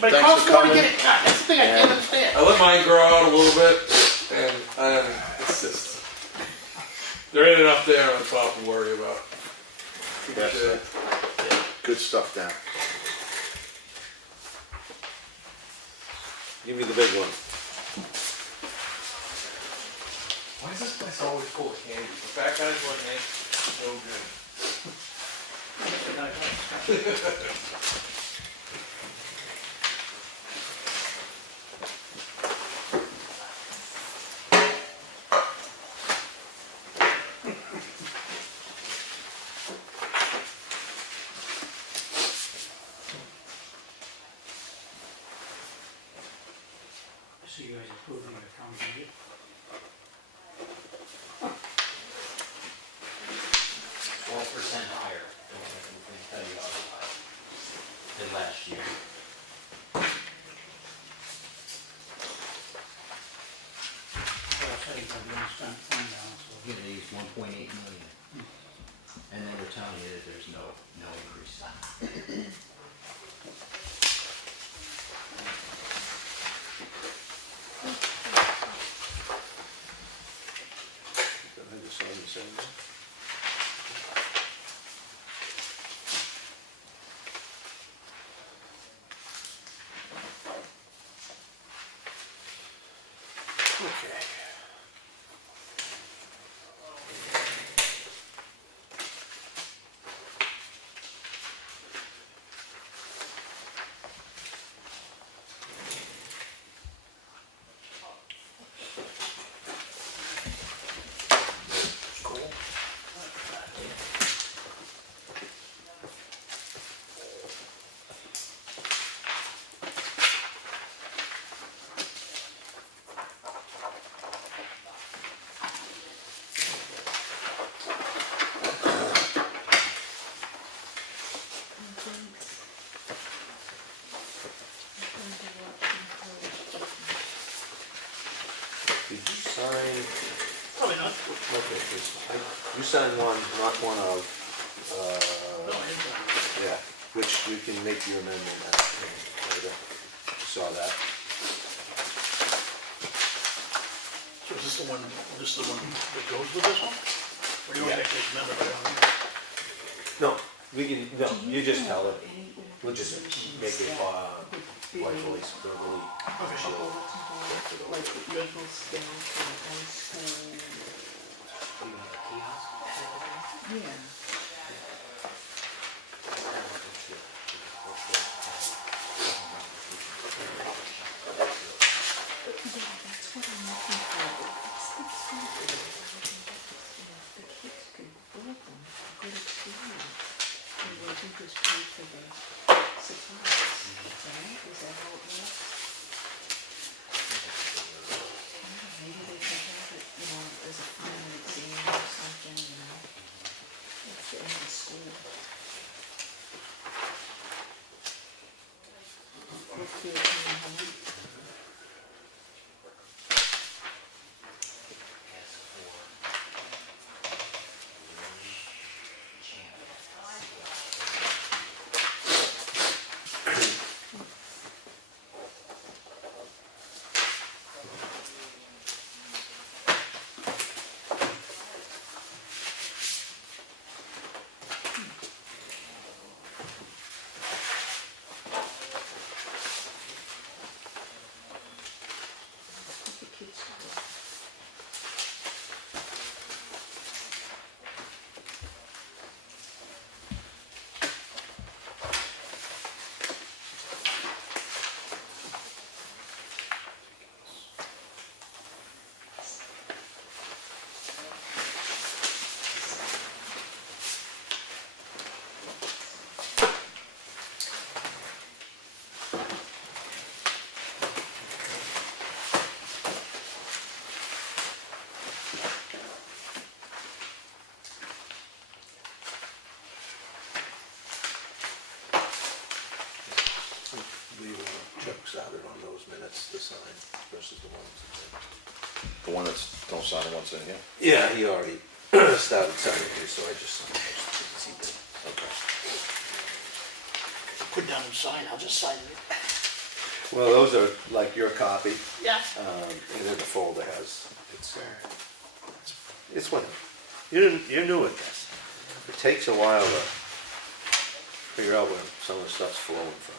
but it Thanks costs for more to coming. get it cut, that's the thing I can't understand. I let mine grow out a little bit, and it's just, there ain't enough there on top to worry about. Yes, sir. Good stuff down. Give me the big one. Why is this place always full of candy? The fat guys like me, so good. So you guys approving your account budget? 12% higher than what we can tell you otherwise than last year. Well, I think I'm gonna spend fund balance, so We're gonna use 1.8 million. And then we're telling you that there's no increase. I just saw you saying that. Okay. Did you sign? probably not. Okay, you signed one, not one of, No, I didn't sign it. yeah, which we can make your amendment later. Saw that. So is this the one that goes with this one? Or do you want Yeah. to take amendment right on? No, we can, no, you just tell it. We'll just make it, rightfully, verbally. Official. Like legal skills for high school. You want the kiosk? Yeah. Yeah, that's what I'm looking for. It's the something. The kids can build them, go to school. And they can just pay for the supplies, right? Is that how it works? Maybe they can have it, as a final exam or something, It's the end of school. Hopefully it's coming home. Ask for The kids do it. We Chuck started on those minutes to sign versus the ones. The one that's, don't sign the ones in here? Yeah, he already started signing here, so I just signed those. Okay. Put down and sign, I'll just sign it. Well, those are like your copy, Yeah. and then the folder has, it's one, you're new at this. It takes a while to figure out where some of the stuff's flowing from.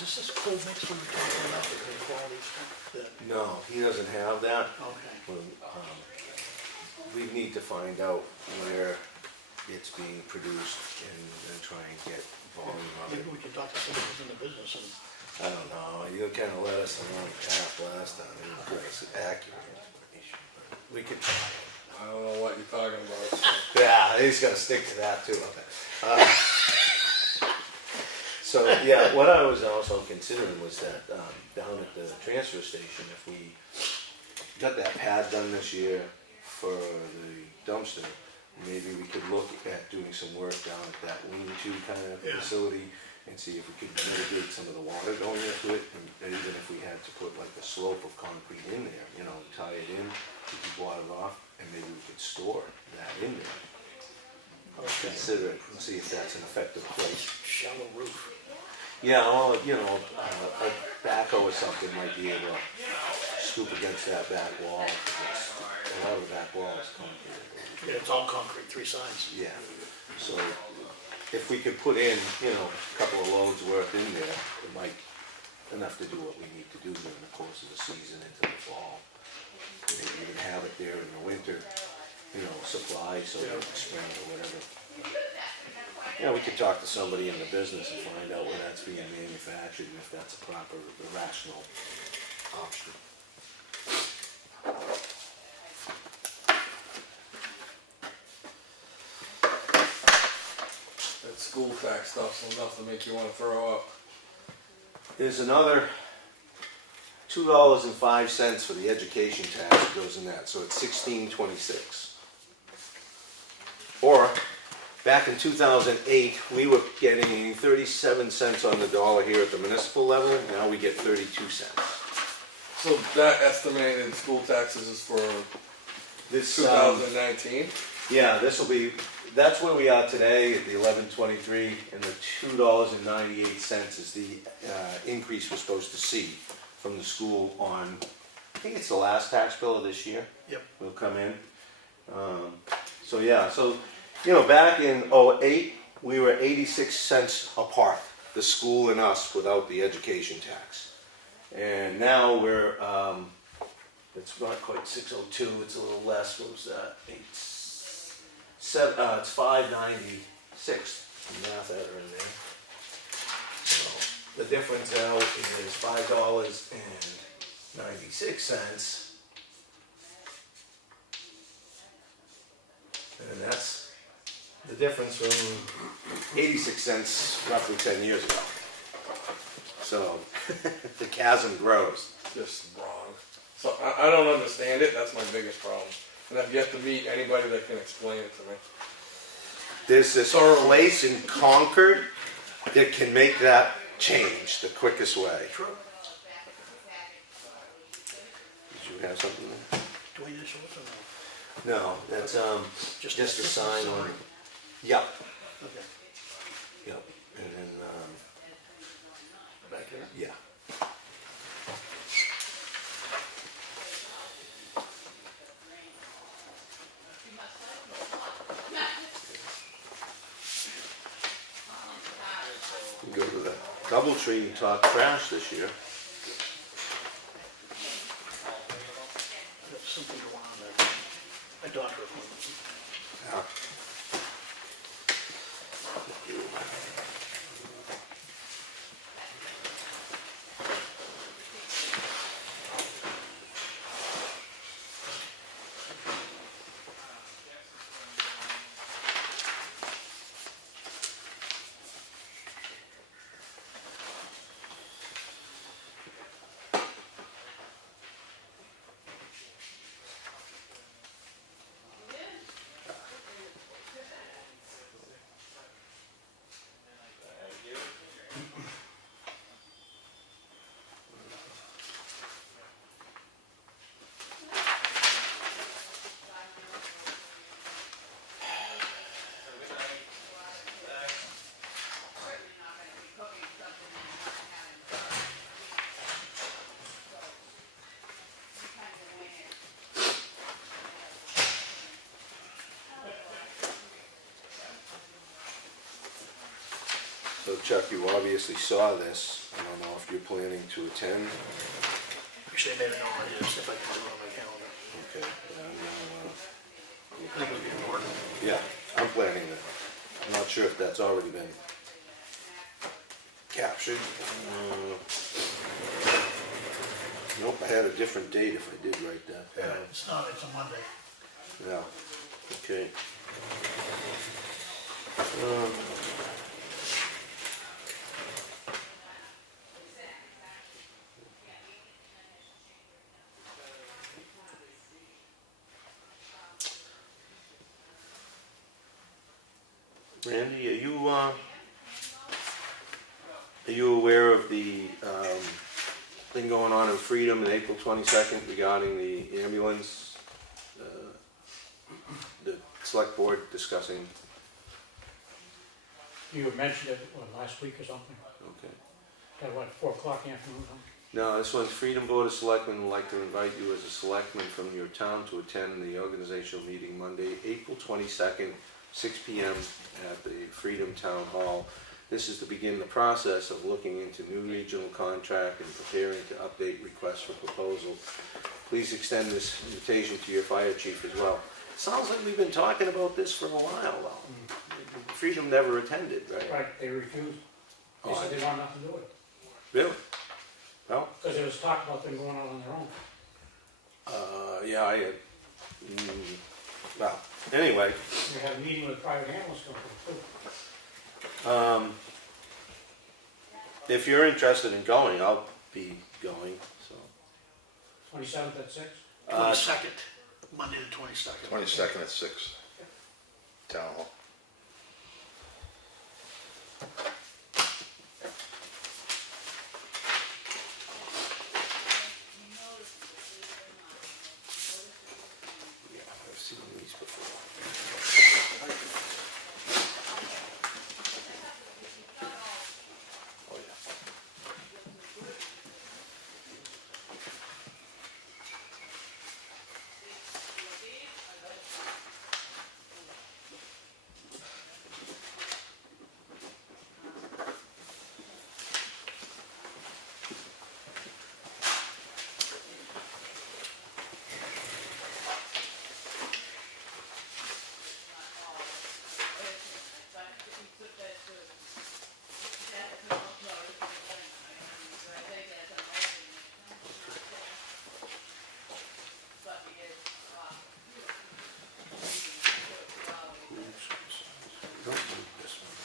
Is this cold mix when we're talking about the quality stuff? No, he doesn't have that. Okay. Well, we need to find out where it's being produced and try and get volume of it. Maybe we can talk to somebody who's in the business and, I don't know, you kind of led us along the path last time, and it was accurate information, but we could try it. I don't know what you're talking about. So. Yeah, he's gotta stick to that too, okay. So, yeah, what I was also considering was that, down at the transfer station, if we got that pad done this year for the dumpster, maybe we could look at doing some work down at that lean-to kind of Yeah. facility and see if we could mitigate some of the water going into it, and even if we had to put like a slope of concrete in there, you know, tie it in to keep water off, and maybe we could store that in there. Consider it and see if that's an effective place. shallow roof. Yeah, well, you know, a backhoe or something might be able to scoop against that back wall. A lot of the back wall is concrete. Yeah, it's all concrete, three sides. Yeah, so if we could put in, you know, a couple of loads worth in there, it might, enough to do what we need to do during the course of the season into the fall. Maybe even have it there in the winter, you know, supply, so in the spring or whatever. Yeah, we could talk to somebody in the business and find out where that's being manufactured and if that's a proper, rational option. That school tax stuff's enough to make you want to throw up. There's another $2.05 for the education tax that goes in that, so it's $16.26. Or, back in 2008, we were getting 37 cents on the dollar here at the municipal level, now we get 32 cents. So that estimated school taxes is for This, 2019? yeah, this will be, that's where we are today at the 11.23, and the $2.98 is the increase we're supposed to see from the school on, I think it's the last tax bill of this year. Yep. Will come in. So yeah, so, you know, back in '08, we were 86 cents apart, the school and us, without the education tax. And now we're, it's not quite 602, it's a little less, what was that? It's 596, math error in there. So the difference now is $5.96. And that's the difference from 86 cents roughly 10 years ago. So the chasm grows. Just wrong. So I don't understand it, that's my biggest problem. And I've yet to meet anybody that can explain it to me. There's this place in Concord that can make that change the quickest way. True. Did you have something there? Do we initial it or no? No, that's just a sign on. Yep, Okay, yep, and then back here. yeah. We go to the Doubletree and talk trash this year. Got something going on there. My doctor appointment. Yeah. So Chuck, you obviously saw this. I don't know if you're planning to attend. Actually, I made a note right here, see if I can do it on my calendar. Okay. I think it would be important. Yeah, I'm planning that. I'm not sure if that's already been captured. Nope, I had a different date if I did write that down. It's not, it's a Monday. Yeah, okay. Randy, are you aware of the thing going on in Freedom on April 22nd regarding the ambulance? The select board discussing, You had mentioned it, last week or something? okay. At what, 4 o'clock in the afternoon? Huh? No, this one's Freedom Board of Selectmen would like to invite you as a selectman from your town to attend the organizational meeting Monday, April 22nd, 6 p.m. at the Freedom Town Hall. This is to begin the process of looking into new regional contract and preparing to update requests for proposal. Please extend this invitation to your fire chief as well. Sounds like we've been talking about this for a while, though. Freedom never attended, right? Right, they refused. They Oh, said they want nothing to do with it. Really? Well, Because there was talk about them going out on their own. yeah, I had, well, anyway, We had a meeting with a private ambulance company too. if you're interested in going, I'll be going, so. 27th at 6. 22nd, Monday the 22nd. 22nd at 6. Town hall. Yeah, I've seen these before. Oh, yeah. Don't need this one.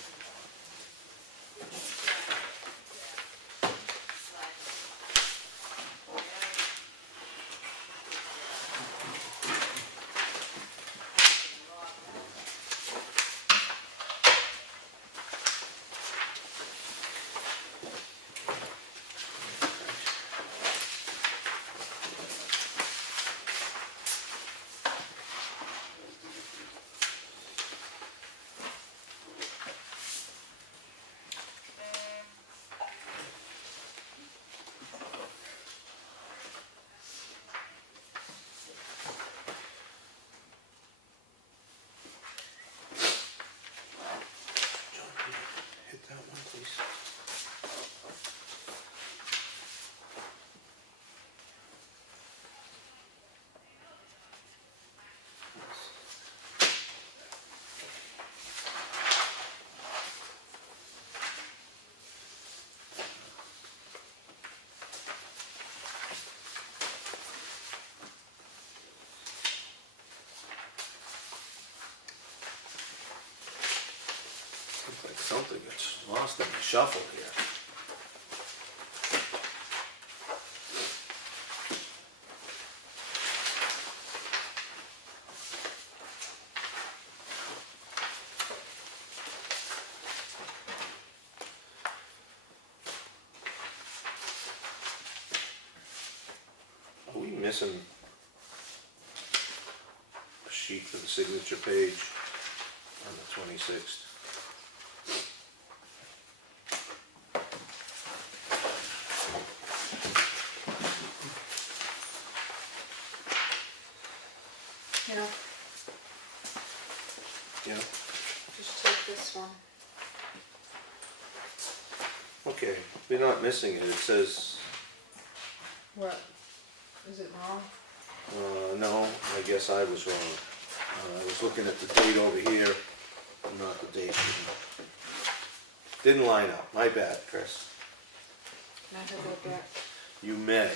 John, can you hit that one, please? Looks like something gets lost in the shuffle here. Are we missing a sheet for the signature page on the 26th? Yeah, Yeah. just take this one. Okay, we're not missing it, it says, What? Is it wrong? no, I guess I was wrong. I was looking at the date over here, not the date. Didn't line up, my bad, Chris. Can I have that back? You may.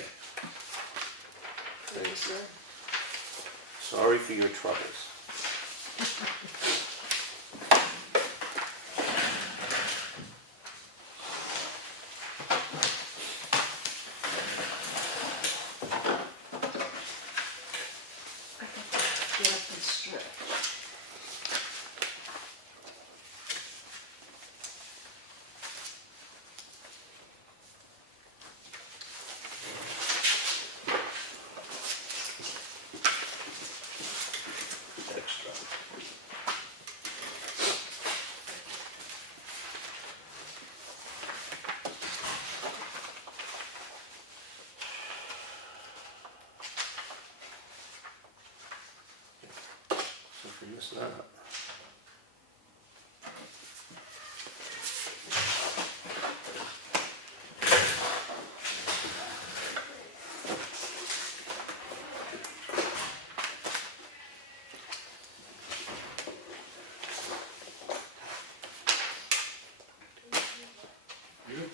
Thank you, sir. Sorry for your troubles. I got to get up and stretch. Extra. So if you miss that.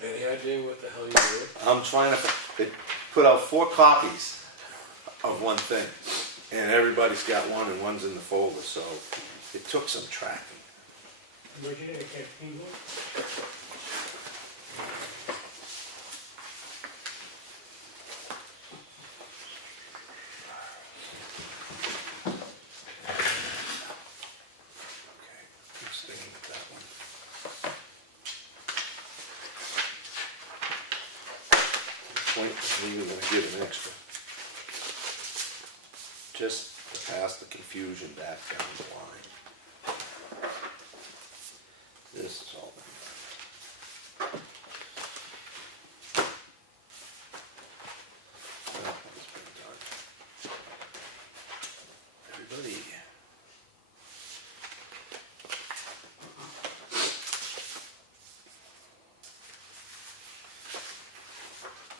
Any idea what the hell you did? I'm trying to, they put out 4 copies of one thing, and everybody's got one and one's in the folder, so it took some tracking. Where'd you get it, England? Okay, I'm staying with that one. The point is we were gonna give an extra. Just to pass the confusion back down the line. This is all been done. That one's been done. Everybody.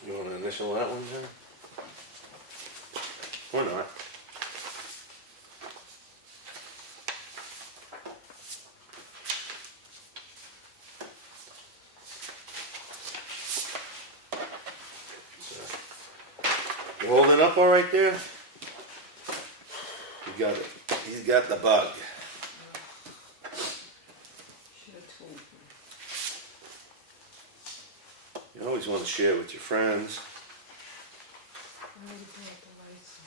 You wanna initial that one, Jen? Or not? You holding up all right there? You got it. He's got the bug. Should have told me. You always want to share with your friends. I already brought the lights on.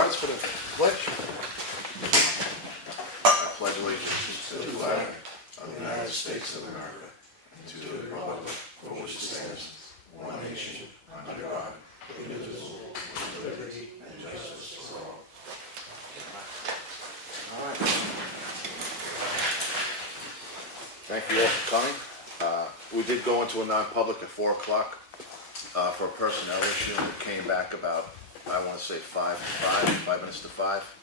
rise for the pledge. I pledge allegiance to the flag of the United States of America, and to the republic for which it stands, one nation, under God, indivisible, with liberty and justice for all. All right. Thank you all for coming. We did go into a non-public at 4 o'clock for a personnel issue, and it came back about, I want to say 5 minutes to 5.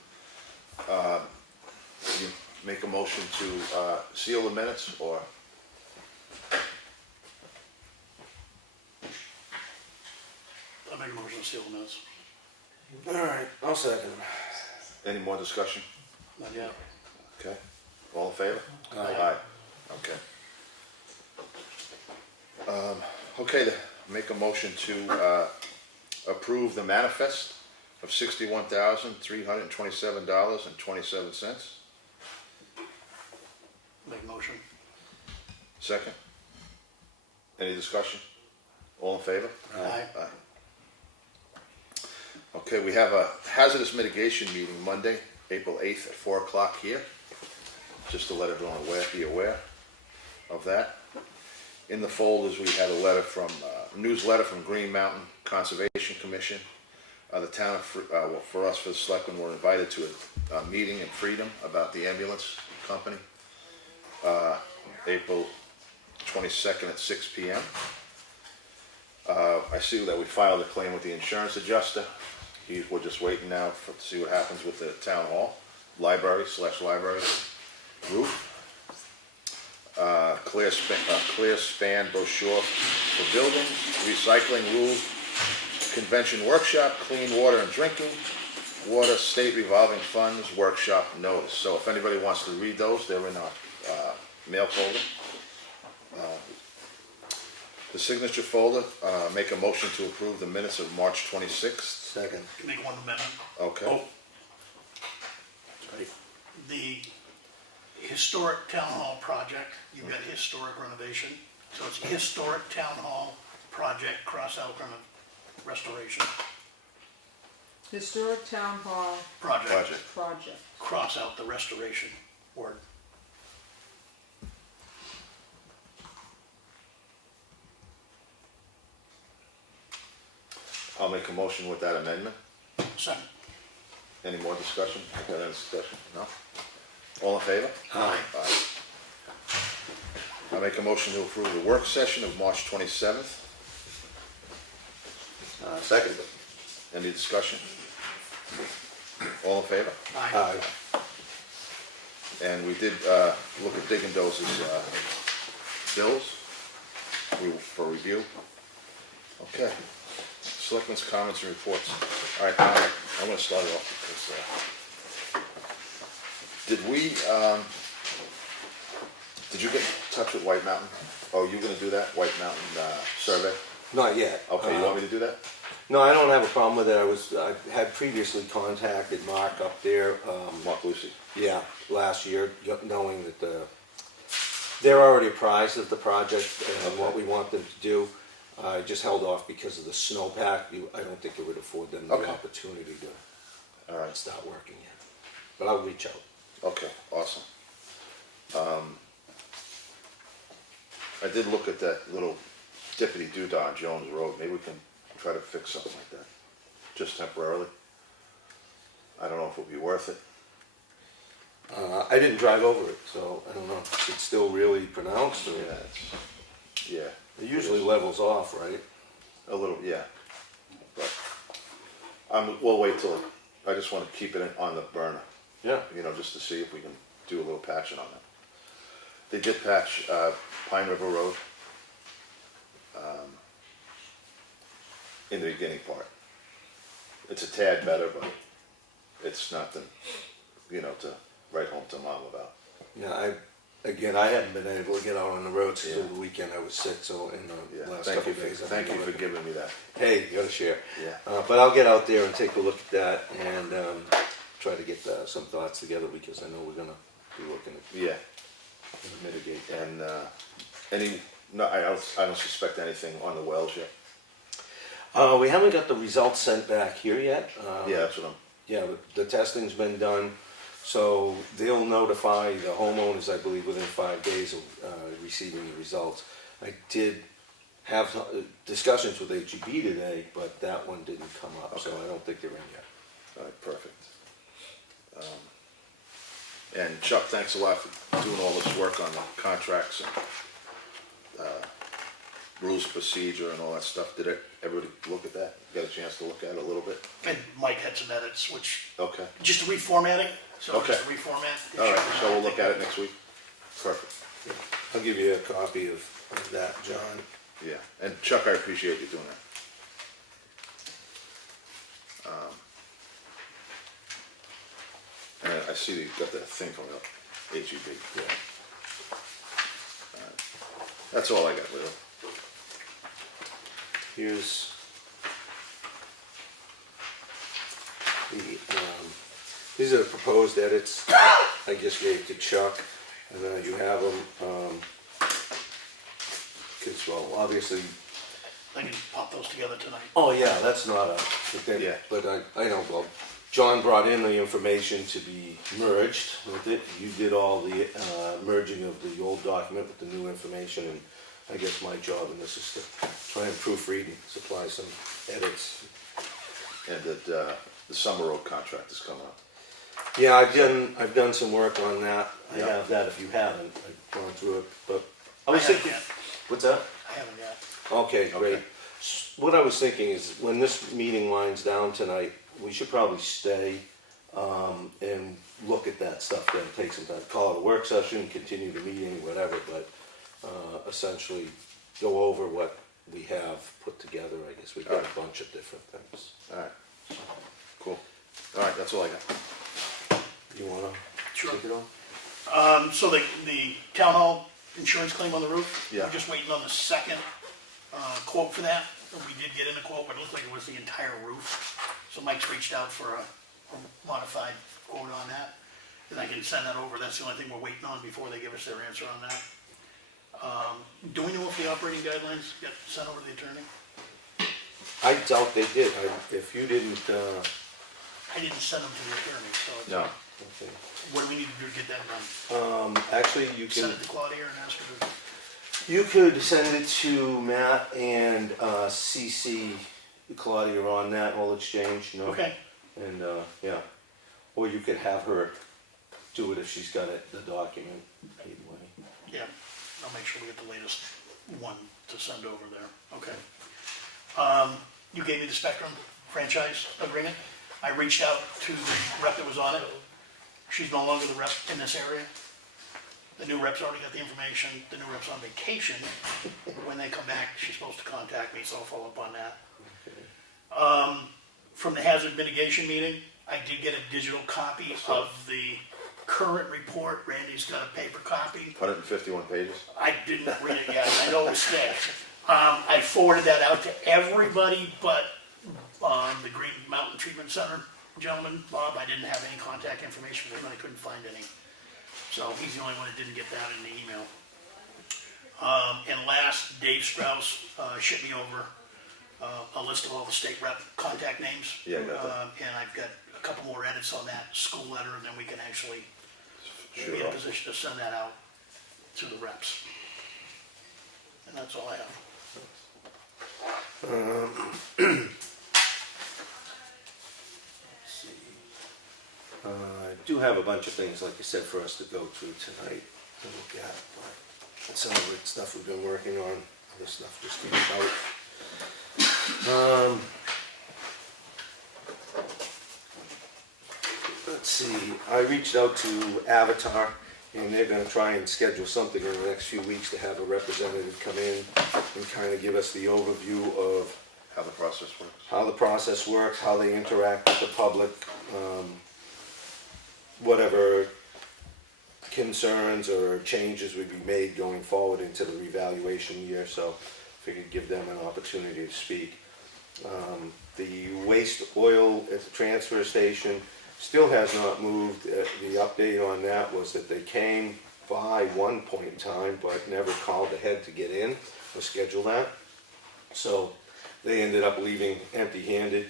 You make a motion to seal the minutes, or? I make a motion to seal the minutes. All right, I'll second. Any more discussion? Not yet. Okay. All in favor? Aye. Okay. Okay, to make a motion to approve the manifest of $61,327.27. Make a motion. Second? Any discussion? All in favor? Aye. Okay, we have a hazardous mitigation meeting Monday, April 8th at 4 o'clock here. Just to let everyone be aware of that. In the folders, we had a letter from, newsletter from Green Mountain Conservation Commission. The town of, for us, for the Selectmen, were invited to a meeting in Freedom about the ambulance company. April 22nd at 6 p.m. I see that we filed a claim with the insurance adjuster. We're just waiting now to see what happens with the town hall, library roof. Clear span brochure for buildings, recycling rules, convention workshop, clean water and drinking, water state revolving funds workshop notice. So if anybody wants to read those, they're in our mail folder. The signature folder, make a motion to approve the minutes of March 26th. Second. Make one amendment. Okay. Oh. The historic town hall project, you've got historic renovation, so it's historic town hall project, cross out restoration. Historic Town Hall Project, project. cross out the restoration word. I'll make a motion with that amendment. Second. Any more discussion? Any discussion? No? All in favor? Aye. Aye. I make a motion to approve the work session of March 27th. Second. Any discussion? All in favor? Aye. And we did look at Diggin' Doze's bills for review. Okay. Selectmen's comments and reports. All right, I'm going to start it off because did you get in touch with White Mountain? Oh, you going to do that, White Mountain survey? Not yet. Okay, you want me to do that? No, I don't have a problem with it. I had previously contacted Mark up there, Mark Lucy? yeah, last year, knowing that they're already apprised of the project and what we want them to do. I just held off because of the snowpack. I don't think it would afford them the Okay. opportunity to All right. start working yet. But I'll reach out. Okay, awesome. I did look at that little dippity doodah on Jones Road. Maybe we can try to fix something like that, just temporarily. I don't know if it would be worth it. I didn't drive over it, so I don't know. It's still really pronounced, or Yeah, it usually levels off, right? a little, yeah. But we'll wait till, I just want to keep it on the burner, Yeah. just to see if we can do a little patching on it. They did patch Pine River Road in the beginning part. It's a tad better, but it's nothing, to write home to mom about. Yeah, I haven't been able to get out on the road since the weekend. I was sick, so in the Yeah, last thank couple you of days. thank you for giving me that. Hey, you gotta share. Yeah. But I'll get out there and take a look at that and try to get some thoughts together because I know we're gonna be looking at Yeah, mitigate that. and I don't suspect anything on the wells yet. We haven't got the results sent back here yet. Yeah, that's what yeah, the testing's been done, so they'll notify the homeowners, I believe, within 5 days of receiving the results. I did have discussions with HEB today, but that one didn't come up, so Okay. I don't think they're in yet. All right, perfect. And Chuck, thanks a lot for doing all this work on the contracts and rules of procedure and all that stuff. Did everybody look at that? Got a chance to look at it a little bit? And Mike had some edits, which, Okay, just reformatting, so Okay. just reformat. all right, so we'll look at it next week. Perfect, I'll give you a copy of that, John. yeah. And Chuck, I appreciate you doing that. And I see that you've got that thing coming up, HEB. Yeah. That's all I got, Leo. Here's these are the proposed edits I just gave to Chuck, and then you have them, because, well, obviously, I can pop those together tonight. oh yeah, that's not a, Yeah. but I know, well, John brought in the information to be merged with it. You did all the merging of the old document with the new information, and I guess my job in this is to try and proofread and supply some edits. And that the Summer Road contract is coming up. Yeah, I've done some work on that. I Yeah. have that if you haven't. I've gone through it, but I I was haven't thinking. yet, What's that? I haven't yet. Okay, great. Okay. What I was thinking is, when this meeting winds down tonight, we should probably stay and look at that stuff then, take some time, call it a work session, continue the meeting, whatever, but essentially go over what we have put together. I guess we've got Alright. a bunch of different things. All right, cool. All right, that's all I got. You wanna Sure. take it on? So the town hall insurance claim on the roof? Yeah. We're just waiting on the second quote for that. We did get in a quote, but it looked like it was the entire roof. So Mike's reached out for a modified quote on that. And I can send that over. That's the only thing we're waiting on before they give us their answer on that. Do we know if the operating guidelines got sent over to the attorney? I doubt they did. If you didn't, I didn't send them to the attorney, so it's- No, okay. what do we need to do to get that done? Actually, you Send can. it to Claudia and ask her to, You could send it to Matt and CC Claudia on that whole exchange, you know? okay, And, yeah, or you could have her do it if she's got it, the document, either way. yeah, I'll make sure we get the latest one to send over there, okay. You gave me the Spectrum franchise agreement. I reached out to the rep that was on it. She's no longer the rep in this area. The new rep's already got the information. The new rep's on vacation. When they come back, she's supposed to contact me, so I'll follow up on that. From the hazard mitigation meeting, I did get a digital copy of the current report. Randy's got a paper copy. 151 pages. I didn't read it yet, I know it was thick. I forwarded that out to everybody but the Green Mountain Treatment Center gentleman, Bob. I didn't have any contact information because I couldn't find any. So he's the only one that didn't get that in the email. And last, Dave Strauss shipped me over a list of all the state rep contact names. Yeah, I got that. And I've got a couple more edits on that school letter, and then we can actually Sure. be in a position to send that out to the reps. And that's all I have. Let's see. I do have a bunch of things, like I said, for us to go through tonight to look at, but some of the stuff we've been working on, other stuff just came out. Let's see, I reached out to Avatar, and they're gonna try and schedule something in the next few weeks to have a representative come in and kind of give us the overview of How the process works. how the process works, how they interact with the public, whatever concerns or changes would be made going forward into the revaluation year, so if we could give them an opportunity to speak. The waste oil at the transfer station still has not moved. The update on that was that they came by one point in time, but never called ahead to get in or schedule that. So they ended up leaving empty-handed.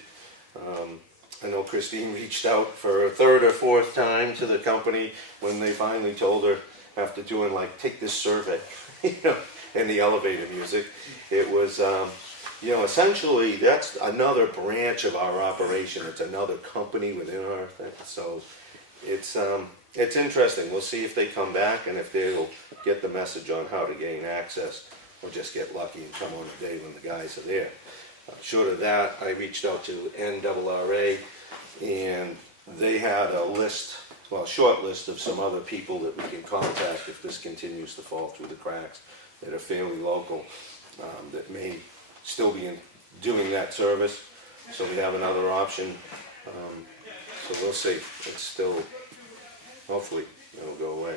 I know Christine reached out for a third or fourth time to the company when they finally told her, after doing like, take this survey, you know, and the elevator music. It was, you know, essentially that's another branch of our operation. It's another company within our thing. So it's interesting. We'll see if they come back and if they'll get the message on how to gain access, or just get lucky and come on a day when the guys are there. Short of that, I reached out to NRRA, and they had a list, well, a short list of some other people that we can contact if this continues to fall through the cracks, that are fairly local, that may still be doing that service. So we have another option. So we'll see. It's still, hopefully, it'll go away.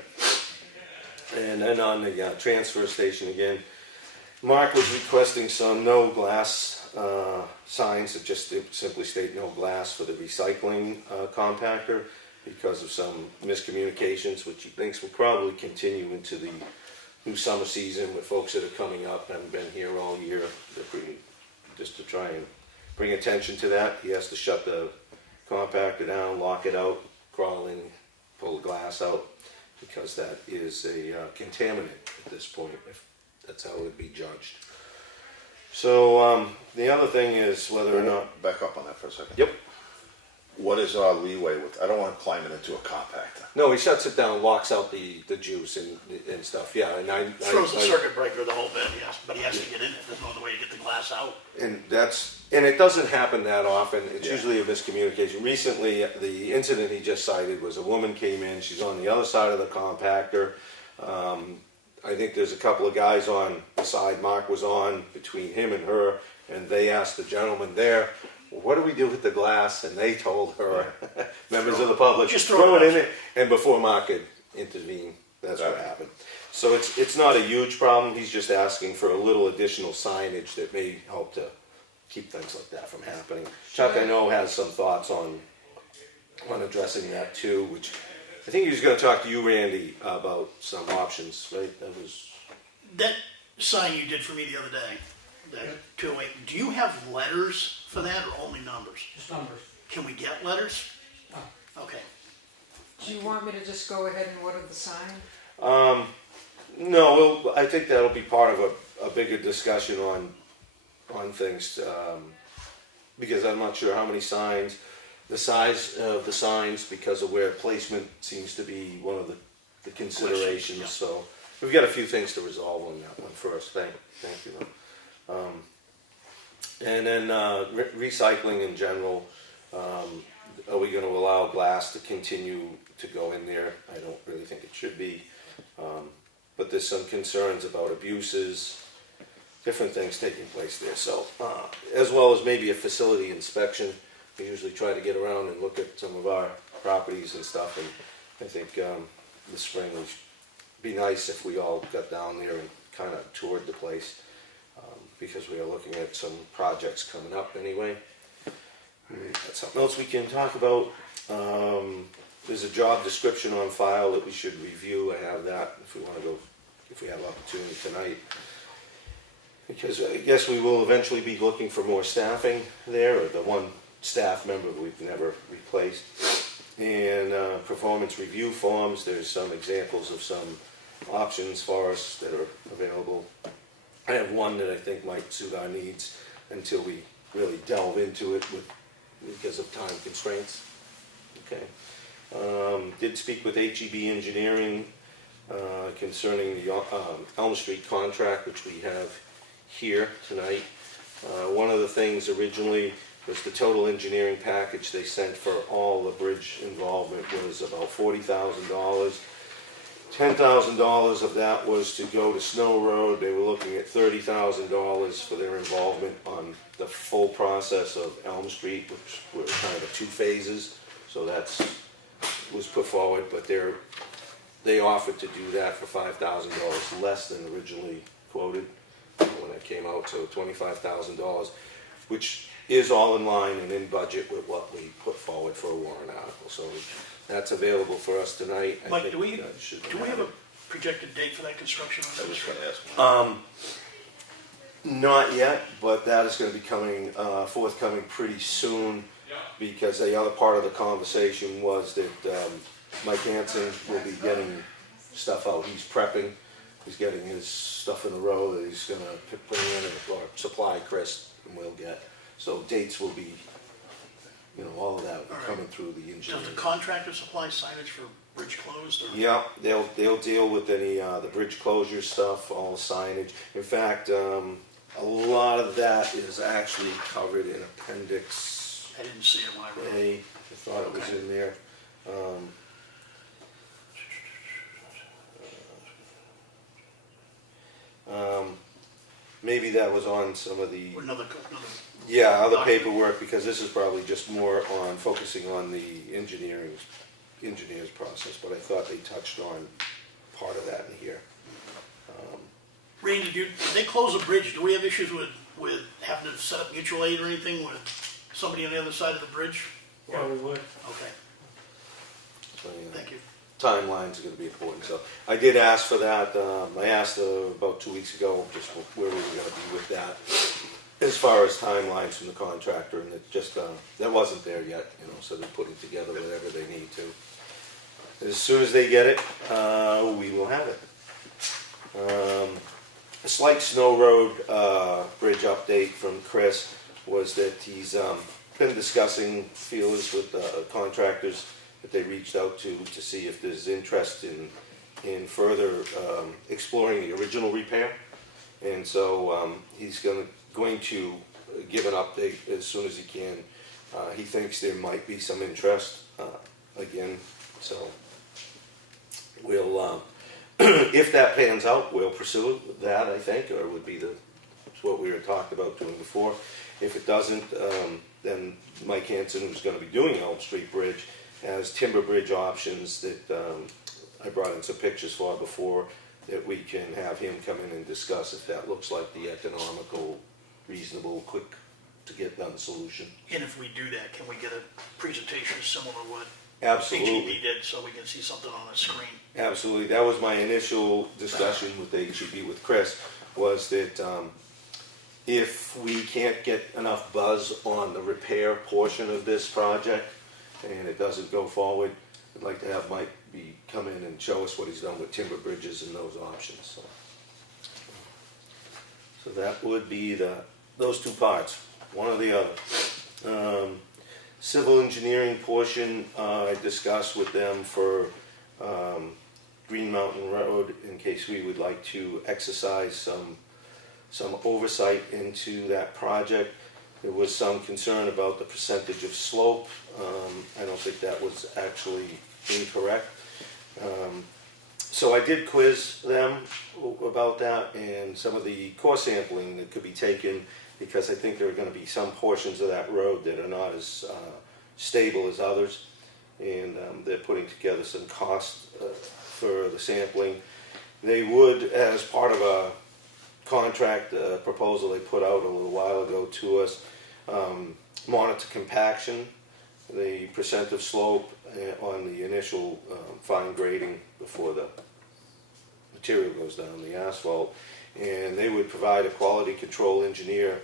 And then on the transfer station again, Mark was requesting some no glass signs that just simply state no glass for the recycling compactor because of some miscommunications, which he thinks will probably continue into the new summer season with folks that are coming up, haven't been here all year. Just to try and bring attention to that, he has to shut the compactor down, lock it out, crawl in, pull the glass out, because that is a contaminant at this point, if that's how it would be judged. So the other thing is whether or not... Back up on that for a second. Yep. What is our leeway with, I don't want to climb it into a compactor. No, he shuts it down, locks out the juice and stuff, yeah, and Throws the circuit breaker the whole bit, yes, but he has to get in it. There's no other way to get the glass out. And it doesn't happen that often. It's Yeah. usually a miscommunication. Recently, the incident he just cited was a woman came in, she's on the other side of the compactor. I think there's a couple of guys on the side Mark was on, between him and her, and they asked the gentleman there, well, what do we do with the glass? And they told her, members of the public, Just throw it in it. And before Mark could intervene, that's what happened. So it's not a huge problem. He's just asking for a little additional signage that may help to keep things like that from happening. Chuck, I know, has some thoughts on addressing that too, which I think he was going to talk to you, Randy, about some options, right? That sign you did for me the other day, that 208, do you have letters for that or only numbers? Just numbers. Can we get letters? Okay. Do you want me to just go ahead and order the sign? No, I think that'll be part of a bigger discussion on things, because I'm not sure how many signs, the size of the signs, because of where placement seems to be one of the considerations. Yeah. So we've got a few things to resolve on that one first. Thank you. And then recycling in general. Are we going to allow glass to continue to go in there? I don't really think it should be. But there's some concerns about abuses, different things taking place there. So, as well as maybe a facility inspection. We usually try to get around and look at some of our properties and stuff. And I think this spring would be nice if we all got down there and kind of toured the place, because we are looking at some projects coming up anyway. That's something else we can talk about. There's a job description on file that we should review. I have that if we want to go, if we have opportunity tonight. Because I guess we will eventually be looking for more staffing there, or the one staff member we've never replaced. And performance review forms, there's some examples of some options for us that are available. I have one that I think might suit our needs until we really delve into it because of time constraints. Okay. Did speak with HEB Engineering concerning the Elm Street contract, which we have here tonight. One of the things originally was the total engineering package they sent for all the bridge involvement was about $40,000. $10,000 of that was to go to Snow Road. They were looking at $30,000 for their involvement on the full process of Elm Street, which were kind of 2 phases. So that's was put forward, but they offered to do that for $5,000 less than originally quoted when it came out, so $25,000, which is all in line and in budget with what we put forward for a warrant article. So that's available for us tonight. Mike, do we have a projected date for that construction? I was going to ask. Not yet, but that is going to be coming forthcoming pretty soon. because the other part of the conversation was that Mike Hanson will be getting stuff out. He's prepping, he's getting his stuff in a row that he's gonna bring in or supply Chris and we'll get. So dates will be, you know, all of that will be coming through the Does engineering. the contractor supply signage for bridge closed or? Yeah, they'll deal with any, the bridge closure stuff, all signage. In fact, a lot of that is actually covered in Appendix I didn't see it when I read it. A. I thought it was in there. Maybe that was on some of the, Another, yeah, other paperwork, because this is probably just more on focusing on the engineer's process, but I thought they touched on part of that in here. Randy, did they close a bridge? Do we have issues with having to set up mutual aid or anything with somebody on the other side of the bridge? Yeah, we would. Okay, So, yeah. thank you. Timelines are gonna be important, so I did ask for that, I asked about 2 weeks ago, just where we were gonna be with that, as far as timelines from the contractor, and it just, that wasn't there yet, you know, so they're putting together whatever they need to. As soon as they get it, we will have it. A slight snow road, bridge update from Chris was that he's, been discussing feelers with, contractors that they reached out to see if there's interest in further exploring the original repair. And so he's going to give an update as soon as he can. He thinks there might be some interest again, so we'll, if that pans out, we'll pursue that, I think, or would be what we were talking about doing before. If it doesn't, then Mike Hanson, who's going to be doing Elm Street Bridge, has timber bridge options that I brought in some pictures for before, that we can have him come in and discuss if that looks like the economical, reasonable, quick to get done solution. And if we do that, can we get a presentation similar to what Absolutely. HEB did, so we can see something on the screen? Absolutely. That was my initial discussion with the HEB with Chris, was that if we can't get enough buzz on the repair portion of this project and it doesn't go forward, I'd like to have Mike come in and show us what he's done with timber bridges and those options. So that would be those two parts, one or the other. Civil engineering portion, I discussed with them for Green Mountain Road, in case we would like to exercise some oversight into that project. There was some concern about the percentage of slope. I don't think that was actually incorrect. So I did quiz them about that and some of the core sampling that could be taken, because I think there are going to be some portions of that road that are not as stable as others, and they're putting together some costs for the sampling. They would, as part of a contract proposal they put out a little while ago to us, monitor compaction, the percent of slope on the initial fine grading before the material goes down, the asphalt, and they would provide a quality control engineer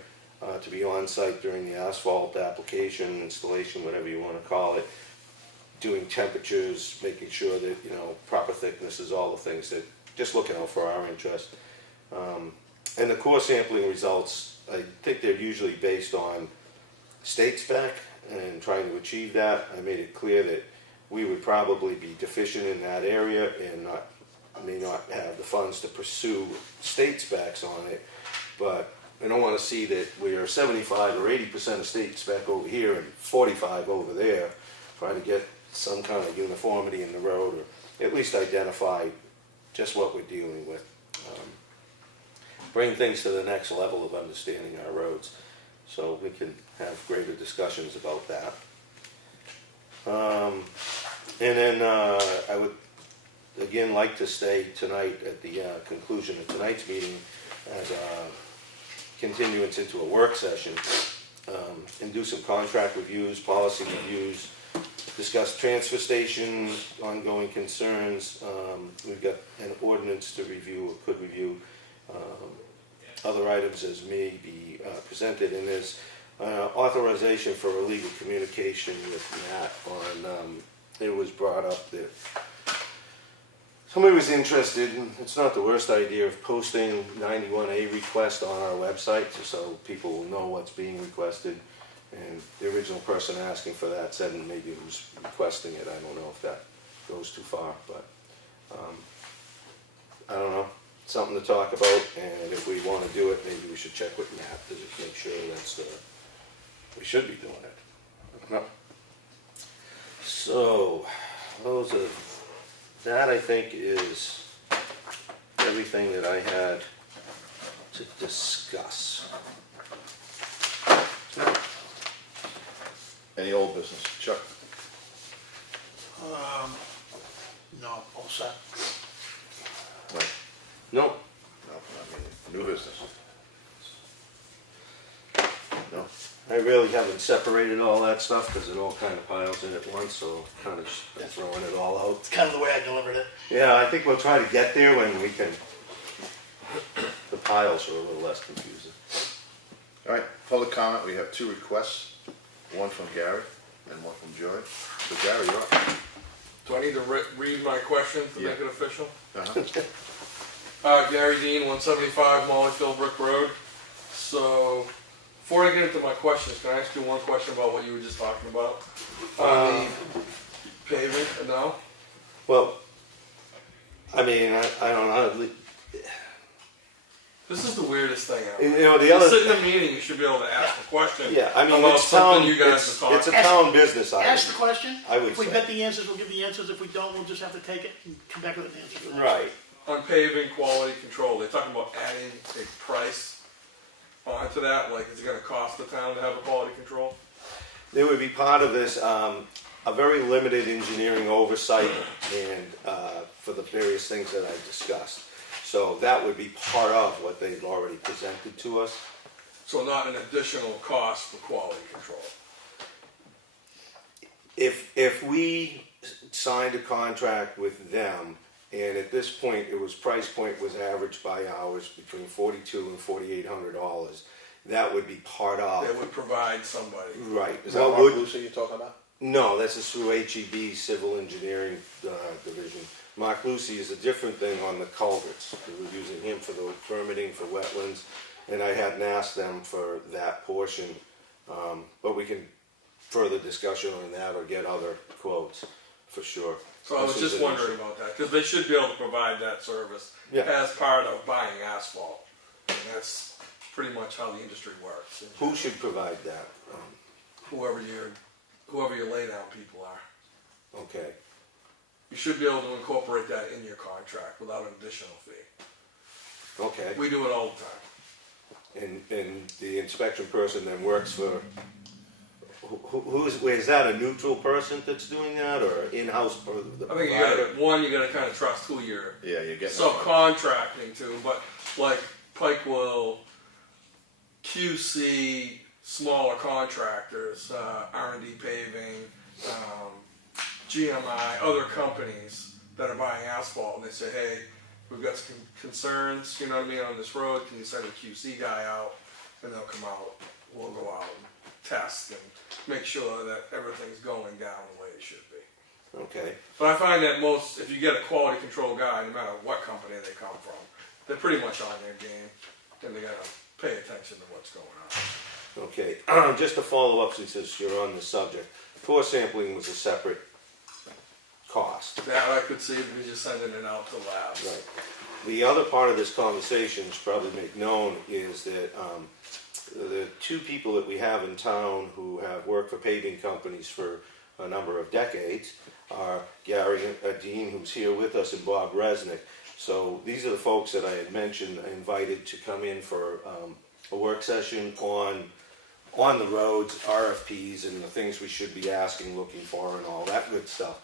to be on site during the asphalt application, installation, whatever you want to call it, doing temperatures, making sure that, you know, proper thicknesses, all the things that, just looking out for our interest. And the core sampling results, I think they're usually based on state spec and trying to achieve that. I made it clear that we would probably be deficient in that area and may not have the funds to pursue state specs on it, but I don't want to see that we are 75 or 80% of state spec over here and 45 over there. Try to get some kind of uniformity in the road, or at least identify just what we're dealing with. Bring things to the next level of understanding our roads, so we can have greater discussions about that. And then I would again like to stay tonight at the conclusion of tonight's meeting as a continuance into a work session, and do some contract reviews, policy reviews, discuss transfer station, ongoing concerns. We've got an ordinance to review, or could review, other items as may be presented, and there's authorization for illegal communication with Matt on, it was brought up that somebody was interested, and it's not the worst idea, of posting 91A request on our website so people will know what's being requested. And the original person asking for that said maybe it was requesting it. I don't know if that goes too far, but I don't know. Something to talk about, and if we want to do it, maybe we should check with Matt to just make sure that's we should be doing it. I don't know. So those are that. I think is everything that I had to discuss. Any old business? Chuck? No, all set. Mike? No, No, I mean, new business. No? I really haven't separated all that stuff because it all kind of piles in at once, so kind of throwing it all out. It's kind of the way I delivered it. Yeah, I think we'll try to get there when we can. The piles are a little less confusing. All right, public comment, we have 2 requests, one from Gary and one from Joy. So Gary, you're up. Do I need to read my question to Yeah. make it official? Uh-huh. Gary Dean, 175 Mollyfield Brook Road. So, before I get into my questions, can I ask you one question about what you were just talking about? On the paving, no? Well, I mean, I don't know. This is the weirdest thing ever. You know, the You other. sit in a meeting, you should be able to ask a question Yeah, I mean, about it's something town. you guys are It's a talking. town business Ask the item. question. I would If we say. get the answers, we'll give the answers. If we don't, we'll just have to take it and come back with an answer. Right. On paving quality control, they're talking about adding a price onto that, like is it gonna cost the town to have a quality control? There would be part of this, a very limited engineering oversight and, for the various things that I discussed. So that would be part of what they've already presented to us. So not an additional cost for quality control. If we signed a contract with them, and at this point, price point was averaged by hours between $4,200 and $4,800, that would be part of. They would provide somebody. Right. Is that What Mark would- Lucy you're talking about? No, this is through HEB Civil Engineering Division. Mark Lucy is a different thing on the culverts. We were using him for the permitting for wetlands, and I hadn't asked them for that portion. But we can further discussion on that or get other quotes for sure. So I was This is just an wondering issue. about that, because they should be able to provide that service Yeah. as part of buying asphalt. And that's pretty much how the industry works. Who should provide that? Whoever your laydown people are. Okay. You should be able to incorporate that in your contract without an additional fee. Okay. We do it all the time. And the inspection person then works for, is that a neutral person that's doing that, or in-house for the I think you gotta kind of trust who you're Yeah, you're getting. subcontracting to, but like Pike will QC smaller contractors, R&D paving, GMI, other companies that are buying asphalt, and they say, hey, we've got some concerns, you know what I mean, on this road, can you send a QC guy out? And they'll come out, we'll go out and test and make sure that everything's going down the way it should be. Okay. But I find that if you get a quality control guy, no matter what company they come from, they're pretty much on their game, and they gotta pay attention to what's going on. Okay, just to follow up, since you're on the subject, core sampling was a separate cost. That I could see if we just sending it out to labs. Right. The other part of this conversation to probably make known is that the 2 people that we have in town who have worked for paving companies for a number of decades are Gary Dean, who's here with us, and Bob Resnick. So these are the folks that I had mentioned, invited to come in for a work session on the roads, RFPs, and the things we should be asking, looking for, and all that good stuff.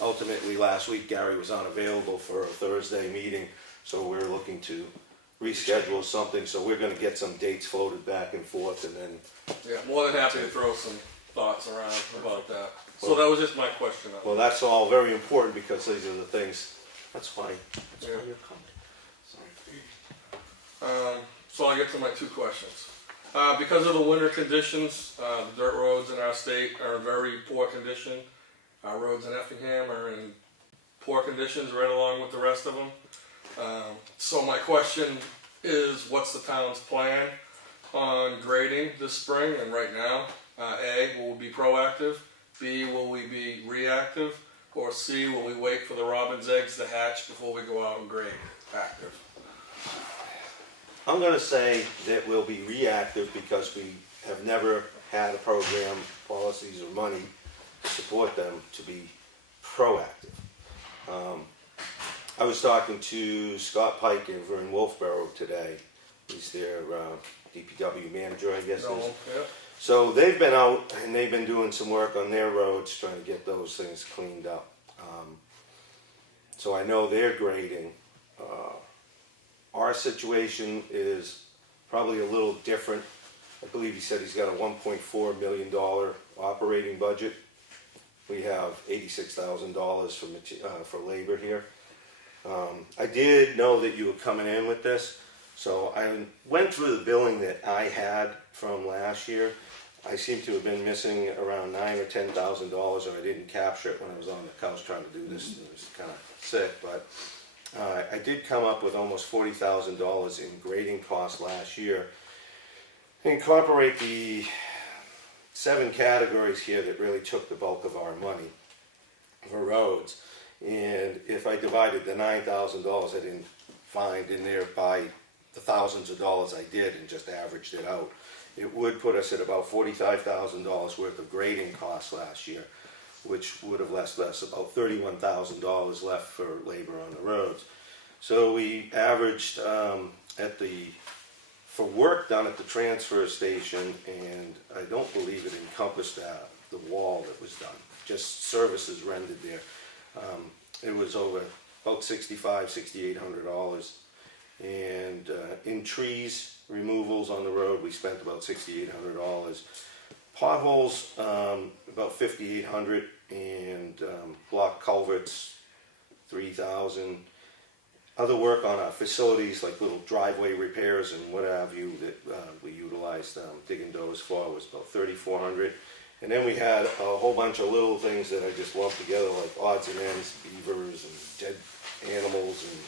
Ultimately, last week, Gary was unavailable for a Thursday meeting, so we're looking to reschedule something, so we're gonna get some dates floated back and forth, and then, Yeah, more than happy to throw some thoughts around about that. So that was just my question. well, that's all very important, because these are the things, that's why Yeah. you're coming. So I get to my 2 questions. Because of the winter conditions, the dirt roads in our state are in very poor condition. Our roads in Effingham are in poor conditions right along with the rest of them. So my question is, what's the town's plan on grading this spring and right now? A, will we be proactive? B, will we be reactive? Or C, will we wait for the robin's eggs to hatch before we go out and grade active? I'm gonna say that we'll be reactive because we have never had a program, policies, or money to support them to be proactive. I was talking to Scott Pike over in Wolfboro today. He's their DPW manager, I guess. No, is. yeah. So they've been out and they've been doing some work on their roads, trying to get those things cleaned up. So I know they're grading. Our situation is probably a little different. I believe he said he's got a $1.4 million operating budget. We have $86,000 for labor here. I did know that you were coming in with this, so I went through the billing that I had from last year. I seem to have been missing around $9,000 or $10,000, or I didn't capture it when I was on the couch trying to do this. I was kind of sick, but I did come up with almost $40,000 in grading costs last year. Incorporate the 7 categories here that really took the bulk of our money for roads. And if I divided the $9,000 I didn't find in there by the thousands of dollars I did and just averaged it out, it would put us at about $45,000 worth of grading costs last year, which would have left us about $31,000 left for labor on the roads. So we averaged for work done at the transfer station, and I don't believe it encompassed the wall that was done, just services rendered there. It was over about $6,800, and in trees removals on the road we spent about $6,800. Potholes about $5,800, and block culverts $3,000. Other work on our facilities, like little driveway repairs and what have you, that we utilized digging doors for, was about $3,400. And then we had a whole bunch of little things that I just lumped together, like odds and ends, beavers and dead animals and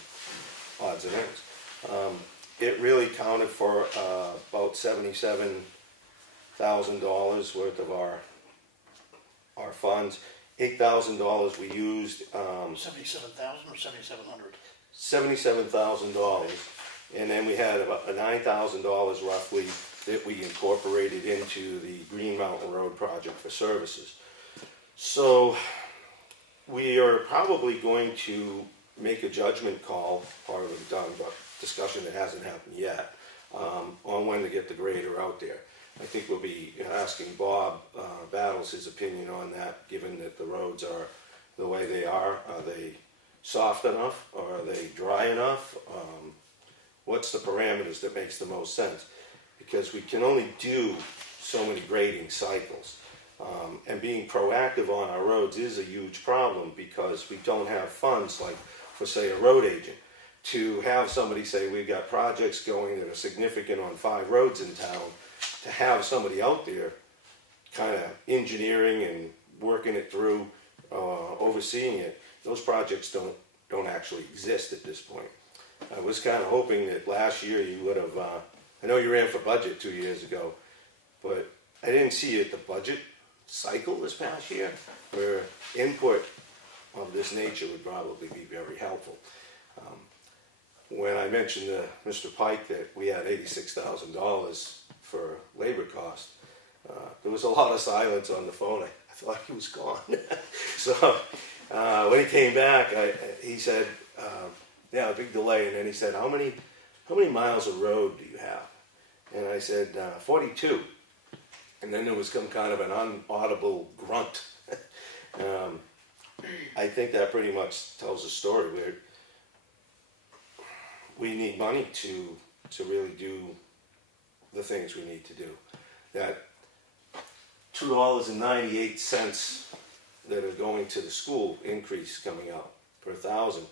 odds and ends. It really counted for about $77,000 worth of our funds. $8,000 we used. 77,000 or 7,700? $77,000, and then we had about $9,000 roughly that we incorporated into the Green Mountain Road project for services. So we are probably going to make a judgment call, already done, but discussion that hasn't happened yet, on when to get the grader out there. I think we'll be asking Bob Battles his opinion on that, given that the roads are the way they are. Are they soft enough, or are they dry enough? What's the parameters that makes the most sense? Because we can only do so many grading cycles. And being proactive on our roads is a huge problem, because we don't have funds, like for say a road agent, to have somebody say we've got projects going that are significant on 5 roads in town, to have somebody out there kind of engineering and working it through, overseeing it. Those projects don't actually exist at this point. I was kind of hoping that last year you would have, I know you ran for budget 2 years ago, but I didn't see you at the budget cycle this past year, where input of this nature would probably be very helpful. When I mentioned to Mr. Pike that we had $86,000 for labor cost, there was a lot of silence on the phone. I thought he was gone. So when he came back, he said, yeah, a big delay, and then he said, how many miles of road do you have? And I said, 42. And then there was some kind of an unaudible grunt. I think that pretty much tells the story, where we need money to really do the things we need to do. That $2.98 that are going to the school increase coming out per 1,000,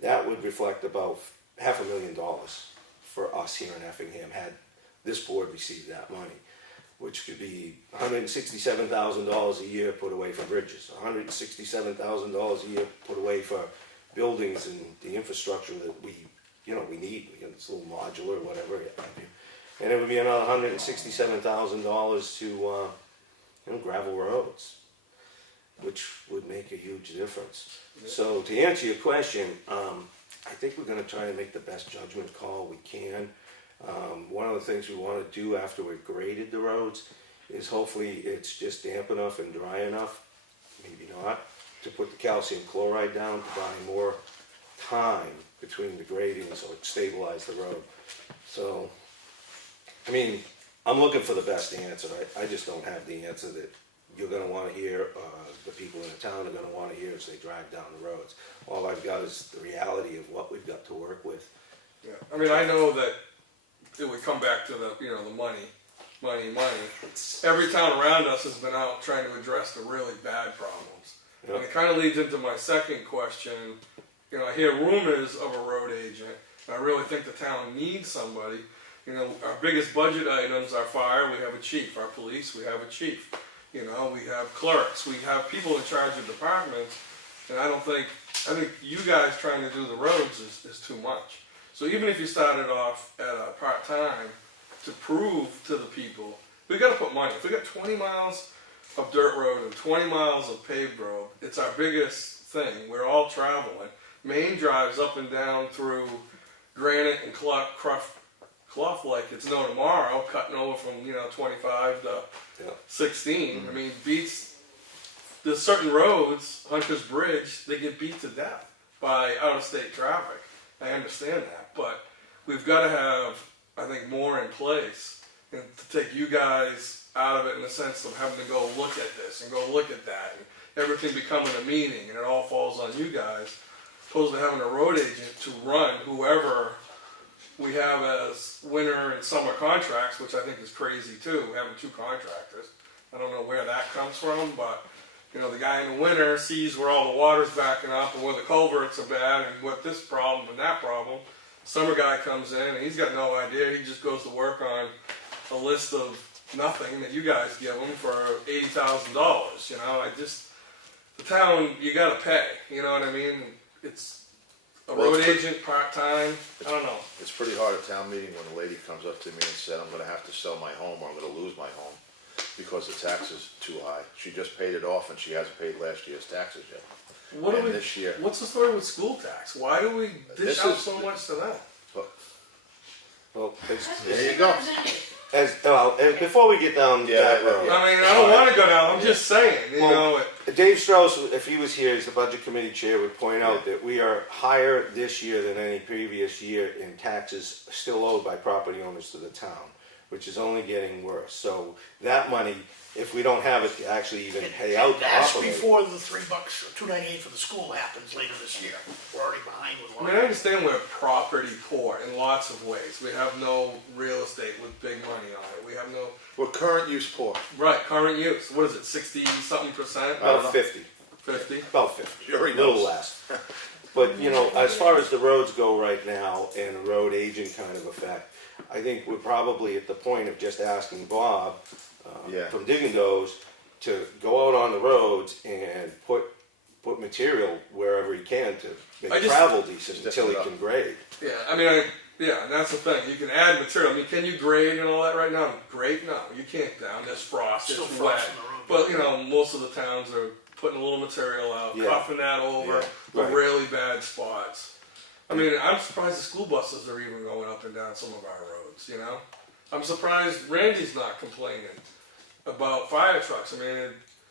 that would reflect about $500,000 for us here in Effingham, had this board receive that money, which could be $167,000 a year put away for bridges, $167,000 a year put away for buildings and the infrastructure that we need. It's a little modular, whatever it might be. And it would be another $167,000 to, gravel roads, which would make a huge difference. So to answer your question, I think we're gonna try to make the best judgment call we can. One of the things we wanna do after we've graded the roads is hopefully it's just damp enough and dry enough, maybe not, to put the calcium chloride down to buy more time between the grading so it stabilize the road. So, I'm looking for the best answer. I just don't have the answer that you're gonna wanna hear, the people in the town are gonna wanna hear as they drive down the roads. All I've got is the reality of what we've got to work with. Yeah, I know that it would come back to the money. Every town around us has been out trying to address the really bad problems. Yeah. And it kind of leads into my second question. I hear rumors of a road agent. I really think the town needs somebody. Our biggest budget items are fire, we have a chief. Our police, we have a chief. We have clerks, we have people in charge of departments. And I think you guys trying to do the roads is too much. So even if you started off at a part-time to prove to the people, we got to put money. If we got 20 miles of dirt road and 20 miles of paved road, it's our biggest thing. We're all traveling. Main drives up and down through granite and clough like it's no tomorrow, cutting over from 25 to 16. Beats. There's certain roads, Hunter's Bridge, they get beat to death by out-of-state traffic. I understand that, but we've got to have, I think, more in place and to take you guys out of it in the sense of having to go look at this and go look at that and everything becoming a meeting and it all falls on you guys, opposed to having a road agent to run whoever we have as winter and summer contracts, which I think is crazy too, having two contractors. I don't know where that comes from, but the guy in the winter sees where all the water's backing up and where the culverts are bad and what this problem and that problem. Summer guy comes in and he's got no idea. He just goes to work on a list of nothing that you guys give him for $80,000. The town, you got to pay. You know what I mean? It's a road agent, part-time, I don't know. It's pretty hard at town meeting when a lady comes up to me and said, I'm gonna have to sell my home or I'm gonna lose my home because the tax is too high. She just paid it off and she hasn't paid last year's taxes yet. This year. What's the story with school tax? Why do we dish out so much to that? Well, There you go. and before we get down that road, I don't want to go down. I'm just saying, Dave Strauss, if he was here as the budget committee chair, would point out that we are higher this year than any previous year in taxes still owed by property owners to the town, which is only getting worse. So that money, if we don't have it to actually even pay out That's properly. before the $3, $2.98 for the school happens later this year. We're already behind with I one. understand we're property poor in lots of ways. We have no real estate with big money on it. We have no We're current use poor. current use. What is it, 60-something%? About 50. 50. About 50. Sure he A little knows. less. But, as far as the roads go right now and a road agent kind of effect, I think we're probably at the point of just asking Bob from Diggendo's to go out on the roads and put material wherever he can to make travel decent until he can grade. Yeah, and that's the thing. You can add material. Can you grade and all that right now? Grade? No, you can't down. There's frost. Still It's frost wet. in the road. But, most of the towns are putting a little material out, Yeah. cuffing that over the Right. really bad spots. I'm surprised the school buses are even going up and down some of our roads, I'm surprised Randy's not complaining about fire trucks.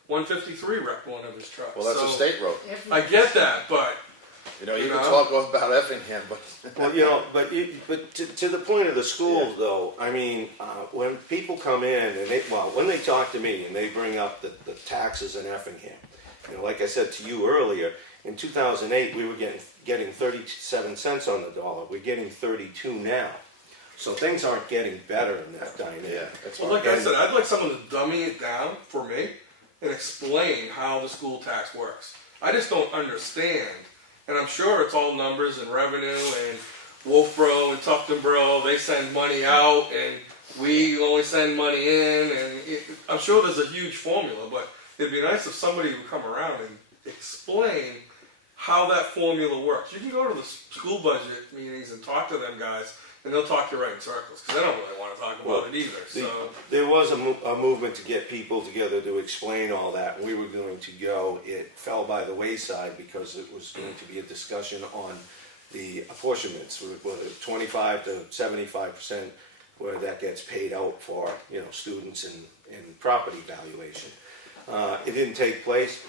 153 wrecked one of his trucks. Well, that's So, a state road. I get that, but You can talk about Effingham, but Well, but to the point of the schools, though, when people come in and when they talk to me and they bring up the taxes in Effingham, like I said to you earlier, in 2008 we were getting 37 cents on the dollar. We're getting 32 now. So things aren't getting better in that dynamic. that's well, hard. like I said, I'd like someone to dummy it down for me and explain how the school tax works. I just don't understand. And I'm sure it's all numbers and revenue and Wolfboro and Tuftonboro, they send money out and we only send money in, and I'm sure there's a huge formula, but it'd be nice if somebody would come around and explain how that formula works. You can go to the school budget meetings and talk to them guys, and they'll talk you right in circles, because they don't really want to talk about it either. So There was a movement to get people together to explain all that, and we were going to go. It fell by the wayside because it was going to be a discussion on the apportionments, whether 25 to 75%, where that gets paid out for, students and property valuation. It didn't take place.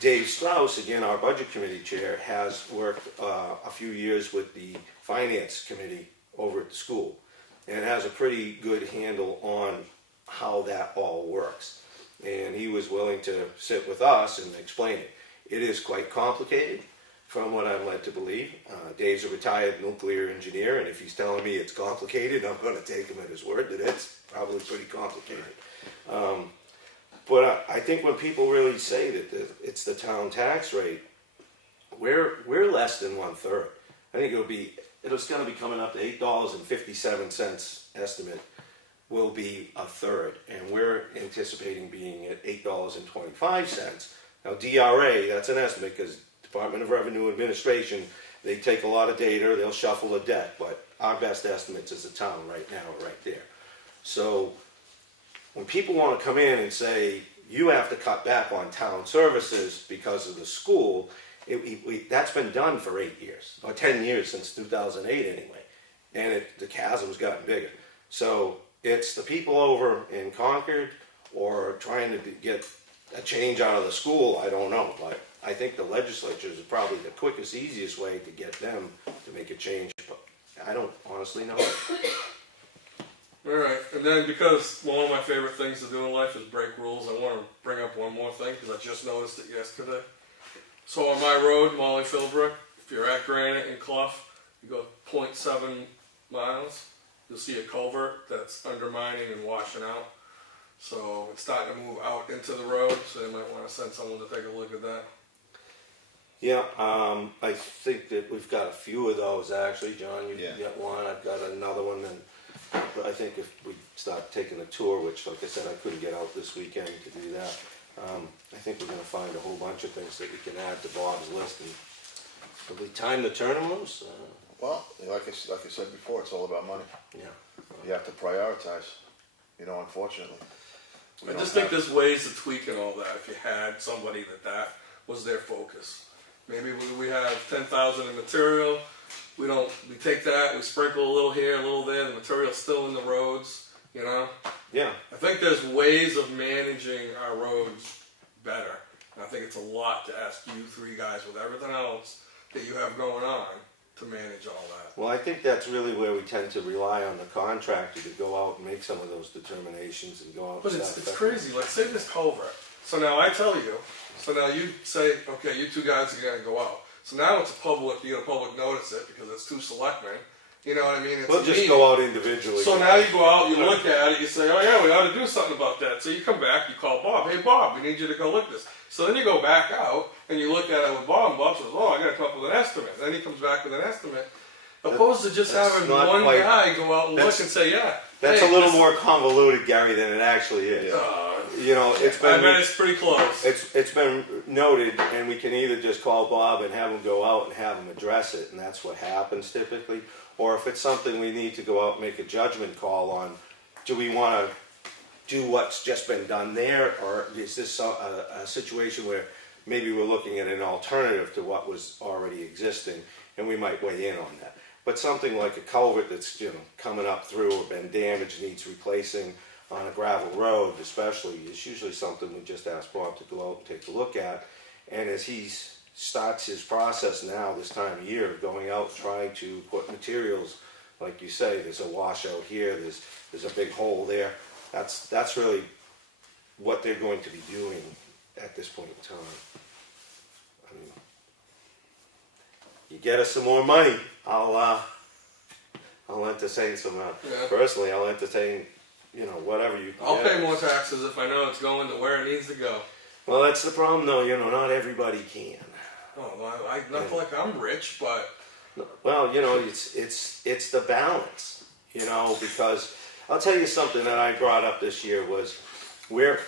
Dave Strauss, again, our budget committee chair, has worked a few years with the finance committee over at the school and has a pretty good handle on how that all works. And he was willing to sit with us and explain it. It is quite complicated, from what I'm led to believe. Dave's a retired nuclear engineer, and if he's telling me it's complicated, I'm going to take him at his word that it's probably pretty complicated. But I think when people really say that it's the town tax rate, we're less than 1/3. I think it's going to be coming up to $8.57 estimate will be 1/3, and we're anticipating being at $8.25. Now DRA, that's an estimate because Department of Revenue Administration, they take a lot of data, they'll shuffle the deck, but our best estimates as a town right now are right there. So when people want to come in and say, you have to cut back on town services because of the school, that's been done for 8 years, or 10 years since 2008 anyway, and the chasm's gotten bigger. So it's the people over in Concord or trying to get a change out of the school, I don't know, but I think the legislature is probably the quickest, easiest way to get them to make a change, but I don't honestly know. Alright, and then because one of my favorite things to do in life is break rules, I want to bring up one more thing, because I just noticed it yesterday. So on my road, Molly Philbrook, if you're at Granite and Clough, you go 0.7 miles, you'll see a culvert that's undermining and washing out. So it's starting to move out into the road, so you might want to send someone to take a look at that. Yeah, I think that we've got a few of those actually, John, you Yeah. got one, I've got another one, and I think if we start taking a tour, which like I said, I couldn't get out this weekend to do that, I think we're gonna find a whole bunch of things that we can add to Bob's list, and it'll be time to turn them loose, Well, like I said before, it's all about money. yeah. You have to prioritize, unfortunately. We I don't just think have- there's ways to tweak and all that if you had somebody that was their focus. Maybe we have 10,000 in material, we take that, we sprinkle a little here, a little there, the material's still in the roads, Yeah, I think there's ways of managing our roads better. And I think it's a lot to ask you three guys with everything else that you have going on to manage all that. well, I think that's really where we tend to rely on the contractor to go out and make some of those determinations and go out. But and it's start crazy, like say this culvert, so now I tell you, so now you say, okay, you two guys are gonna go out. So now it's you gotta public notice it because it's two selectmen, you know what I mean? It's We'll a just meeting. go out individually. So now you go out, you look at it, you say, oh yeah, we ought to do something about that. So you come back, you call Bob, hey Bob, we need you to go look at this. So then you go back out and you look at it with Bob, and Bob says, oh, I gotta come up with an estimate. Then he comes back with an estimate. Opposed to just That's having not one quite- guy go out and look that's- and say, yeah. That's hey, a little this- more convoluted, Gary, than it actually is. It's I been bet it's pretty close. it's been noted, and we can either just call Bob and have him go out and have him address it, and that's what happens typically. Or if it's something we need to go out and make a judgment call on, do we want to do what's just been done there, or is this a situation where maybe we're looking at an alternative to what was already existing, and we might weigh in on that. But something like a culvert that's coming up through or been damaged, needs replacing on a gravel road especially, is usually something we just ask Bob to go out and take a look at. And as he starts his process now this time of year, going out trying to put materials, like you say, there's a washout here, there's a big hole there, that's really what they're going to be doing at this point in time. I mean, you get us some more money, I'll entertain some. Yeah. Personally, I'll entertain, whatever you. I'll get pay us. more taxes if I know it's going to where it needs to go. Well, that's the problem, though. Not everybody can. Oh, not like I'm rich, but Well, it's the balance. Because I'll tell you something that I brought up this year was, we're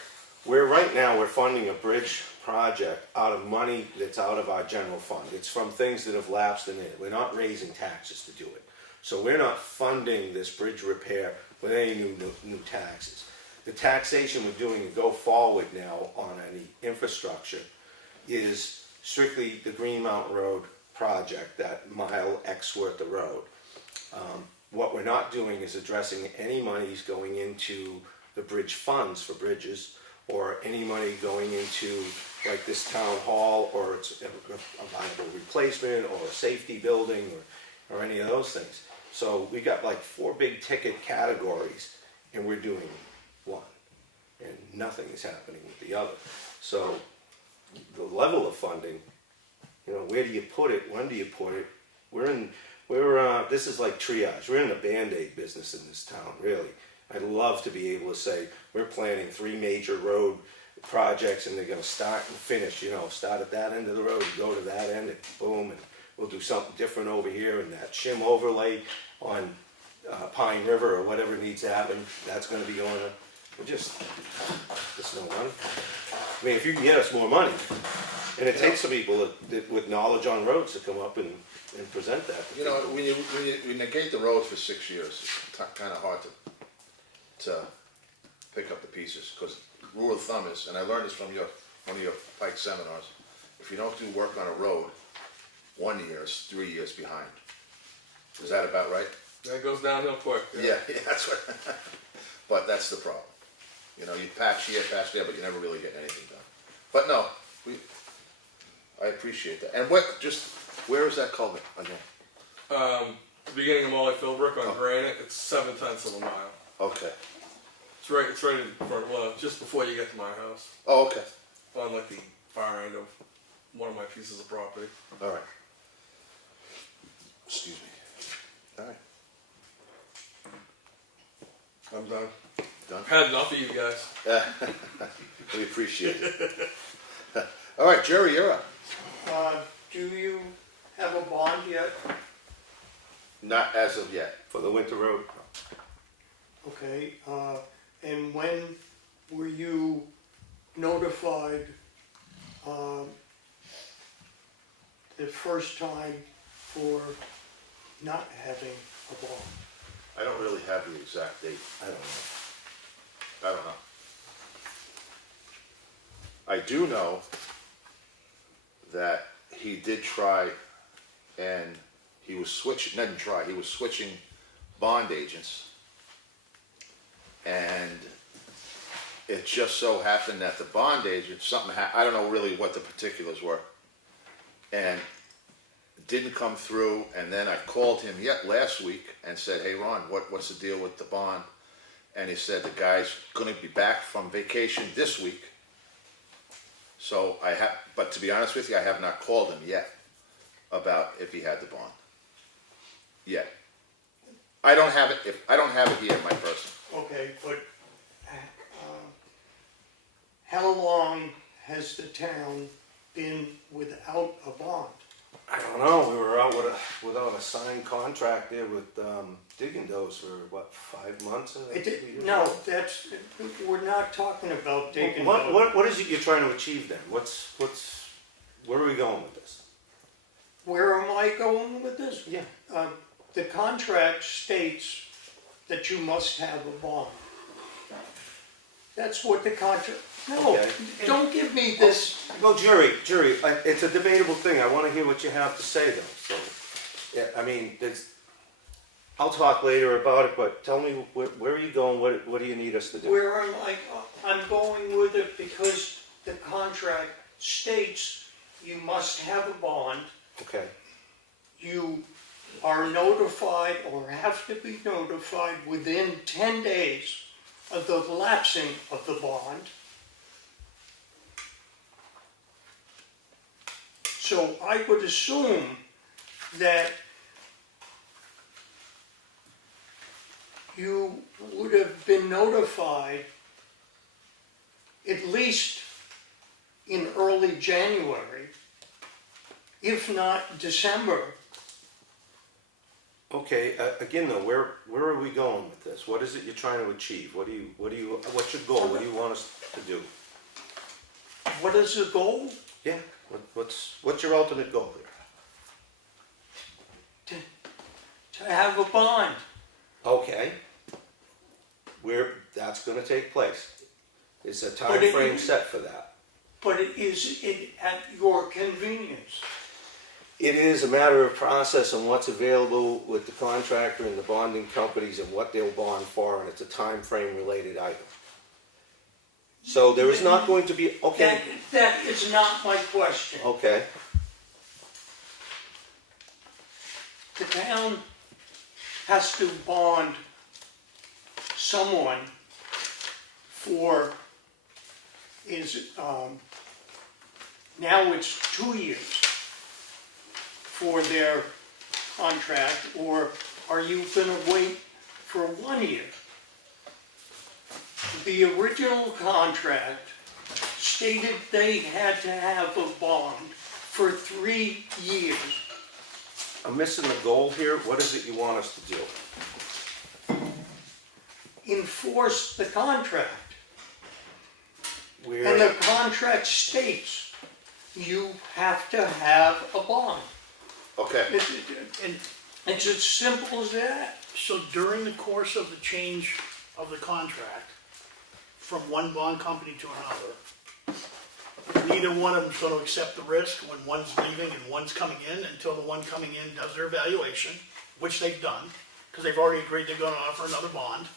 right now, we're funding a bridge project out of money that's out of our general fund. It's from things that have lapsed in it. We're not raising taxes to do it. So we're not funding this bridge repair with any new taxes. The taxation we're doing to go forward now on any infrastructure is strictly the Green Mountain Road project, that mile X worth of road. What we're not doing is addressing any monies going into the bridge funds for bridges, or any money going into like this town hall, or it's a viable replacement, or a safety building, or any of those things. So we got like 4 big ticket categories, and we're doing one, and nothing is happening with the other. So the level of funding, you know, where do you put it? When do you put it? This is like triage. We're in the Band-Aid business in this town, really. I'd love to be able to say, we're planning 3 major road projects, and they're gonna start and finish, you know, start at that end of the road, go to that end, and boom, and we'll do something different over here, and that shim overlay on Pine River, or whatever needs to happen, that's gonna be going on. There's no money. I mean, if you can get us more money, and it takes some people with knowledge on roads to come up and present that. You know, when you negate the roads for 6 years, it's kind of hard to pick up the pieces, because rule of thumb is, and I learned this from one of your Pike seminars, if you don't do work on a road, 1 year is 3 years behind. Is that about right? That goes downhill quick. Yeah, that's right. But that's the problem. You know, you patch here, patch there, but you never really get anything done. But no, I appreciate that. And where is that culvert again? Beginning of Molly Philbrook on Granite, it's 7/10 of a mile. Okay. It's right in front, well, just before you get to my house, Oh, okay. on like the far end of one of my pieces of property. All right. Excuse me. All right. I'm done. Done? Had enough of you guys. We appreciate it. All right, Jerry, you're up. Do you have a bond yet? Not as of yet. For the winter road. Okay, and when were you notified, the first time for not having a bond? I don't really have the exact date. I don't know. I don't know. I do know that he did try, and he was switching, didn't try, he was switching bond agents. And it just so happened that the bond agent, I don't know really what the particulars were, and didn't come through. And then I called him last week and said, hey Ron, what's the deal with the bond? And he said the guy's gonna be back from vacation this week. So but to be honest with you, I have not called him yet about if he had the bond. Yet. I don't have it here, my person. Okay, but how long has the town been without a bond? I don't know, we were out without a signed contract there with Diggin'-Do's for what, 5 months? No, we're not talking about taking. What is it you're trying to achieve then? Where are we going with this? Where am I going with this? Yeah. The contract states that you must have a bond. That's what the contract, no, Okay. don't give me this. Well, Jerry, it's a debatable thing. I want to hear what you have to say though. So, yeah, I mean, I'll talk later about it, but tell me, where are you going? What do you need us to do? Where am I, I'm going with it because the contract states you must have a bond. Okay. You are notified or have to be notified within 10 days of the lapsing of the bond. So I would assume that you would have been notified at least in early January, if not December, Okay, again though, where are we going with this? What is it you're trying to achieve? What's your goal? What do you want us to do? What is the goal? Yeah, what's your ultimate goal here? To have a bond. Okay. That's gonna take place. Is a time But it- frame set for that? But it is at your convenience. It is a matter of process and what's available with the contractor and the bonding companies and what they'll bond for, and it's a time frame related item. So there is not going to be, okay, That is not my question. okay, The town has to bond someone for, now it's 2 years for their contract, or are you gonna wait for 1 year? The original contract stated they had to have a bond for 3 years. I'm missing the goal here. What is it you want us to do? Enforce the contract. We're- And the contract states you have to have a bond. Okay, And It's as simple as that. so during the course of the change of the contract, from one bond company to another, neither one of them's gonna accept the risk when one's leaving and one's coming in until the one coming in does their evaluation, which they've done, because they've already agreed they're gonna offer another bond.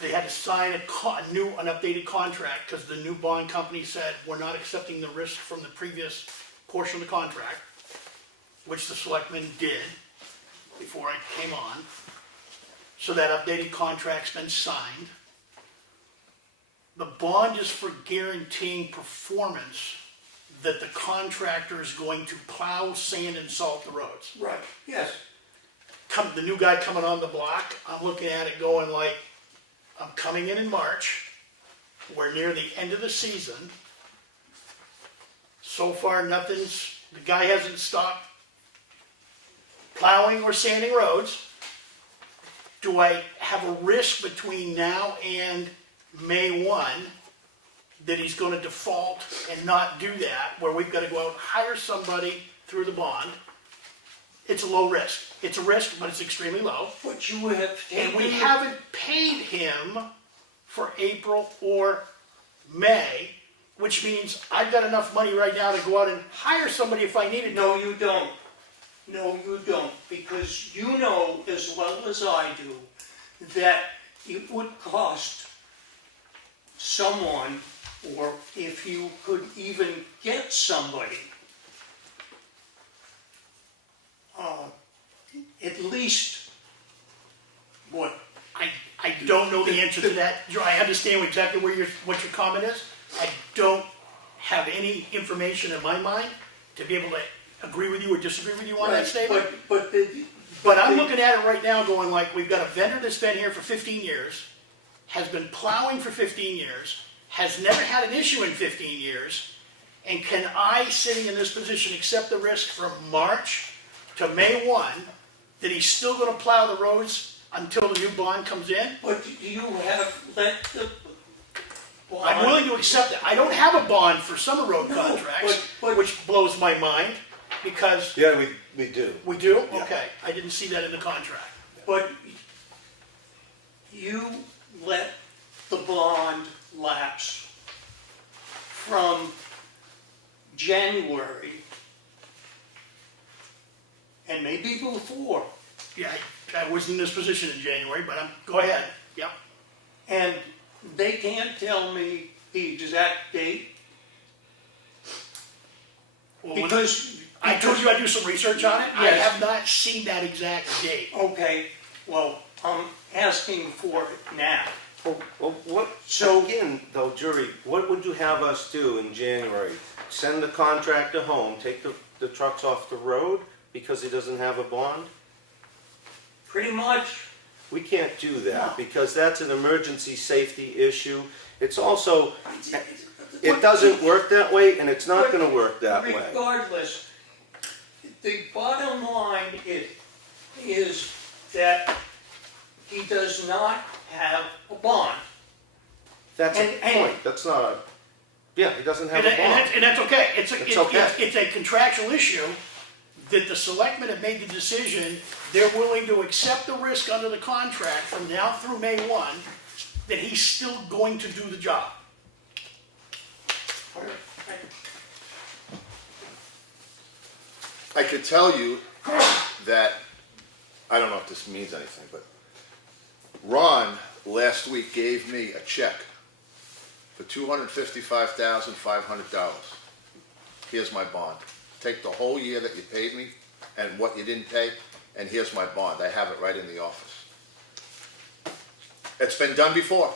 They had to sign an updated contract, because the new bond company said, we're not accepting the risk from the previous portion of the contract, which the selectmen did before I came on. So that updated contract's been signed. The bond is for guaranteeing performance, that the contractor is going to plow, sand, and salt the roads. Right. Yes. The new guy coming on the block, I'm looking at it going like, I'm coming in March, we're near the end of the season. So far, the guy hasn't stopped plowing or sanding roads. Do I have a risk between now and May 1 that he's gonna default and not do that, where we've gotta go out and hire somebody through the bond? It's a low risk. It's a risk, but it's extremely low. But you have And taken. we haven't paid him for April or May, which means I've got enough money right now to go out and hire somebody if I needed to. No, you don't. No, you don't. Because you know as well as I do that it would cost someone, or if you could even get somebody, at least, what, I don't know the answer to that. I understand exactly what your comment is. I don't have any information in my mind to be able to agree with you or disagree with you on that statement. But I'm looking at it right now going like, we've got a vendor that's been here for 15 years, has been plowing for 15 years, has never had an issue in 15 years, and can I, sitting in this position, accept the risk from March to May 1, that he's still gonna plow the roads until the new bond comes in? But you have let the bond. I'm willing to accept it. I don't have a bond for summer road No, contracts, but- which blows my mind, because Yeah, we do. we do? Yeah. Okay, I didn't see that in the contract. But you let the bond lapse from January, and maybe before, Yeah, I was in this position in January, but go ahead, yep. and they can't tell me the exact date, Well, because. I told you I'd do some research on it. I Yes. have not seen that exact date. Okay, well, I'm asking for it now. Well, what, So- again, though, jury, what would you have us do in January? Send the contractor home, take the trucks off the road because he doesn't have a bond? Pretty much. We can't do that No. because that's an emergency safety issue. It's also, it doesn't work that way and it's not gonna work that way. Regardless, the bottom line is that he does not have a bond. That's a And- point, that's not a, yeah, he doesn't have a bond. And that's okay. It's okay. it's a contractual issue that the selectmen have made the decision, they're willing to accept the risk under the contract from now through May 1, that he's still going to do the job. I could tell you that, I don't know if this means anything, but Ron last week gave me a check for $255,500. Here's my bond. Take the whole year that you paid me and what you didn't pay, and here's my bond. I have it right in the office. It's been done before.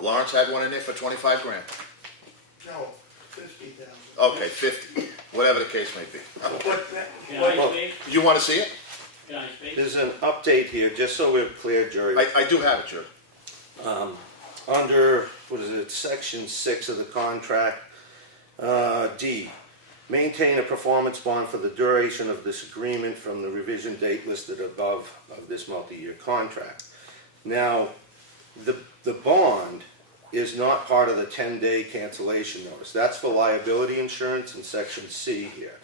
Lawrence had one in there for 25 grand. No, 50,000. Okay, 50, whatever the case may be. Can I speak? You want to see it? Can I speak? There's an update here, just so we're clear, Jerry. I do have it, Jerry. Under, what is it, section 6 of the contract, D, maintain a performance bond for the duration of this agreement from the revision date listed above of this multi-year contract. Now, the bond is not part of the 10-day cancellation notice. That's for liability insurance in section C here.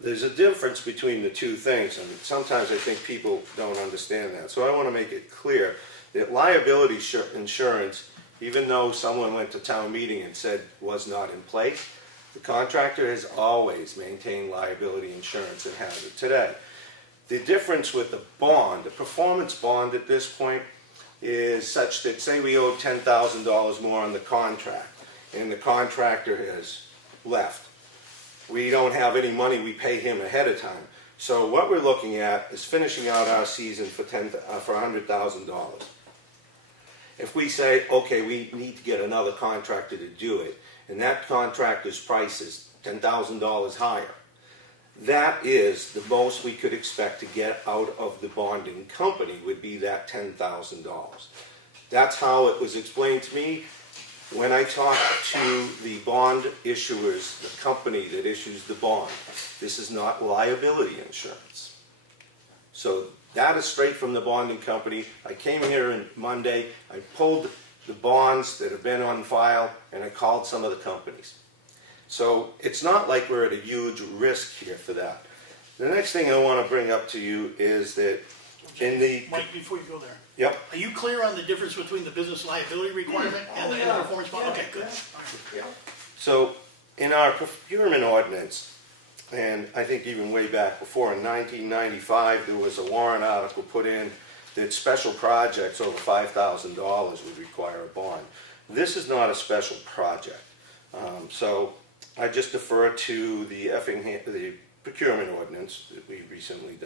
There's a difference between the two things, and sometimes I think people don't understand that. So I want to make it clear that liability insurance, even though someone went to town meeting and said was not in place, the contractor has always maintained liability insurance and has it today. The difference with the bond, the performance bond at this point, is such that, say we owed $10,000 more on the contract, and the contractor has left. We don't have any money, we pay him ahead of time. So what we're looking at is finishing out our season for $100,000. If we say, okay, we need to get another contractor to do it, and that contractor's price is $10,000 higher, that is the most we could expect to get out of the bonding company would be that $10,000. That's how it was explained to me when I talked to the bond issuers, the company that issues the bond. This is not liability insurance. So that is straight from the bonding company. I came here on Monday, I pulled the bonds that have been on file, and I called some of the companies. So it's not like we're at a huge risk here for that. The next thing I want to bring up to you is that in the... Mike, before you go there, Yep. are you clear on the difference between the business liability requirement and the performance bond? Okay, good. All right. So in our procurement ordinance, and I think even way back before, in 1995, there was a warrant article put in that special projects over $5,000 would require a bond. This is not a special project. So I just defer to the Effingham, the procurement ordinance that we've recently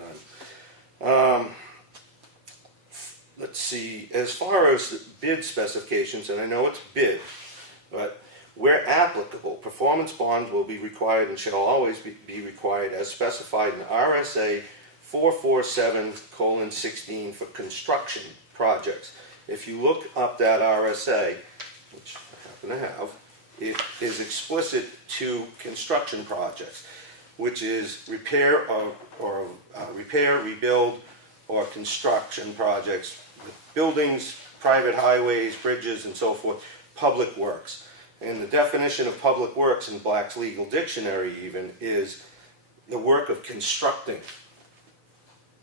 done. Let's see, as far as the bid specifications, and I know it's bid, but where applicable, performance bonds will be required and shall always be required as specified in RSA 447:16 for construction projects. If you look up that RSA, which I happen to have, it is explicit to construction projects, which is repair or repair, rebuild, or construction projects, buildings, private highways, bridges, and so forth, public works. And the definition of public works in Black's Legal Dictionary even is the work of constructing.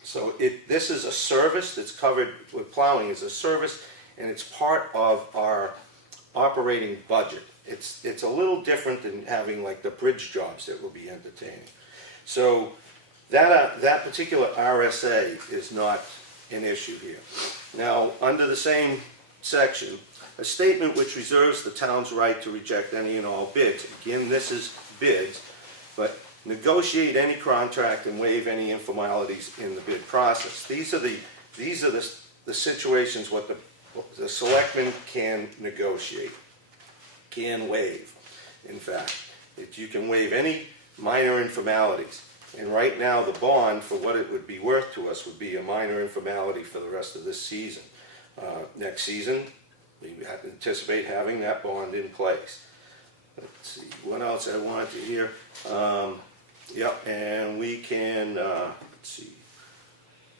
So this is a service that's covered with plowing as a service, and it's part of our operating budget. It's a little different than having like the bridge jobs that we'll be entertaining. So that particular RSA is not an issue here. Now, under the same section, a statement which reserves the town's right to reject any and all bids. Again, this is bids, but negotiate any contract and waive any informalities in the bid process. These are the situations what the selectmen can negotiate, can waive. In fact, that you can waive any minor informalities. And right now, the bond, for what it would be worth to us, would be a minor informality for the rest of this season. Next season, we anticipate having that bond in place. Let's see, what else I wanted to hear. Yep, and we can, let's see,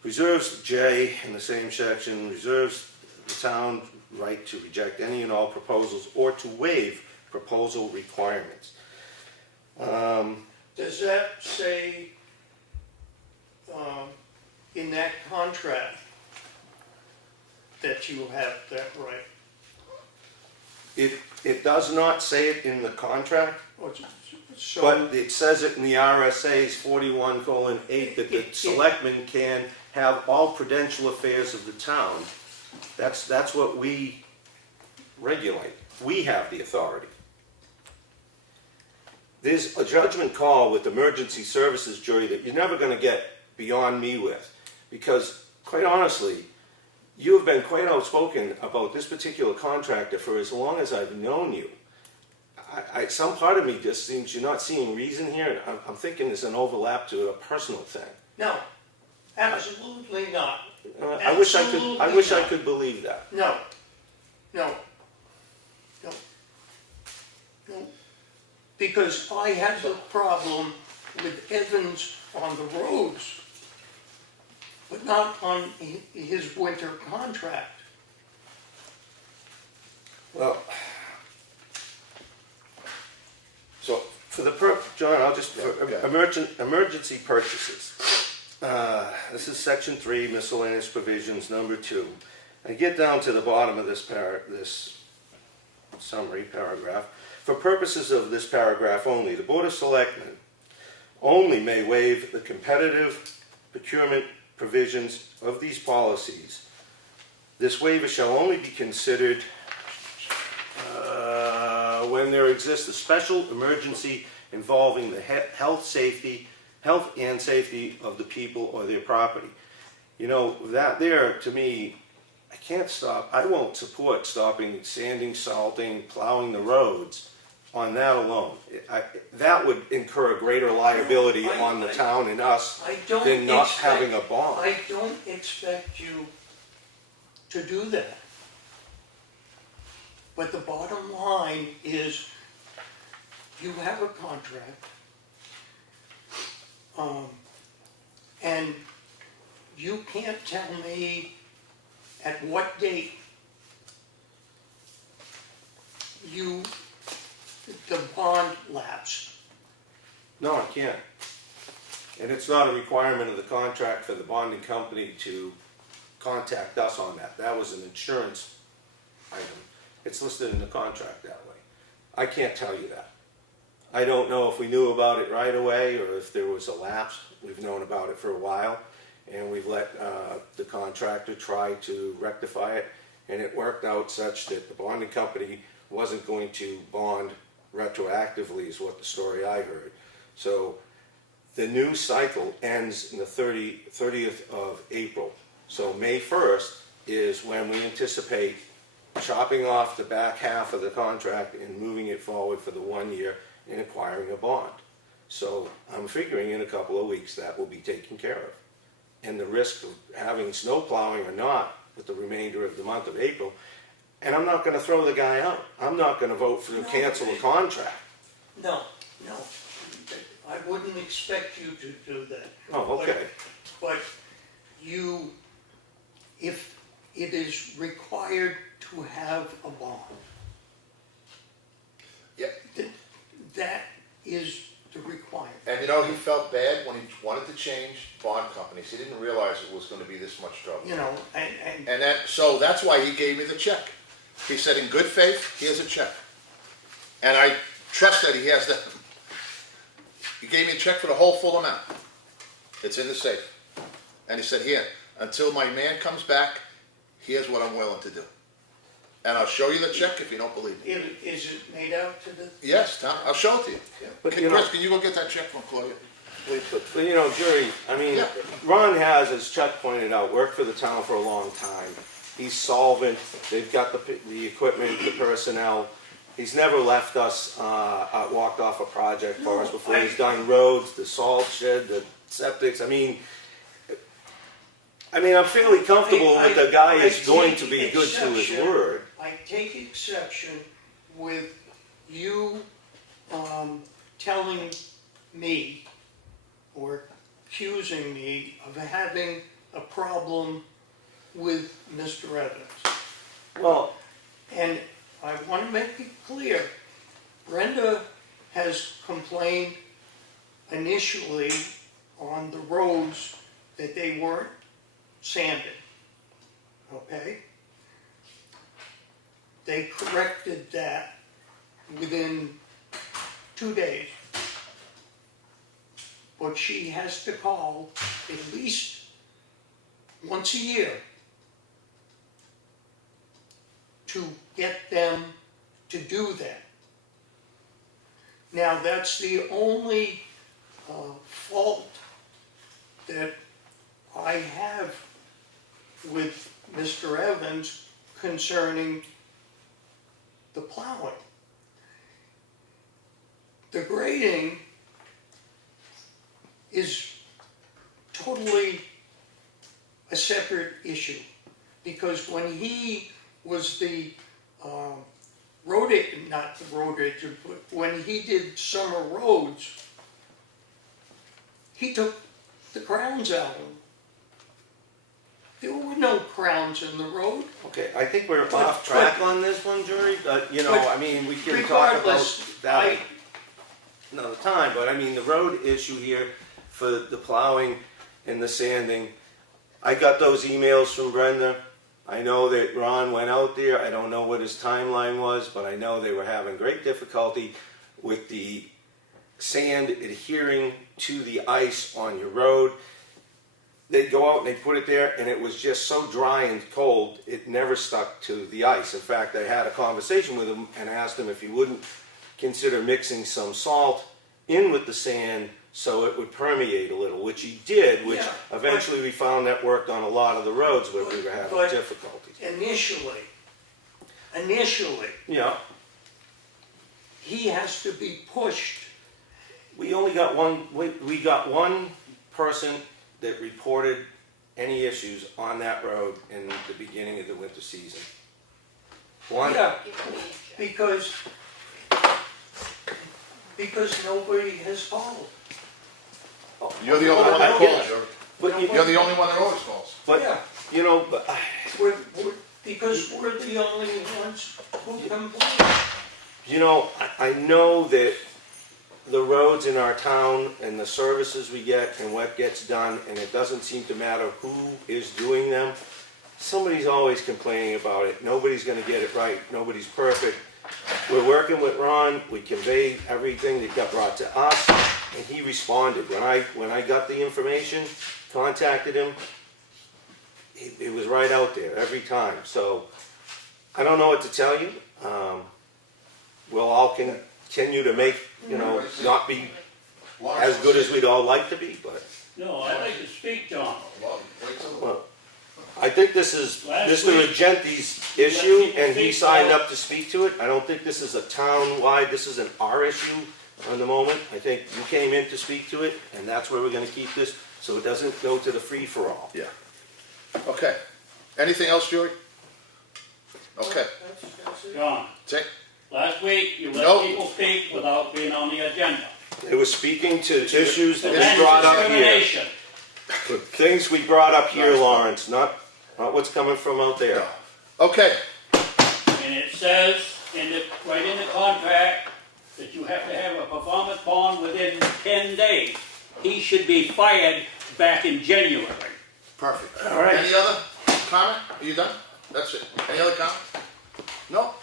reserves J in the same section, reserves the town right to reject any and all proposals or to waive proposal requirements. Does that say, in that contract, that you have that right? It does not say it in the contract, So, but it says it in the RSA's 41:8 that the selectmen can have all prudential affairs of the town. That's what we regulate. We have the authority. There's a judgment call with emergency services jury that you're never going to get beyond me with, because quite honestly, you have been quite outspoken about this particular contractor for as long as I've known you. Some part of me just seems you're not seeing reason here, and I'm thinking there's an overlap to a personal thing. no, absolutely not. I wish I could believe that. No. Because I had the problem with Evans on the roads, but not on his winter contract. Well, so for the John, I'll just, emergency purchases. This is section 3, miscellaneous provisions, number 2. I get down to the bottom of this summary paragraph. For purposes of this paragraph only, the Board of Selectmen only may waive the competitive procurement provisions of these policies. This waiver shall only be considered when there exists a special emergency involving the health and safety of the people or their property. You know, that there, to me, I won't support stopping sanding, salting, plowing the roads on that alone. That would incur a greater liability on the town and us than not having a bond. I don't expect you to do that. But the bottom line is, you have a contract, and you can't tell me at what date the bond lapsed. No, I can't. And it's not a requirement of the contract for the bonding company to contact us on that. That was an insurance item. It's listed in the contract that way. I can't tell you that. I don't know if we knew about it right away or if there was a lapse. We've known about it for a while, and we've let the contractor try to rectify it, and it worked out such that the bonding company wasn't going to bond retroactively, is what the story I heard. So the new cycle ends in the 30th of April. So May 1st is when we anticipate chopping off the back half of the contract and moving it forward for the 1 year and acquiring a bond. So I'm figuring in a couple of weeks that will be taken care of. And the risk of having snow plowing or not with the remainder of the month of April, and I'm not going to throw the guy out. I'm not going to vote for to cancel the contract. No, I wouldn't expect you to do that. Oh, okay. But if it is required to have a bond, Yeah. that is the requirement. And you know, he felt bad when he wanted to change bond companies. He didn't realize it was going to be this much trouble. You know, and So that's why he gave me the check. He said, in good faith, here's a check. And I trust that he has that. He gave me a check for the whole full amount. It's in the safe. And he said, here, until my man comes back, here's what I'm willing to do. And I'll show you the check if you don't believe me. is it made out to the? Yes, Tom, I'll show it to you. But, Chris, you know, can you go get that check from Claudia? Please. but you know, Jerry, I mean, Yeah. Ron has, as Chuck pointed out, worked for the town for a long time. He's solvent. They've got the equipment, the personnel. He's never left us, walked off a project for us before. He's done roads, the salt shed, the septics. I mean, I'm fairly comfortable that the guy is going to be good to his word. I take exception with you telling me or accusing me of having a problem with Mr. Evans. Well, And I want to make it clear, Brenda has complained initially on the roads that they weren't sanded, okay? They corrected that within 2 days. But she has to call at least once a year to get them to do that. Now, that's the only fault that I have with Mr. Evans concerning the plowing. The grading is totally a separate issue, because when he was the not the road agent, but when he did summer roads, he took the crowns out. There were no crowns in the road. okay, I think we're off track on this one, Jerry. You know, I mean, we can talk about Regardless, that another time, but I mean, the road issue here for the plowing and the sanding, I got those emails from Brenda. I know that Ron went out there. I don't know what his timeline was, but I know they were having great difficulty with the sand adhering to the ice on your road. They'd go out and they'd put it there, and it was just so dry and cold, it never stuck to the ice. In fact, I had a conversation with him and asked him if he wouldn't consider mixing some salt in with the sand so it would permeate a little, which he did, which Yeah, eventually we found that worked on a lot of the roads where we were having but- difficulty. Initially, Yeah, he has to be pushed. we only got we got one person that reported any issues on that road in the beginning of the winter season. One. Yeah, because nobody has called. You're the only one that calls, Joe. But You're the only one that always calls. but Yeah. you know, but, Because we're the only ones who complain. you know, I know that the roads in our town and the services we get and what gets done, and it doesn't seem to matter who is doing them. Somebody's always complaining about it. Nobody's gonna get it right. Nobody's perfect. We're working with Ron. We conveyed everything that got brought to us, and he responded. When I got the information, contacted him, it was right out there every time. So I don't know what to tell you. We'll all continue to make, you know, not be as good as we'd all like to be, but No, I'd like to speak, John. well, I think this is Last Mr. week, Regenti's you issue, let people and he speak signed out. up to speak to it. I don't think this is a town-wide, this is an our issue on the moment. I think you came in to speak to it, and that's where we're gonna keep this, so it doesn't go to the free-for-all. Yeah. Okay. Anything else, Joey? Okay. John, Take, last week you No. let people speak without being on the agenda. It was speaking to issues that That's we brought up here. discrimination. Things we brought up here, Lawrence, not what's coming from out there. okay. And it says right in the contract that you have to have a performance bond within 10 days. He should be fired back in January. Perfect. All right. Any other comment? Are you done? That's it. Any other comment? No?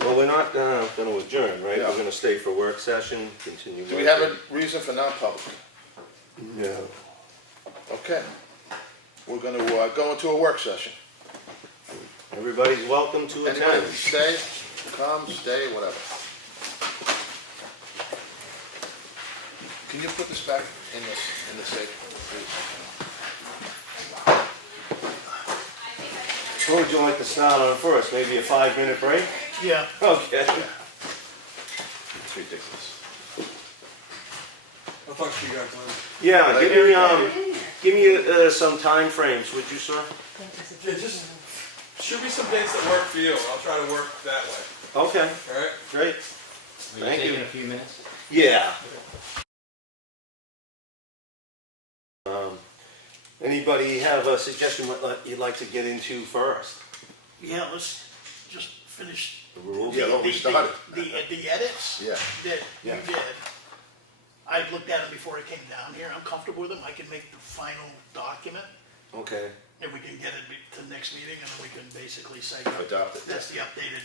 Well, we're not gonna adjourn, right? Yeah. We're gonna stay for work session, continue. Do we have a reason for non-public? No. Okay. We're gonna go into a work session. Everybody's welcome to Anybody attend. stay, come, stay, whatever. Can you put this back in the safe, please? What would you like to start on first? Maybe a 5-minute break? Yeah, Okay. It's ridiculous. I'll talk to you guys later. Yeah, give me some time frames, would you, sir? Yeah, just shoot me some dates that work for you. I'll try to work that way. Okay, All right? great. Are you Thank you. taking a few minutes? Yeah. Anybody have a suggestion what you'd like to get into first? Yeah, let's just finish. The rules? Yeah, well, we started. The edits Yeah. that Yeah. you did, I looked at them before I came down here, I'm comfortable with them, I can make the final document, Okay, and we can get it to the next meeting, and then we can basically say, Adopt it. that's the updated.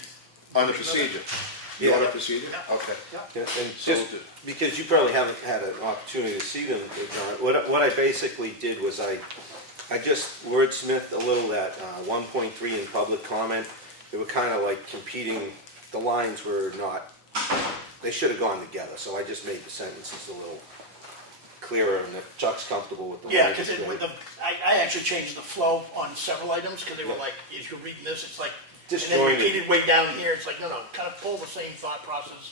On the procedure. You Yeah. want a procedure? Yeah. Okay. yeah, and So just because you probably haven't had an opportunity to see them, John, what I basically did was I just wordsmithed a little that 1.3 in public comment. They were kind of like competing, the lines were not, they should have gone together, so I just made the sentences a little clearer, and if Chuck's comfortable with the Yeah, language, because great. I actually changed the flow on several items, because they were Yeah. like, if you're reading this, it's like, and then Disjointed. repeated way down here, it's like, no, kind of pull the same thought process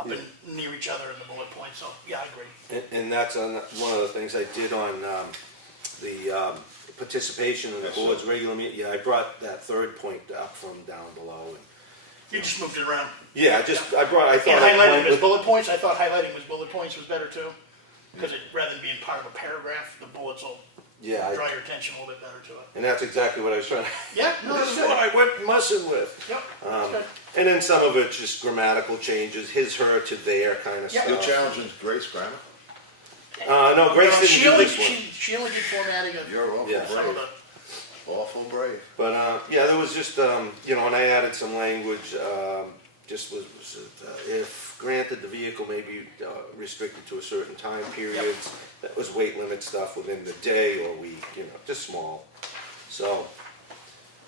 up and near each other in the bullet points, so, yeah, I agree. And that's one of the things I did on the participation in the Yes, board's regular meeting. Yeah, I brought that third point up from down below. And, You just moved it around. yeah, I thought And it highlighting went them as with, bullet points, I thought highlighting as bullet points was better too, because rather than being part of a paragraph, the bullets will yeah, draw your attention a little bit better to it. and that's exactly what I was trying to, Yeah, no, this that's is good. what I went mussing with. Yep, that's good. And then some of it's just grammatical changes, his, her, to their kind of Yeah. You're stuff. challenging Grace grammar? No, Grace No, didn't she do only, this one. she only did formatting of You're awful Yeah. some of brave. the, Awful brave. But, yeah, there was just, and I added some language, just was if granted, the vehicle may be restricted to a certain time periods. That was weight limit stuff within the day or week, just small. So,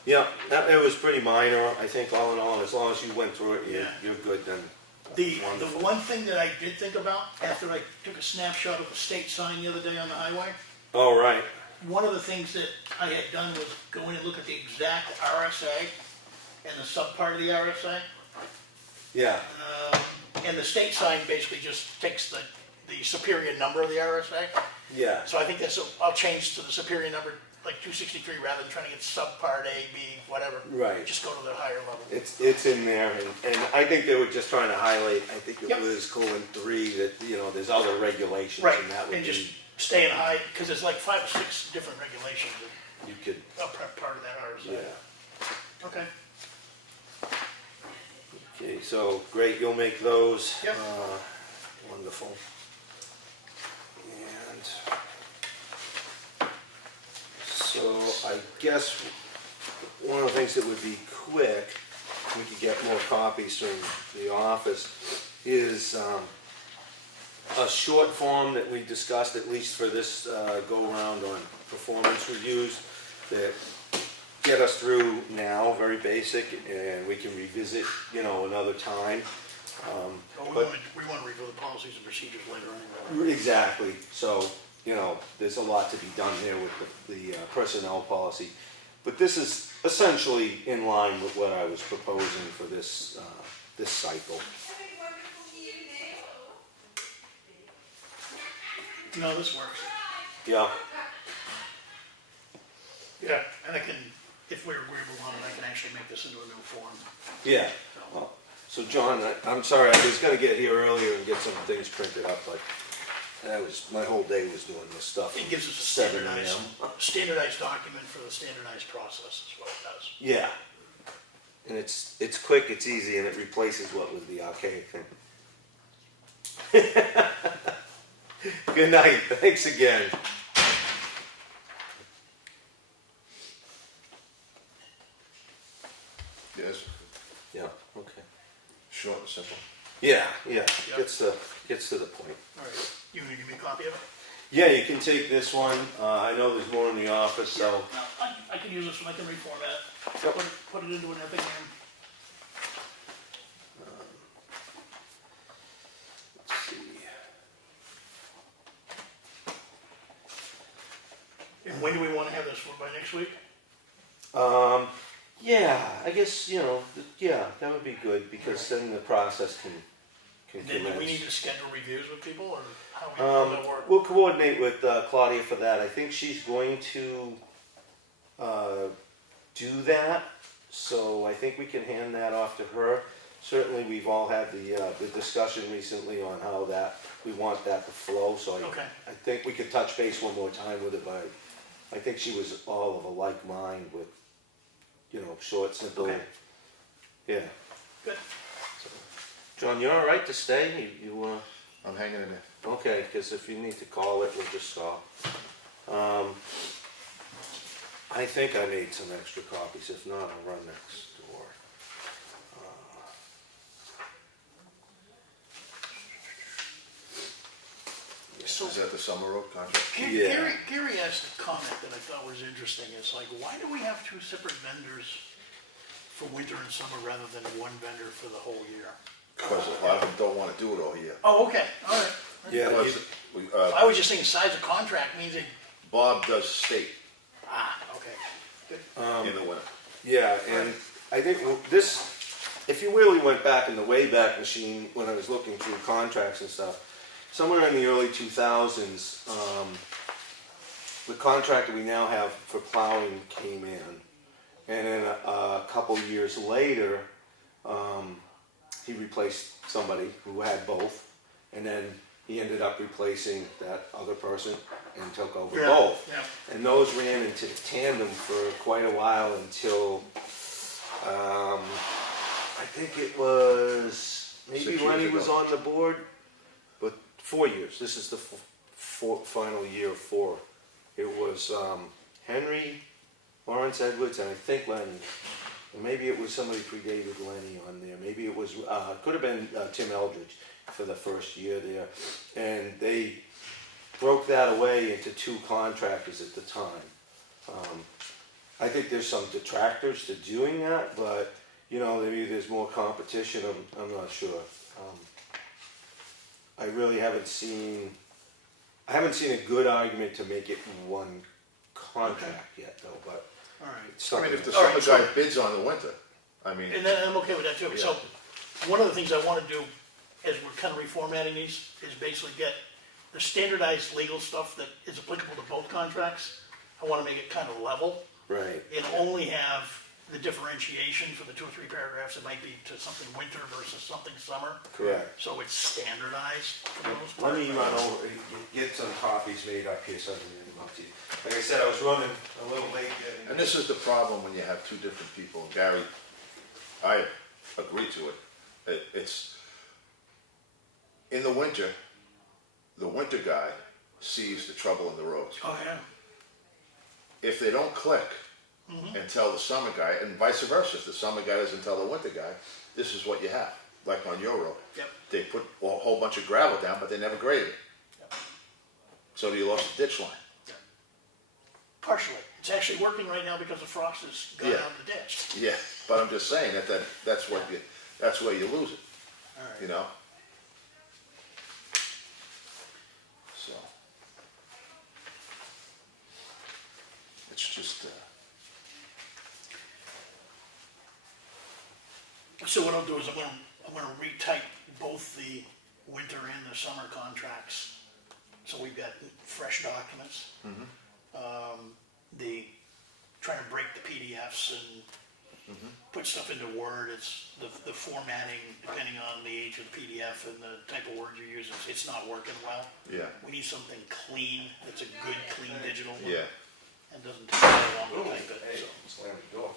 yeah, it was pretty minor, I think, all in all, as long as you went through it, Yeah. you're good then. the Wonderful. one thing that I did think about, after I took a snapshot of the state sign the other day on the highway, All right, one of the things that I had done was go in and look at the exact RSA and the subpart of the RSA. yeah, And the state sign basically just takes the superior number of the RSA. yeah. So I think I'll change to the superior number, like 263, rather than trying to get subpart A, B, whatever. Right. Just go to the higher level. It's in there, and I think they were just trying to highlight, I think it Yep. was :3, that, there's other regulations, Right, and that would and just be, staying high, because there's like 5 or 6 different regulations you could, that are part of that RSA. yeah. Okay. Okay, so, great, you'll make those. Yep. Wonderful. And so I guess one of the things that would be quick, we could get more copies from the office, is a short form that we discussed, at least for this go-around on performance reviews, that get us through now, very basic, and we can revisit, another time. But But- we want to review the policies and procedures later anyway. Exactly, so, there's a lot to be done here with the personnel policy. But this is essentially in line with what I was proposing for this cycle. No, this works. Yeah, Yeah, and I can, if we're agreeable on it, I can actually make this into a new form. yeah. Well, so John, I'm sorry, I was gonna get here earlier and get some things printed up, but my whole day was doing this stuff. It gives us a 7 standardized document for the standardized process, is what it does. Yeah. And it's quick, it's easy, and it replaces what was the archaic thing. Good night, thanks again. Yes, Yeah, okay. short and simple. Yeah, Yeah. gets to the point. All right, you gonna give me a copy of it? Yeah, you can take this one, I know there's more in the office, so, No, I can use this one, I can reformat it, Yep. put it into an Effingham. let's see. And when do we wanna have this for, by next week? Yeah, I guess, yeah, that would be good, because then the process can And then do we need commence. to schedule reviews with people, or how will that work? We'll coordinate with Claudia for that. I think she's going to do that, so I think we can hand that off to her. certainly we've all had the discussion recently on how that, we want that to flow, so Okay. I think we could touch base one more time with it, but I think she was all of a like mind with, you know, short, simple, Okay. yeah. Good. John, you're all right to stay? You, I'm hanging in there. okay, because if you need to call it, we'll just stop. I think I made some extra copies. If not, I'll run next door. So Is that the Summer Road contract? Yeah. Gary asked a comment that I thought was interesting. It's like, why do we have two separate vendors for winter and summer rather than one vendor for the whole year? Because a lot of them don't wanna do it all year. Oh, okay, all right. Yeah, Plus, you- we, I was just thinking size of contract means it, Bob does state okay. Good. in the winter. yeah, and I think this, if you really went back in the Wayback Machine, when I was looking through contracts and stuff, somewhere in the early 2000s, the contract that we now have for plowing came in. And then a couple years later, he replaced somebody who had both. And then he ended up replacing that other person and took over Yeah, both. yeah. And those ran into tandem for quite a while until, I think it was maybe 6 when he years was ago. on the board, but 4 years. This is the final year of 4. It was Henry, Lawrence Edwards, and I think Lenny. Or maybe it was somebody predated Lenny on there. Maybe it was, could have been Tim Eldridge for the first year there. And they broke that away into 2 contractors at the time. I think there's some detractors to doing that, but you know, maybe there's more competition. I'm not sure. I really haven't seen a good argument to make it one contract yet, though. But All right. it's I something. mean, if the All right, summer so- guy bids on the winter, I mean, And then I'm okay with that too. So, one of the things I want to do, as we're kind of reformatting these, is basically get the standardized legal stuff that is applicable to both contracts. I want to make it kind of level Right. and only have the differentiation for the 2 or 3 paragraphs. It might be to something winter versus something summer. Correct. So it's standardized for the most Let part. me run over, get some copies made up here so I can get them up to you. Like I said, I was running a little late getting. and this is the problem when you have 2 different people. Gary, I agree to it. It's, in the winter guy sees the trouble in the roads. Oh, yeah. If they don't click and tell the summer guy, and vice versa, if the summer guy doesn't tell the winter guy, this is what you have, like on your road. Yep. They put a whole bunch of gravel down, but they never graded it. Yep. So you lost the ditch line. Partially. It's actually working right now because the frost has gone Yeah. out the ditch. Yeah, but I'm just saying that's where you lose it, All right. you know? So. It's just, So what I'll do is I'm gonna retype both the winter and the summer contracts, so we've got fresh documents. Trying to break the PDFs and put stuff into Word. It's the formatting, depending on the age of the PDF and the type of words you're using, it's not working well. yeah, We need something clean, that's a good, clean digital one. yeah. And doesn't take very long to type it, Hey, so. slam the door.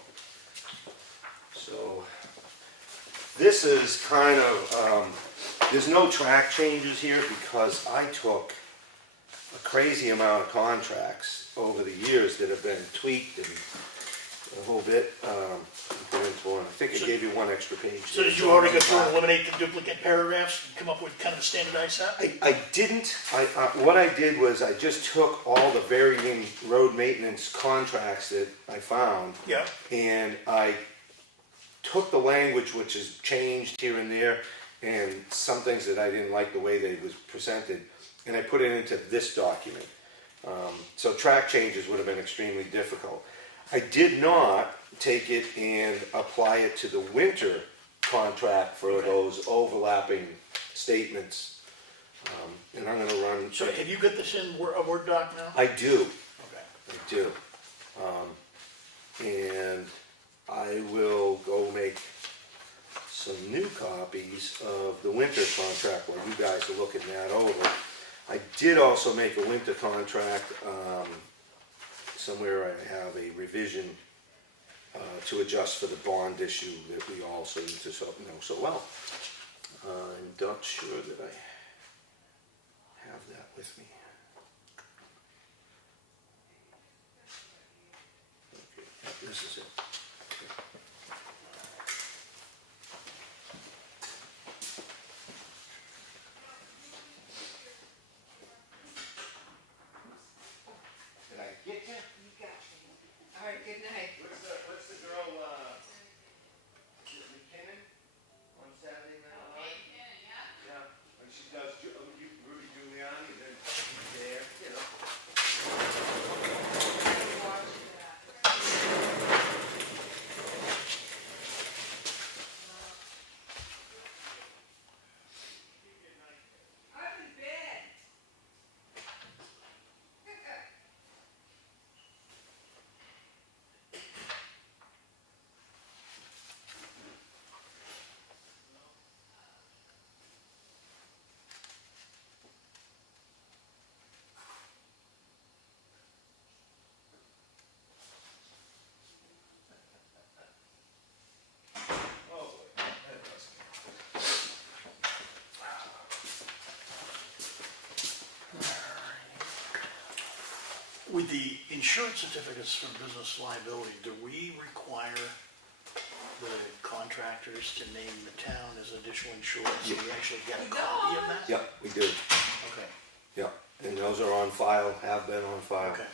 So, this is kind of, there's no track changes here because I took a crazy amount of contracts over the years that have been tweaked and a whole bit, put into one. I think I gave you one extra page. So did you already go through and eliminate the duplicate paragraphs and come up with kind of a standardized set? I didn't, what I did was I just took all the varying road maintenance contracts that I found. Yeah. And I took the language which is changed here and there, and some things that I didn't like the way they was presented, and I put it into this document. So track changes would have been extremely difficult. I did not take it and apply it to the winter contract for those overlapping statements. And I'm gonna run. So have you got this in a Word doc now? I do. Okay. I do. And I will go make some new copies of the winter contract while you guys are looking that over. I did also make a winter contract, somewhere I have a revision to adjust for the bond issue that we also need to know so well. I'm not sure that I have that with me. Okay, this is it. Did I get you? You got me. All right, good night. What's the girl, McKinnon on Saturday Night Live? Yeah, when she does Rudy Giuliani, then there, you know. I'm in bed. With the insurance certificates for business liability, do we require the contractors to name the town as additional insured, so we actually get a copy of that? Yeah, we do, Okay, yeah, and those are on file, have been on file. okay.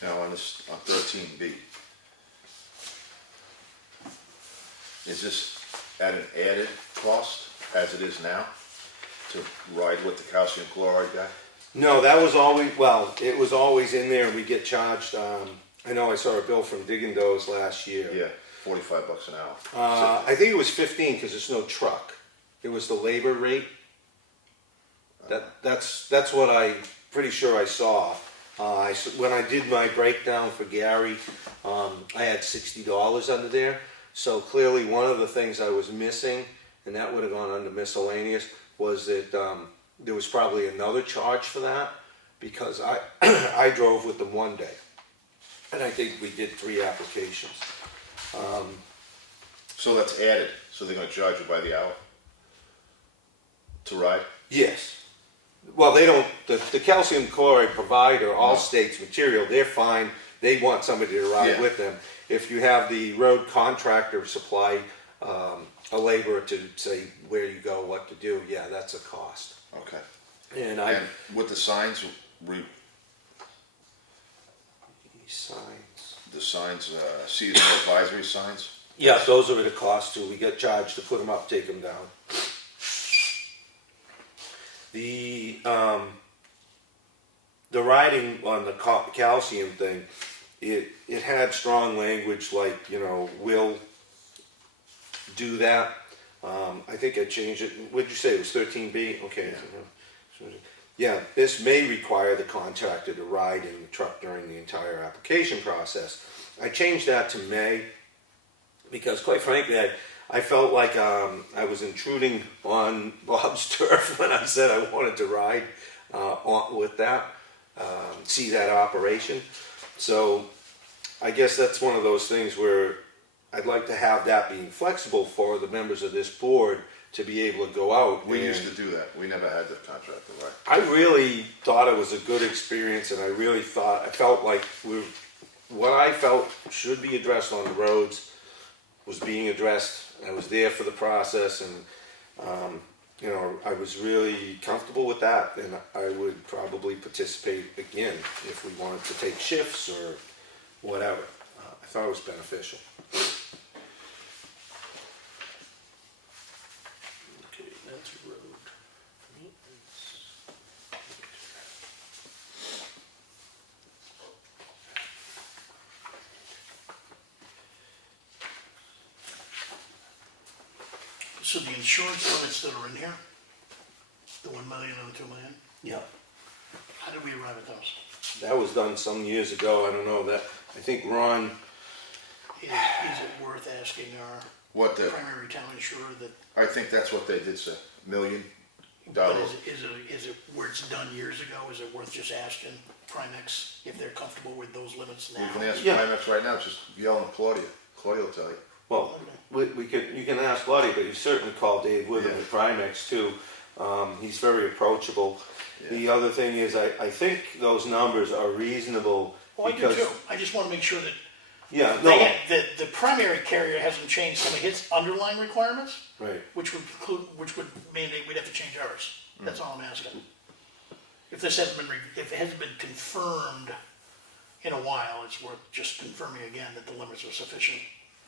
Now on this, on 13B, is this at an added cost as it is now to ride with the calcium chloride guy? No, that was always, well, it was always in there, and we get charged, I know I saw a bill from Digging Does last year. Yeah, $45 an hour. I think it was 15, because it's no truck. It was the labor rate. That's what I, pretty sure I saw. When I did my breakdown for Gary, I had $60 under there. So clearly, one of the things I was missing, and that would have gone under miscellaneous, was that there was probably another charge for that, because I drove with them one day, and I think we did 3 applications. So that's added, so they're gonna charge you by the hour to ride? Yes. Well, they don't, the calcium chloride provider, all states material, they're fine. They want somebody to ride Yeah. with them. If you have the road contractor supply a laborer to say where you go, what to do, yeah, that's a cost. Okay. And And with the signs, signs. the signs, seasonal advisory signs? Yeah, those are the costs too. We get charged to put them up, take them down. The writing on the calcium thing, it had strong language like, you know, will do that. I think I changed it. What'd you say? It was 13B? Okay. Yeah, this may require the contractor to ride in the truck during the entire application process. I changed that to may, because quite frankly, I felt like I was intruding on Bob's turf when I said I wanted to ride with that, see that operation. So I guess that's one of those things where I'd like to have that being flexible for the members of this board to be able to go out. We and- used to do that. We never had the contractor, right? I really thought it was a good experience, and I felt like what I felt should be addressed on the roads was being addressed. I was there for the process, and you know, I was really comfortable with that, and I would probably participate again if we wanted to take shifts or whatever. I thought it was beneficial. Okay, that's road maintenance. so the insurance limits that are in here, the 1 million and the 2 million, Yeah. how did we arrive at those? That was done some years ago, I don't know, that, I think Ron, Is it worth asking our What the, primary town insurer that, I think that's what they did, sir, $1 million. but is it where it's done years ago, is it worth just asking Primex if they're comfortable with those limits We now? can ask Yeah. Primex right now, just yell at Claudia. Claudia will tell you. well, we could, you can ask Lottie, but you certainly call Dave Witham Yeah. at Primex too. He's very approachable. The other thing is, I think those numbers are reasonable Well, I do because, too, I just wanna make sure that yeah, no, the primary carrier hasn't changed some of its underlying requirements, right. which would mandate we'd have to change ours. That's all I'm asking. If this hasn't been, if it hasn't been confirmed in a while, it's worth just confirming again that the limits are sufficient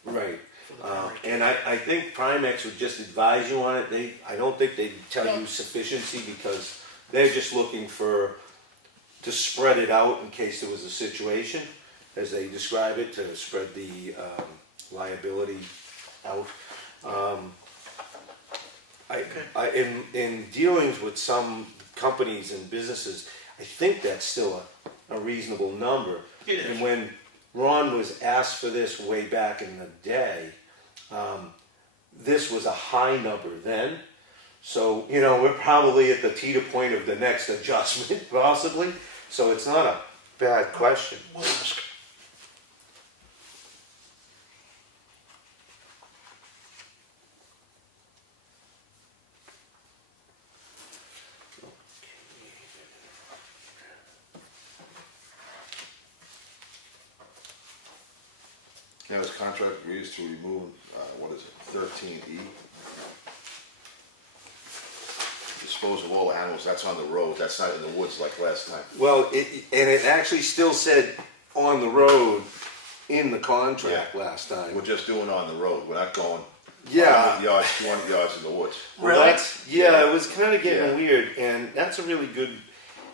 Right, for the primary carrier. and I think Primex would just advise you on it, I don't think they'd tell No. you sufficiency because they're just looking to spread it out in case there was a situation, as they describe it, to spread the liability out. In dealings with some companies and businesses, I think that's still a reasonable number. It is. And when Ron was asked for this way back in the day, this was a high number then. So, we're probably at the teeter point of the next adjustment, possibly. So it's not a bad question. We'll ask. Now, his contract agrees to remove, 13E. Dispose of all animals, that's on the road, that's not in the woods like last time. Well, it actually still said on the road in the contract last time. We're just doing on the road, we're not going Yeah. 100 yards, 200 yards in the woods. Well, Really? yeah, it was kind of getting Yeah. weird, and that's a really good,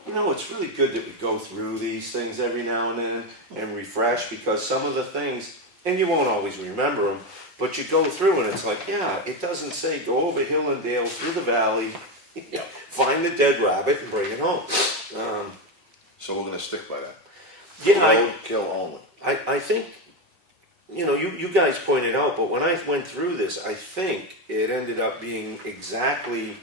it's really good that we go through these things every now and then and refresh, because some of the things, and you won't always remember them, but you go through and it's like, yeah, it doesn't say go over hill and dale through the valley, find the dead rabbit and bring it home. So we're gonna stick by that. Yeah, Road kill only. I think, you guys pointed out, but when I went through this, I think it ended up being exactly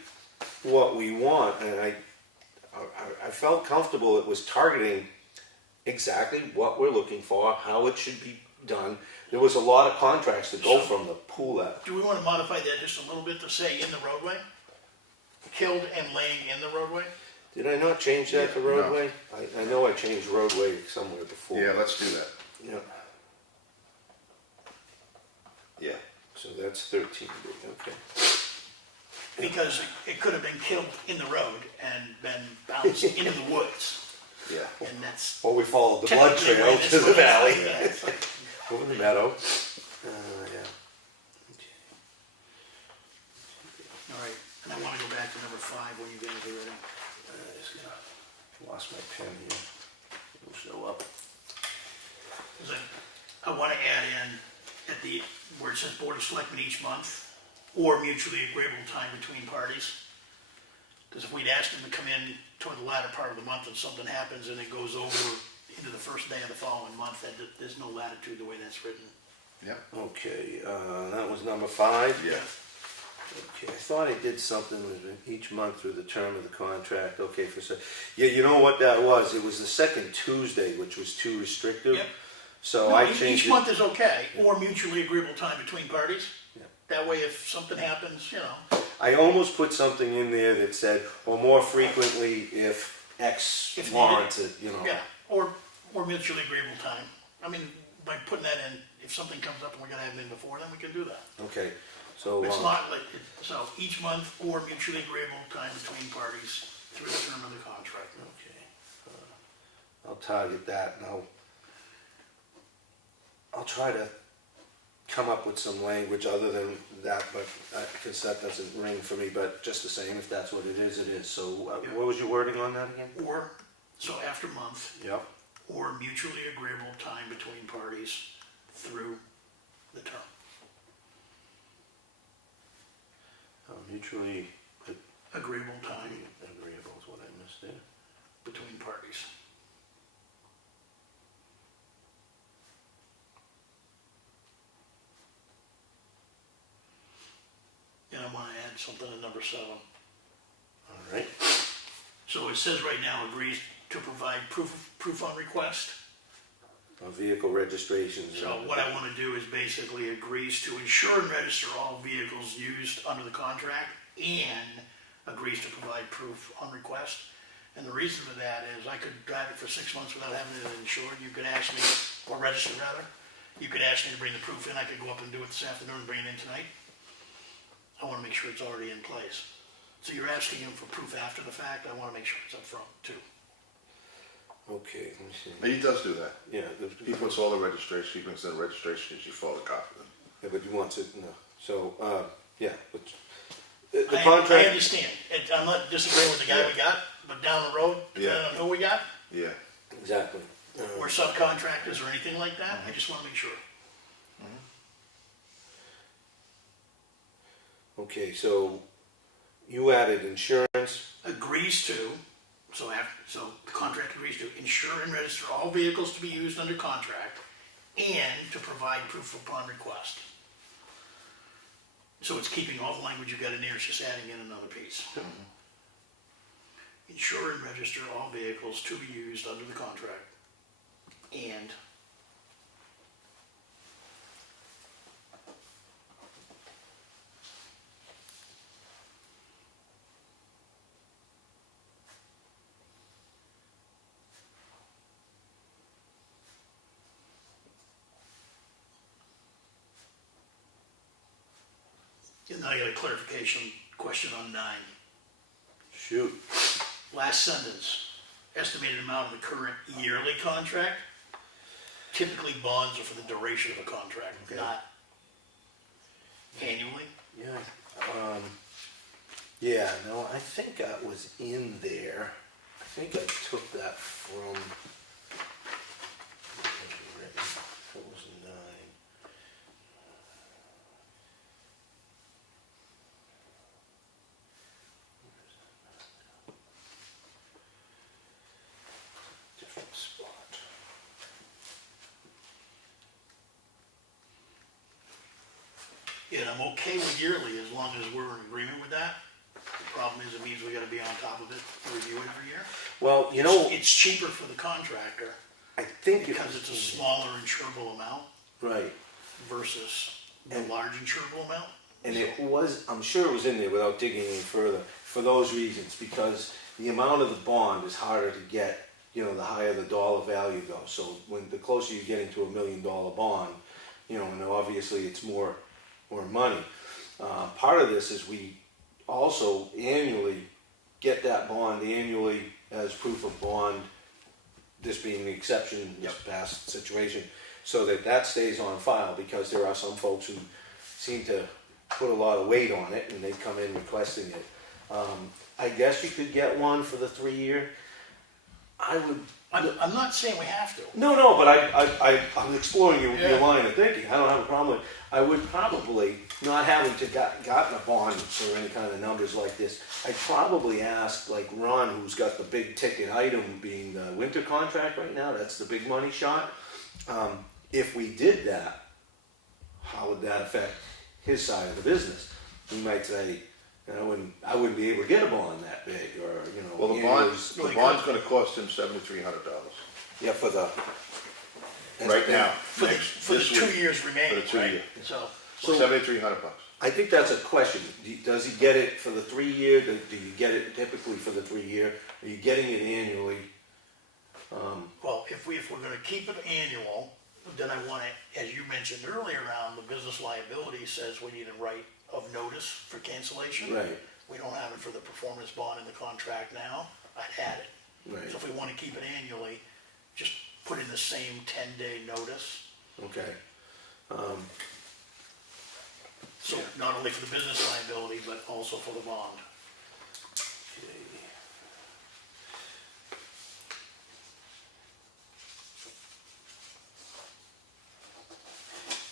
what we want, and I felt comfortable it was targeting exactly what we're looking for, how it should be done. There was a lot of contracts to go from the pool that, Do we wanna modify that just a little bit to say in the roadway? Killed and laying in the roadway? did I not change that to Yeah, no. roadway? I know I changed roadway somewhere before. Yeah, let's do that. Yeah, Yeah. so that's 13, okay. Because it could have been killed in the road and been bounced into the woods, Yeah. and that's. Well, we followed the blood technically trail where to this the was. valley, Yeah, it's like- over the meadow. Yeah. All right, and I wanna go back to number 5 when you guys are ready. Lost my pen here. It'll show up. 'Cause I wanna add in at the, where it says Board of Selectmen each month, or mutually agreeable time between parties. Because if we'd asked them to come in toward the latter part of the month and something happens and it goes over into the first day of the following month, there's no latitude the way that's written. Yeah. Okay, that was number 5? Yeah. Okay, I thought I did something with each month through the term of the contract, okay, yeah, you know what that was? It was the second Tuesday, which was too restrictive. Yep. So No, I changed each it. month is okay, or mutually agreeable time between parties. Yeah. That way if something happens, I almost put something in there that said, or more frequently if X If needed. warrants it, yeah, or mutually agreeable time. I mean, by putting that in, if something comes up and we're gonna have them in before, then we can do that. Okay, so. It's not like, so each month or mutually agreeable time between parties through the term of the contract. Okay, I'll target that and I'll try to come up with some language other than that, but, because that doesn't ring for me, but just the same, if that's what it is, it is. So what was your wording on that again? Or, so after month, Yep. or mutually agreeable time between parties through the term. Mutually agreeable time agreeable is what I missed there. between parties. And I wanna add something to number 7. All right. So it says right now agrees to provide proof on request. Vehicle registrations. So what I wanna do is basically agrees to insure and register all vehicles used under the contract and agrees to provide proof on request. And the reason for that is I could drive it for 6 months without having it insured. You could ask me, or registered rather. You could ask me to bring the proof in. I could go up and do it this afternoon and bring it in tonight. I wanna make sure it's already in place. So you're asking him for proof after the fact. I wanna make sure it's up front too. Okay, let me see. He does do that. Yeah, He puts all the registration, he brings in the registration, you photocopy them. yeah, but you want it, no, so, yeah, but. The I contract, understand. I'm not disagreeing with the guy we got, but down the road, Yeah. depending on who we got, Yeah. exactly. or subcontractors or anything like that, I just wanna make sure. Okay, so you added insurance, Agrees to, so the contract agrees to insure and register all vehicles to be used under contract and to provide proof upon request. So it's keeping all the language you got in there, it's just adding in another piece. Insure and register all vehicles to be used under the contract and and I got a clarification question on 9. shoot, Last sentence, estimated amount of the current yearly contract. Typically bonds are for the duration of a contract, Okay. not annually. yeah, no, I think that was in there, I think I took that from. It was 9. Different spot. Yeah, and I'm okay with yearly as long as we're in agreement with that. The problem is it means we gotta be on top of it, review it every year. Well, you know, It's cheaper for the contractor I think it because was. it's a smaller insurable amount Right, versus the And- large insurable amount. and it was, I'm sure it was in there without digging any further, for those reasons, because the amount of the bond is harder to get, you know, the higher the dollar value goes. So when, the closer you're getting to $1 million bond, you know, and obviously it's more money. Part of this is we also annually get that bond annually as proof of bond, this being the exception in this past situation, so that stays on file, because there are some folks who seem to put a lot of weight on it and they come in requesting it. I guess you could get one for the 3-year. I would. I'm not saying we have to. No, but I'm exploring your Yeah. line of thinking. I don't have a problem with it. I would probably, not having to gotten a bond or any kind of numbers like this, I'd probably ask like Ron, who's got the big ticket item being the winter contract right now, that's the big money shot. If we did that, how would that affect his side of the business? He might say, you know, I wouldn't be able to get a bond that big, or, you know. Well, the bond's gonna cost him $7,300 Yeah, for the. right now, For the this 2 week, years remaining, For the 2 right? year. So, $7,300. I think that's a question. Does he get it for the 3-year? Do you get it typically for the 3-year? Are you getting it annually? well, if we're gonna keep it annual, then I want it, as you mentioned earlier on, the business liability says we need a right of notice for cancellation. Right, We don't have it for the performance bond in the contract now. I'd add it. right, So if we wanna keep it annually, just put in the same 10-day notice. okay. So not only for the business liability, but also for the bond.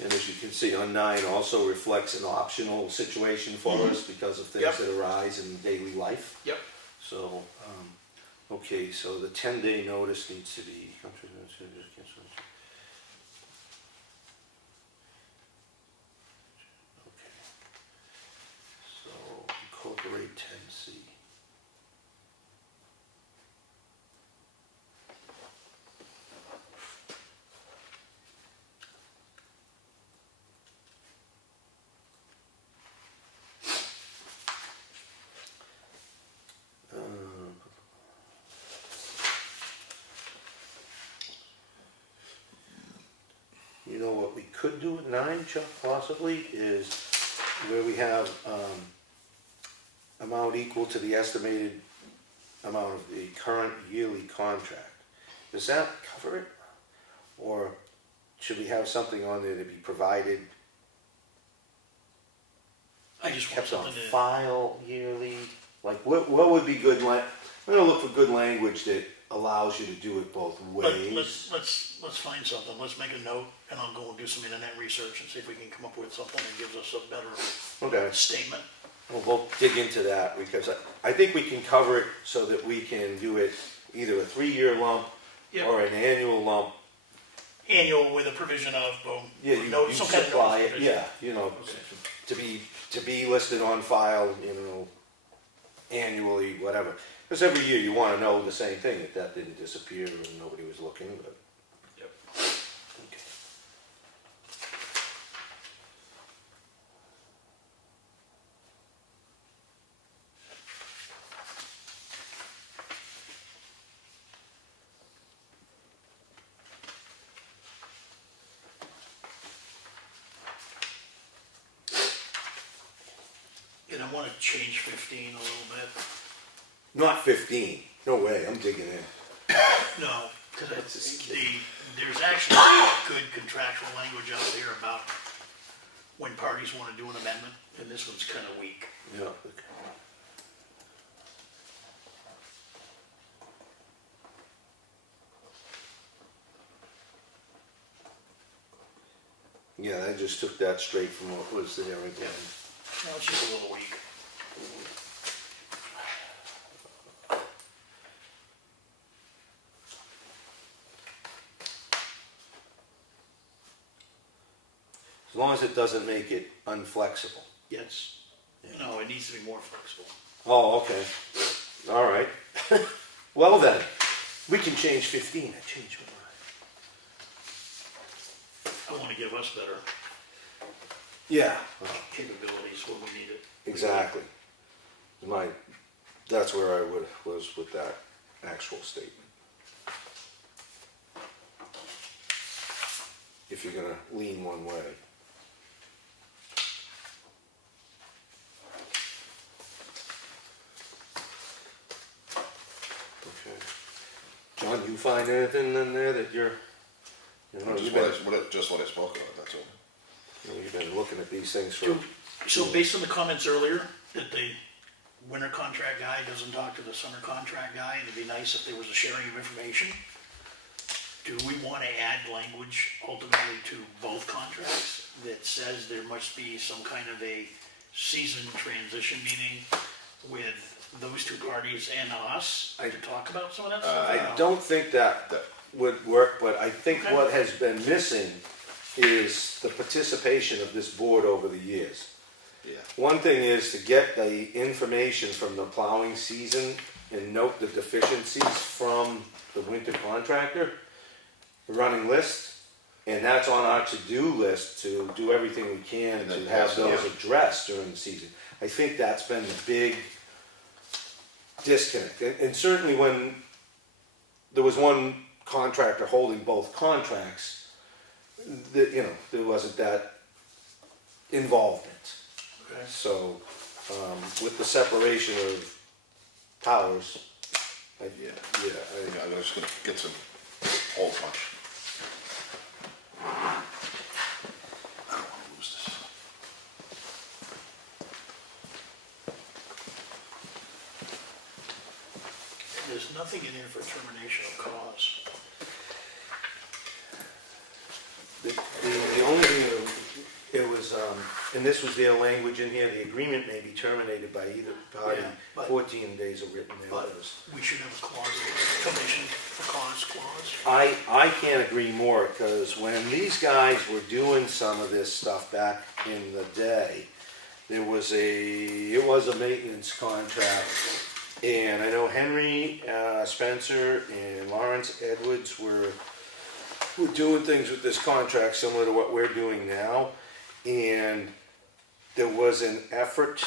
And as you can see on 9 also reflects an optional situation for us because of things Yep. that arise in daily life. Yep. So, okay, so the 10-day notice needs to be. Okay. So incorporate 10C. You know what we could do at 9, Chuck, possibly, is where we have amount equal to the estimated amount of the current yearly contract. Does that cover it? Or should we have something on there to be provided, I just want kept on something to, file yearly? Like, what would be good, I'm gonna look for good language that allows you to do it both ways. let's find something, let's make a note, and I'll go and do some internet research and see if we can come up with something that gives us a better Okay. statement. Well, we'll dig into that, because I think we can cover it so that we can do it either a 3-year lump Yep. or an annual lump. Annual with a provision of, Yeah, you notice, some kind of supply notice it, provision. yeah, you know, Okay. to be listed on file, you know, annually, whatever. Because every year you want to know the same thing, that didn't disappear and nobody was looking, but. Yep. Okay. And I wanna change 15 a little bit. Not 15, no way, I'm digging in. No, because Just there's actually good contractual language out there about when parties wanna do an amendment, and this one's kinda weak. Yeah, okay. Yeah, I just took that straight from what was there again. No, it's just a little weak. As long as it doesn't make it unflexible. Yes. No, it needs to be more flexible. Oh, okay. All right. Well then, we can change 15. I changed my mind. I wanna give us better Yeah, capabilities when we need it. exactly. That's where I was with that actual statement. If you're gonna lean one way. Okay. John, you find anything in there that you're, you know, Just what I spoke about, that's all. you've been looking at these things for. So based on the comments earlier, that the winter contract guy doesn't talk to the summer contract guy, it'd be nice if there was a sharing of information. Do we want to add language ultimately to both contracts that says there must be some kind of a season transition meeting with those two parties and us to talk about some of that stuff? I don't think that would work, but I think Okay. what has been missing is the participation of this board over the years. Yeah. One thing is to get the information from the plowing season and note the deficiencies from the winter contractor, the running list, and that's on our to-do list to do everything we can And then to have pass it those on. addressed during the season. I think that's been the big disconnect. And certainly when there was one contractor holding both contracts, there wasn't that involvement. Okay. So, with the separation of powers, Yeah, I'm just gonna get some hole punch. I don't wanna lose this. There's nothing in here for termination of cause. the only thing and this was their language in here, the agreement may be terminated by either party, Yeah, but- 14 days of written But notice. we should have a clause, termination for cause clause. I can't agree more, because when these guys were doing some of this stuff back in the day, it was a maintenance contract. And I know Henry Spencer and Lawrence Edwards were doing things with this contract similar to what we're doing now. And there was an effort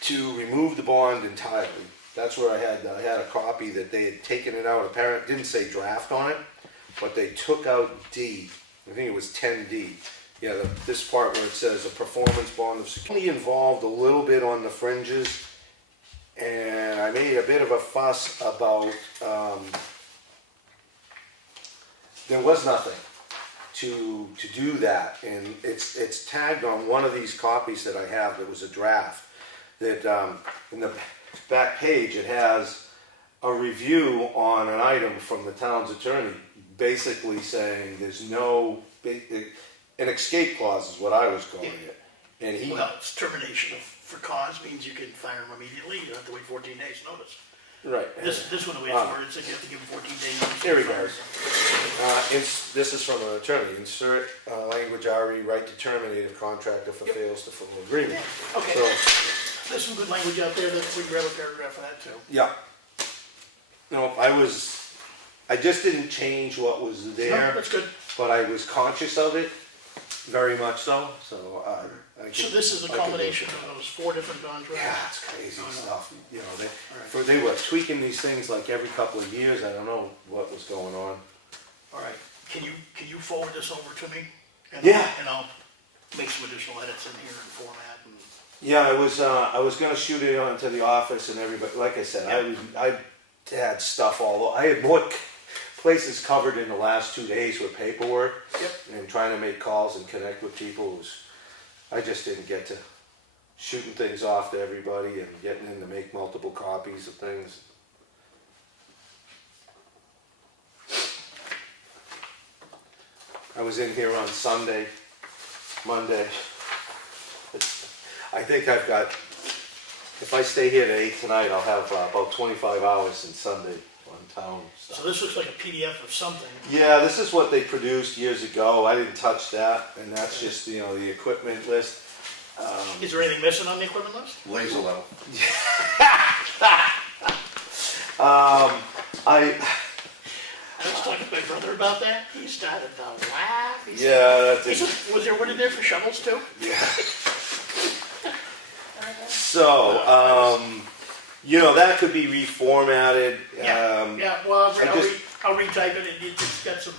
to remove the bond entirely. That's where I had a copy that they had taken it out. Apparently, it didn't say draft on it, but they took out D. I think it was 10D. Yeah, this part where it says a performance bond of security involved a little bit on the fringes. And I made a bit of a fuss about, there was nothing to do that. And it's tagged on one of these copies that I have that was a draft. That in the back page it has a review on an item from the town's attorney, basically saying there's no, an escape clause is what I was calling it. And he, Well, it's termination for cause means you can fire them immediately, you don't have to wait 14 days notice. right. This one, the way it's worded, says you have to give them 14 days notice. Here he goes. This is from an attorney. Insert language RE, right to terminate if contractor fulfills to follow agreement. Okay, So, there's some good language out there that we can grab a paragraph for that too. yeah. No, I just didn't change what was No, there, that's good. but I was conscious of it, very much so, so I So can- this is a I can- combination of those 4 different contracts? Yeah, it's crazy No, no. stuff, you know, Alright. they were tweaking these things like every couple of years, I don't know what was going on. All right, can you forward this over to me? And- Yeah. And I'll make some additional edits in here and format and. Yeah, I was gonna shoot it onto the office and everybody, like I said, I had stuff I had more places covered in the last 2 days with paperwork. Yep. And trying to make calls and connect with people I just didn't get to shooting things off to everybody and getting in to make multiple copies of things. I was in here on Monday. I think I've got, if I stay here to 8 tonight, I'll have about 25 hours in Sunday on town stuff. So this looks like a PDF of something. Yeah, this is what they produced years ago. I didn't touch that, and that's just, you know, the equipment list. Is there anything missing on the equipment list? Laser level. I was talking to my brother about that. He started to laugh. He said, yeah, that he did. said, was there one in there for shovels too? So, you know, that could be reformatted. Yeah, well, I I'll retype it. It's got some,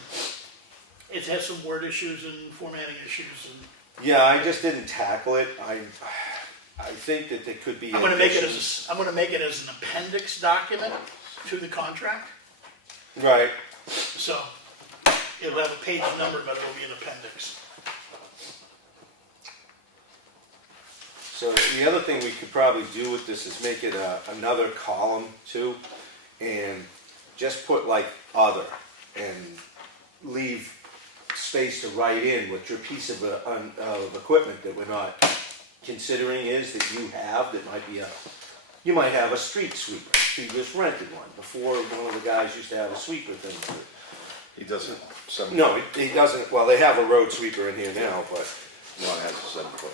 it has some word issues and formatting issues. And Yeah, I just didn't tackle it. I think that there could be. I'm gonna make it as an appendix document to the contract. Right. So it'll have a page number, but it'll be an appendix. So the other thing we could probably do with this is make it another column too, and just put like other, and leave space to write in what your piece of equipment that we're not considering is that you have, that might be you might have a street sweeper. You just rented one. Before, one of the guys used to have a sweeper thing. He doesn't, some. No, he doesn't, well, they have a road sweeper in here now, but. One has a 7-foot.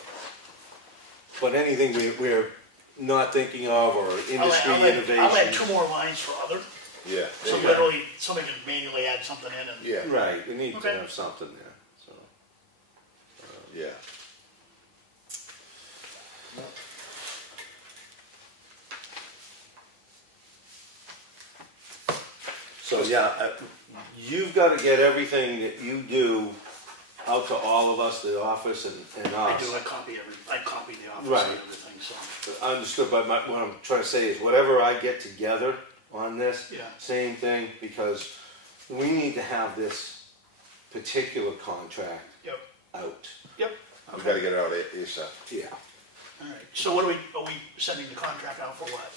But anything we're not thinking of, or industry I'll add innovation. 2 more lines for other. Yeah. So literally, somebody can manually add something in and. Yeah, Right, we need to Okay. have something there, so. yeah. So, yeah, you've gotta get everything that you do out to all of us, the office and I us. do, I copy the office Right. and everything, so. Understood, but what I'm trying to say is whatever I get together on this, Yeah. same thing, because we need to have this particular contract Yep, out. yep. We gotta get it out ASAP. Yeah. All right, so what are we sending the contract out for what?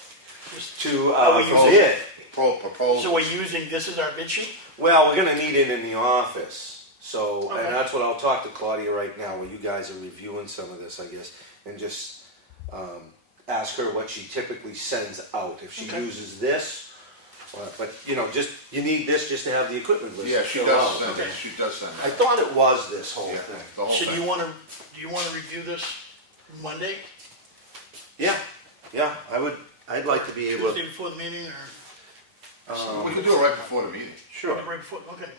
Just- To, Are we for using- bid. Proposal. So we're using, this is our bid sheet? Well, we're gonna need it in the office, So, Okay. and that's what I'll talk to Claudia right now, where you guys are reviewing some of this, I guess, and just, ask her what she typically sends out, if she Okay. uses this, but, you know, just, you need this just to have the equipment list. Yeah, she filled does out. send Okay. it, she does send I it. thought it was this whole Yeah, thing. the whole So thing. do you wanna review this Monday, Yeah, yeah, I'd like to be able Tuesday to, before the meeting, or We can do it right before the meeting, sure. right before, okay.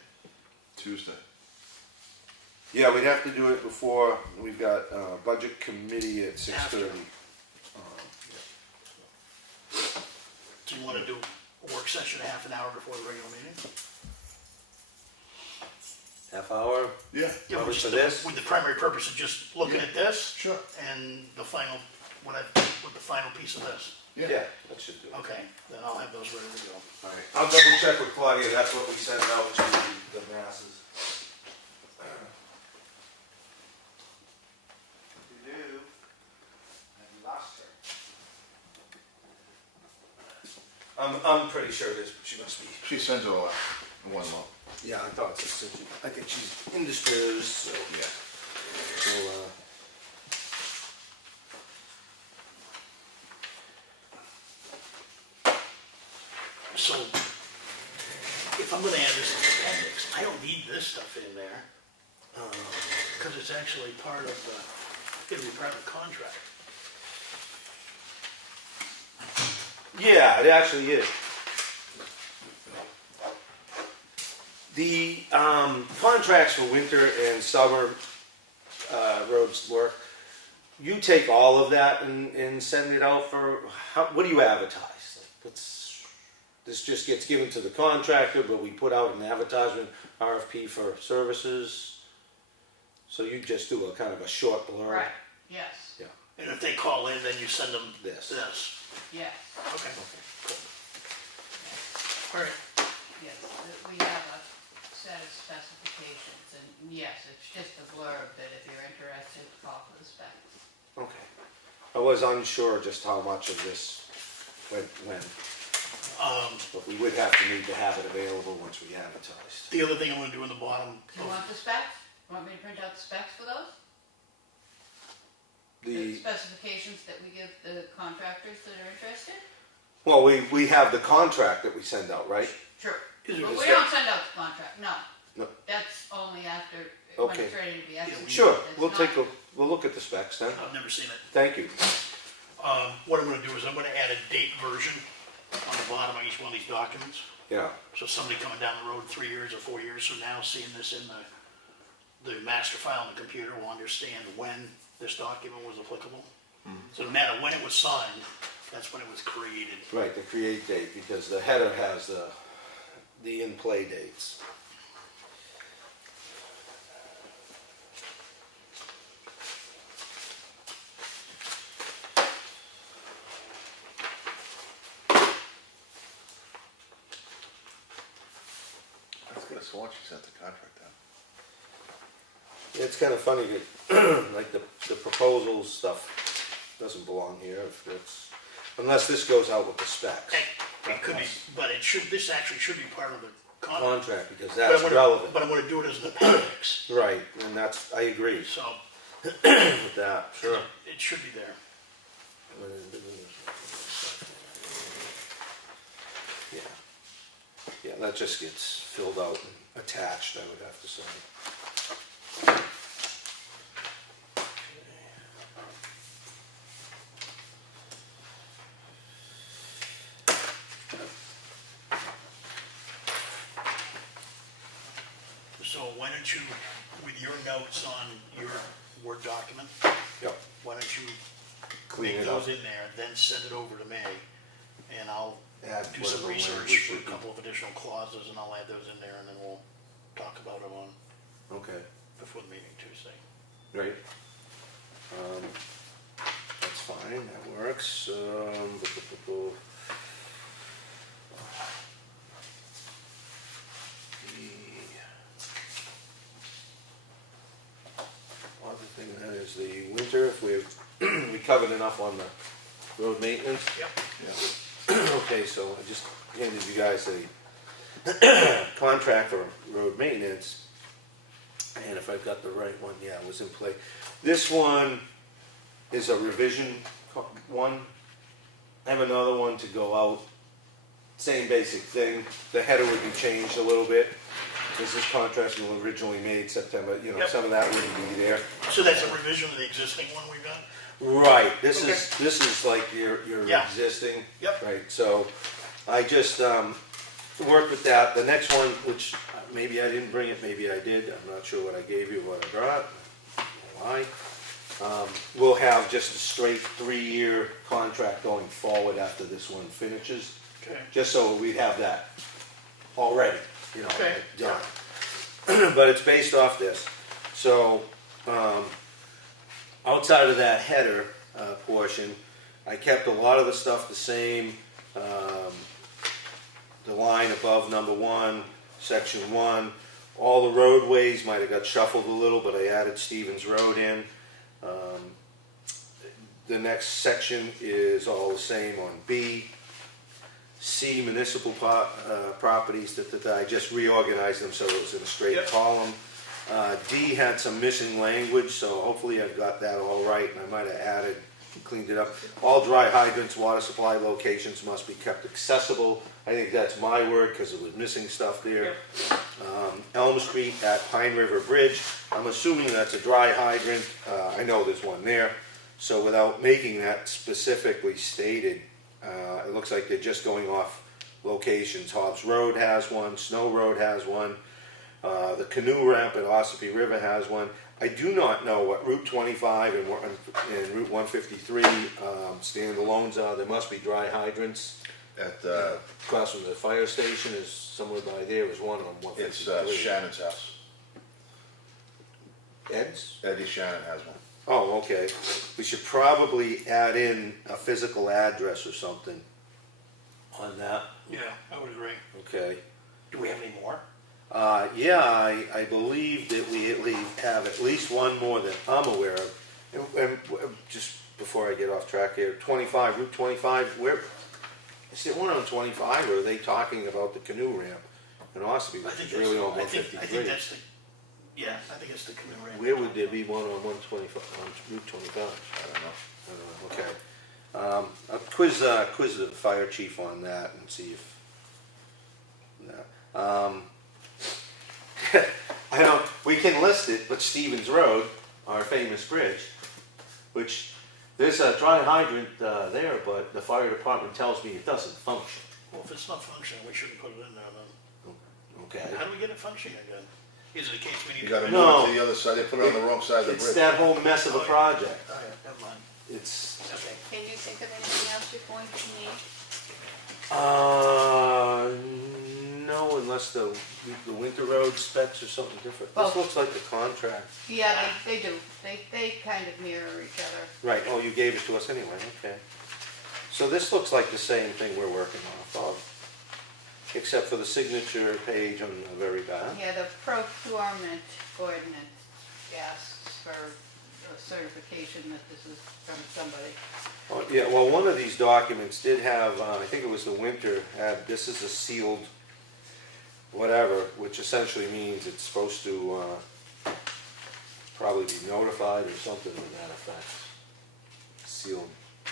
Tuesday. Yeah, we'd have to do it before, we've got, budget committee at 6:30. Do you wanna do a work session a half an hour before the regular meeting? Half hour? Yeah. Yeah, Cover just for this? With the primary purpose of just looking at this. Sure. And the final, with the final piece of this. Yeah, that should do it. Okay, then I'll have those ready to go. Alright, I'll double check with Claudia, that's what we sent out to the masses. I lost her. I'm pretty sure it is, but she must be. She sends it all out in one lump. Yeah, I thought so. I think she's in the stairs, so, Yeah. so, So, if I'm gonna add this appendix, I don't need this stuff in there. Cause it's actually part of it'll be part of the contract. yeah, it actually is. The contracts for winter and summer roads work. You take all of that and send it out for, what do you advertise? This just gets given to the contractor, but we put out an advertisement, RFP for services. So you just do a kind of a short blurb. Right, yes, Yeah, And if they call in, then you send them This. this. yes, Okay. All right. yes, we have a set of specifications, and yes, it's just a blurb that if you're interested, call for the specs. okay. I was unsure just how much of this went when, but we would have to need to have it available once we advertised. The other thing I'm gonna do in the bottom. Do you want the specs? Want me to print out the specs for those? The The, specifications that we give the contractors that are interested? well, we have the contract that we send out, right? Sure. Is But it- we don't send out the contract, no. No. That's only after, when Okay. it's ready to be executed. Sure, It's we'll not- we'll look at the specs then. I've never seen it. Thank you. What I'm gonna do is I'm gonna add a date version on the bottom of each one of these documents. Yeah, So somebody coming down the road 3 years or 4 years from now, seeing this in the master file on the computer will understand when this document was applicable. So no matter when it was signed, that's when it was created. right, the create date, because the header has the in-play dates. I could have sworn she sent the contract out. It's kind of funny that, like, the proposal stuff doesn't belong here, if it's, unless this goes out with the specs. It could be, but this actually should be part of the contract. Contract, because But I'm that's gonna- relevant. But I'm gonna do it as an appendix, Right, and that's, I agree so with that, sure. it should be there. Yeah. Yeah, that just gets filled out and attached, I would have to say. So why don't you, with your notes on your Word document, Yep, why don't you clean make it up. those in there, then send it over to me, and I'll Add do some whatever research language for we a can- couple of additional clauses, and I'll add those in there, and then we'll talk about them on, Okay, before the meeting Tuesday. great. That's fine, that works. The other thing that is the winter, if we covered enough on the road maintenance. Yep. Okay, so I just handed you guys a contract for road maintenance. And if I've got the right one, yeah, it was in play. This one is a revision one. I have another one to go out. Same basic thing. The header would be changed a little bit. This is contract was originally made September, you know, Yep. some of that wouldn't be there. So that's a revision of the existing one we've got? Right, this Okay. is like your Yeah. existing. Yep. Right, so I just, worked with that. The next one, which maybe I didn't bring it, maybe I did, I'm not sure what I gave you, what I brought, why. We'll have just a straight 3-year contract going forward after this one finishes, Okay. just so we have that already, you know, Okay. done. But it's based off this. So, outside of that header portion, I kept a lot of the stuff the same. The line above number 1, section 1, all the roadways might have got shuffled a little, but I added Stevens Road in. The next section is all the same on B. C, municipal properties, that I just reorganized them so it was in a straight Yep. column. D had some missing language, so hopefully I've got that all right, and I might have added, cleaned it up. All dry hydrants, water supply locations must be kept accessible. I think that's my word, because it was missing stuff there. Elm Street at Pine River Bridge, I'm assuming that's a dry hydrant, I know there's one there. So without making that specifically stated, it looks like they're just going off locations. Hobbs Road has one, Snow Road has one, the canoe ramp at Ossipee River has one. I do not know what Route 25 and Route 153 standalones are. There must be dry hydrants. At, Across from the fire station is somewhere by there is one on it's 153. Shannon's house. Ed's? Eddie Shannon has one. Oh, okay. We should probably add in a physical address or something on that. Yeah, I would agree. Okay. Do we have any more? Yeah, I believe that we have at least one more that I'm aware of. And just before I get off track here, 25, Route 25, where, is there one on 25, or are they talking about the canoe ramp in Ossipee, I which think is really on I think 153? that's the, yeah, I think it's the canoe ramp. Where would there be one on 125, on Route 25? I don't know. I don't know, okay. I'll quiz the fire chief on that and see if, I don't, we can list it, but Stevens Road, our famous bridge, which, there's a dry hydrant there, but the fire department tells me it doesn't function. Well, if it's not functioning, we shouldn't put it in there then. Okay. How do we get it functioning again? Is it a case we need You to? gotta No. move it to the other side, they put it on the wrong side of the It's bridge. that whole mess of a project. Oh, yeah, never mind. It's, Okay. Can you think of anything else you're going to need? no, unless the winter road specs or something different. Well- This looks like the contract. Yeah, they do. They kind of mirror each other. Right, oh, you gave it to us anyway, okay. So this looks like the same thing we're working off of, except for the signature page on the very back. Yeah, the procurement ordinance asks for a certification that this is from somebody. Oh, yeah, well, one of these documents did have, I think it was the winter, had, this is a sealed whatever, which essentially means it's supposed to probably be notified or something to that effect. Sealed,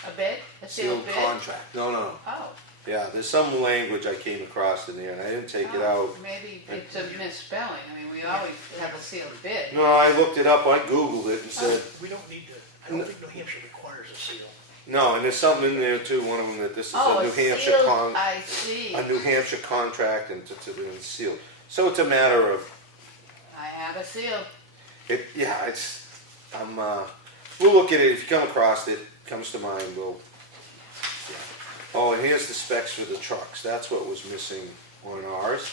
A bid? A sealed bid? contract, no. Oh. Yeah, there's some language I came across in there, and I didn't take it out. Oh, maybe it's a misspelling. I mean, we always have a sealed bid. No, I looked it up, I Googled it and said, We don't need to, I don't think New Hampshire requires a seal. no, and there's something in there too, one of them that this is Oh, a New a Hampshire sealed, I see. a New Hampshire contract and to be sealed. So it's a matter of, I have a seal. we'll look at it, if you come across it, comes to mind, we'll, yeah. Oh, and here's the specs for the trucks, that's what was missing on ours.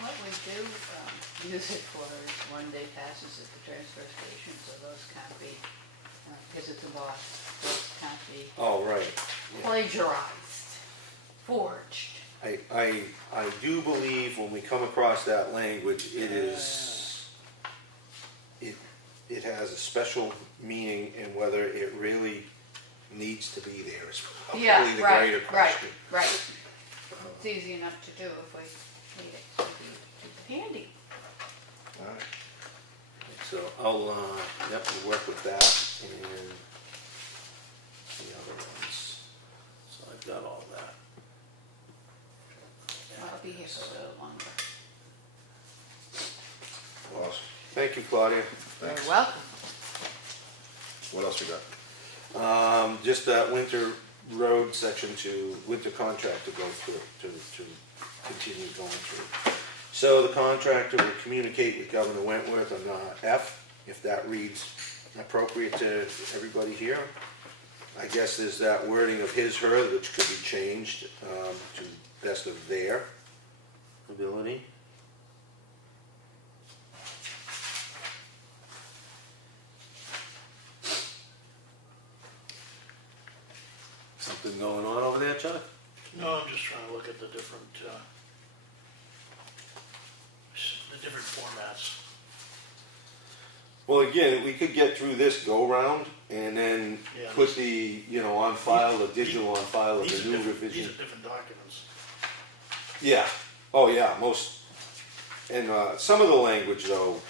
What we do use it for is one day passes at the transfer station, so those can't be, because it's a box, those can't be Oh, right. Yeah. plagiarized, forged. I do believe when we come across that language, it is, it has a special meaning, and whether it really needs to be there is probably the greater question. Right. It's easy enough to do if we need it to be handy. Alright. So I'll, yep, we'll work with that and the other ones. So I've got all that. I'll be here for a little longer. Awesome. Thank you, Claudia. You're Thanks. welcome. What else we got? Just that winter road section winter contract to go through, to continue going through. So the contractor will communicate with Governor Wentworth on F, if that reads appropriate to everybody here. I guess there's that wording of his, her, which could be changed to best of their ability. Something going on over there, Chuck? No, I'm just trying to look at the different formats. Well, again, we could get through this go-round and then Yeah, put the, on file, the digital on file of These the are new different, revision. these are different documents. Yeah, oh yeah, most, and some of the language though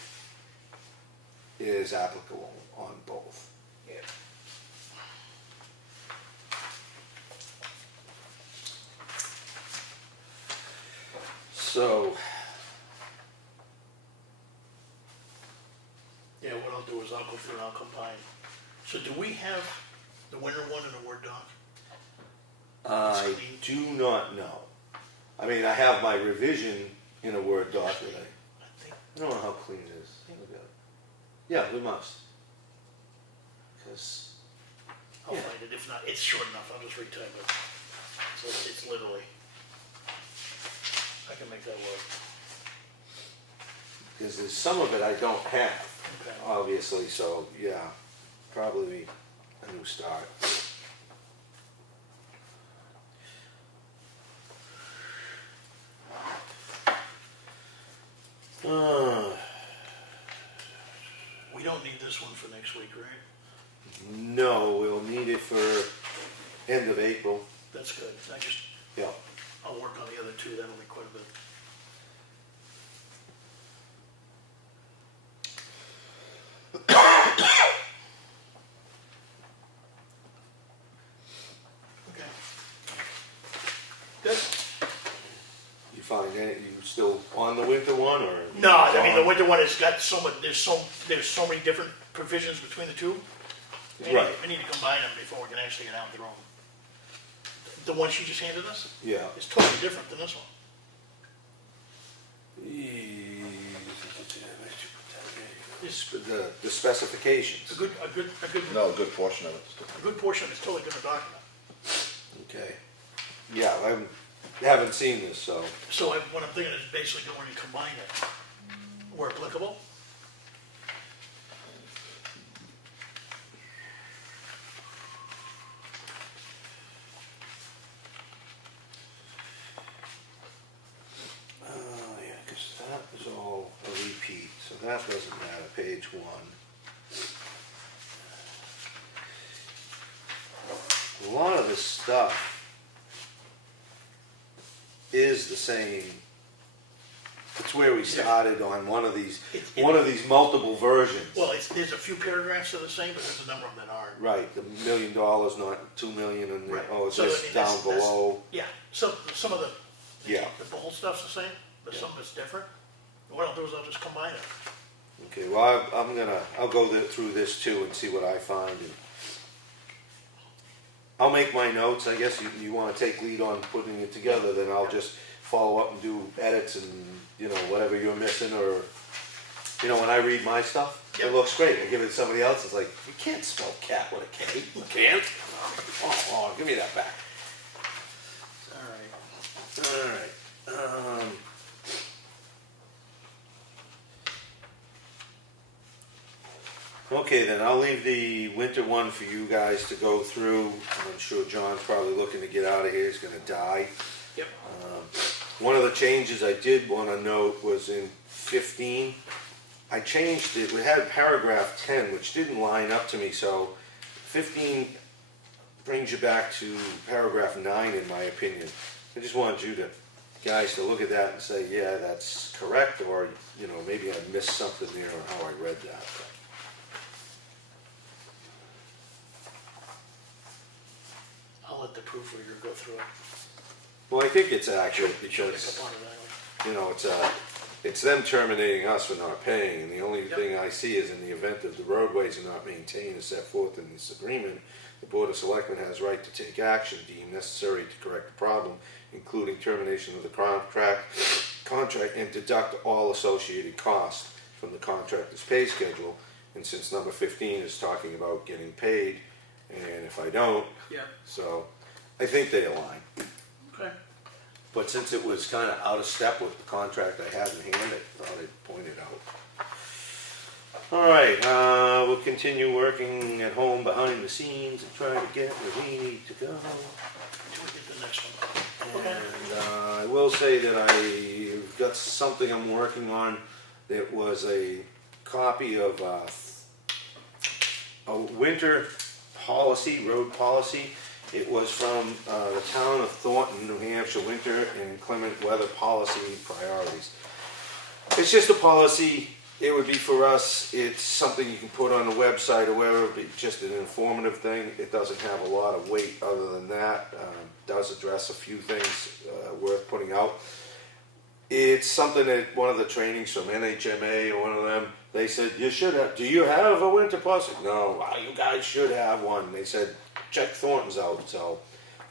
is applicable on both. Yeah. So, Yeah, what I'll do is I'll go through and I'll combine. So do we have the winter one in a Word doc? I do not know. I mean, I have my revision in a Word doc that I think, I don't know how clean it is. Look at it. Yeah, we must. Because, I'll Yeah. find it. If not, it's short enough. I'll just retype it. So it's literally, I can make that work. because there's some of it I don't have. Okay. Obviously, so yeah, probably a new start. We don't need this one for next week, right? No, we'll need it for end of April. That's good. Yeah. I'll work on the other two. That'll be quite a bit. Okay. Good. You find it? You still on the winter one or? No, I mean, the winter one has got so much, there's so many different provisions between the two. Right. I need to combine them before we can actually get out the room. The one she just handed us Yeah. is totally different than this one. The specifications. A good No, a good portion of it. is different. A good portion of it's totally different document. Okay. Yeah, I haven't seen this, so. So what I'm thinking is basically going to combine it where applicable. Oh, yeah, because that is all a repeat, so that doesn't matter, page one. A lot of this stuff is the same. It's where we started on one of these multiple versions. Well, there's a few paragraphs that are the same, but there's a number of them that aren't. Right, the $1 million, not 2 million, and, Right. oh, it's So, I just mean, down that's- below. Yeah, some of the Yeah. the bold stuff's the same, but some of it's different. What I'll do is I'll just combine it. Okay, well, I'll go through this too and see what I find. And I'll make my notes, I guess you want to take lead on putting it together, then I'll just follow up and do edits and, whatever you're missing, or, when I read my stuff, Yep. it looks great. I give it to somebody else, it's like, you can't spell cat with a K, you can't. Oh, give me that back. All right. All right. Okay, then I'll leave the winter one for you guys to go through. I'm sure John's probably looking to get out of here. He's gonna die. Yep. One of the changes I did want to note was in 15. I changed it. We had paragraph 10, which didn't line up to me. So 15 brings you back to paragraph 9, in my opinion. I just wanted you to guys to look at that and say, yeah, that's correct, or, you know, maybe I missed something there or how I read that. I'll let the proofreader go through it. Well, I think it's accurate She'll pick because, up on it anyway. you know, it's them terminating us for not paying, and the only thing I see is in the event that the roadways are not maintained as set forth in this agreement, the Board of Selectmen has right to take action deemed necessary to correct the problem, including termination of the contract and deduct all associated costs from the contractor's pay schedule. And since number 15 is talking about getting paid, and if I don't, Yeah, so I think they align. okay. But since it was kind of out of step with the contract I had in hand, I thought I'd point it out. All right, we'll continue working at home behind the scenes and try to get where we need to go. Until we get the next one. Okay. And I will say that I've got something I'm working on that was a copy of a winter policy, road policy. It was from the town of Thornton, New Hampshire, winter and inclement weather policy priorities. It's just a policy. It would be for us. It's something you can put on the website or wherever. It'd be just an informative thing. It doesn't have a lot of weight other than that. Does address a few things worth putting out. It's something that one of the trainings from NHMA or one of them, they said, you should have, do you have a winter policy? No, well, you guys should have one. They said, check Thornton's out. So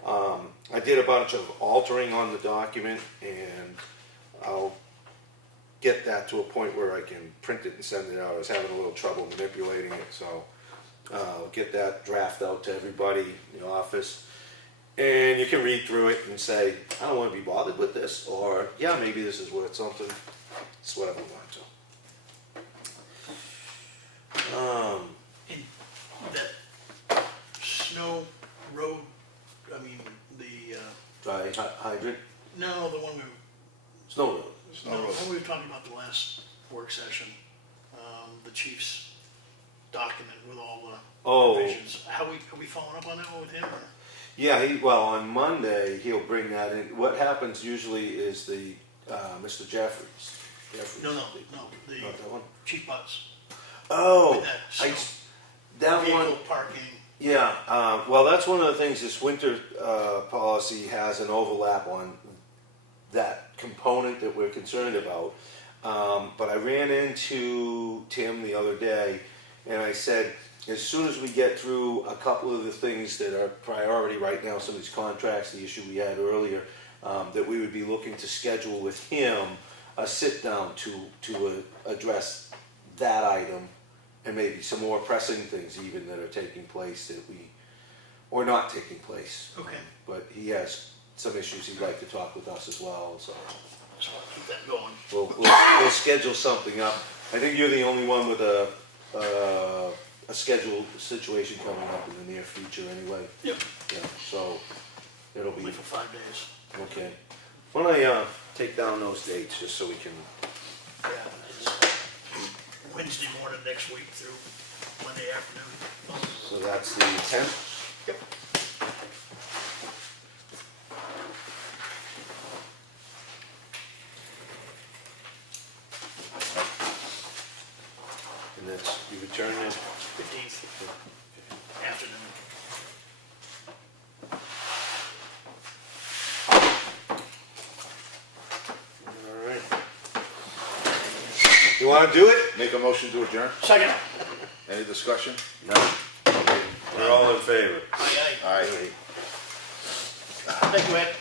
I did a bunch of altering on the document, and I'll get that to a point where I can print it and send it out. I was having a little trouble manipulating it, so I'll get that draft out to everybody in the office. And you can read through it and say, I don't want to be bothered with this, or yeah, maybe this is worth something. It's whatever we want to. In that snow road, I mean, the, Dry hydrant, no, the one snow road. the one we were talking about the last work session, the chief's document with all the Oh, provisions. Are we following up on that one with him, or? yeah. Well, on Monday he'll bring that in. What happens usually is the Mr. Jeffries. No, the Not that one. Chief Butts. Oh, With that that one. vehicle parking. Yeah, well, that's one of the things this winter policy has an overlap on that component that we're concerned about. But I ran into Tim the other day, and I said, as soon as we get through a couple of the things that are priority right now, some of these contracts, the issue we had earlier, that we would be looking to schedule with him a sit down to address that item. And maybe some more pressing things even that are taking place or not taking place. Okay. But he has some issues he'd like to talk with us as well, so So I'll keep that going. we'll schedule something up. I think you're the only one with a scheduled situation coming up in the near future anyway. Yep. Yeah, so it'll be, Only for 5 days. okay. Why don't I take down those dates just so we can, Yeah, it's Wednesday morning next week through Monday afternoon. so that's the 10th? Yep. And that's, you return it? 15th afternoon. All right. You wanna do it? Make a motion to adjourn? Second. Any discussion? No. We're all in favor. Aye, aye. Aye. Thank you, Ed.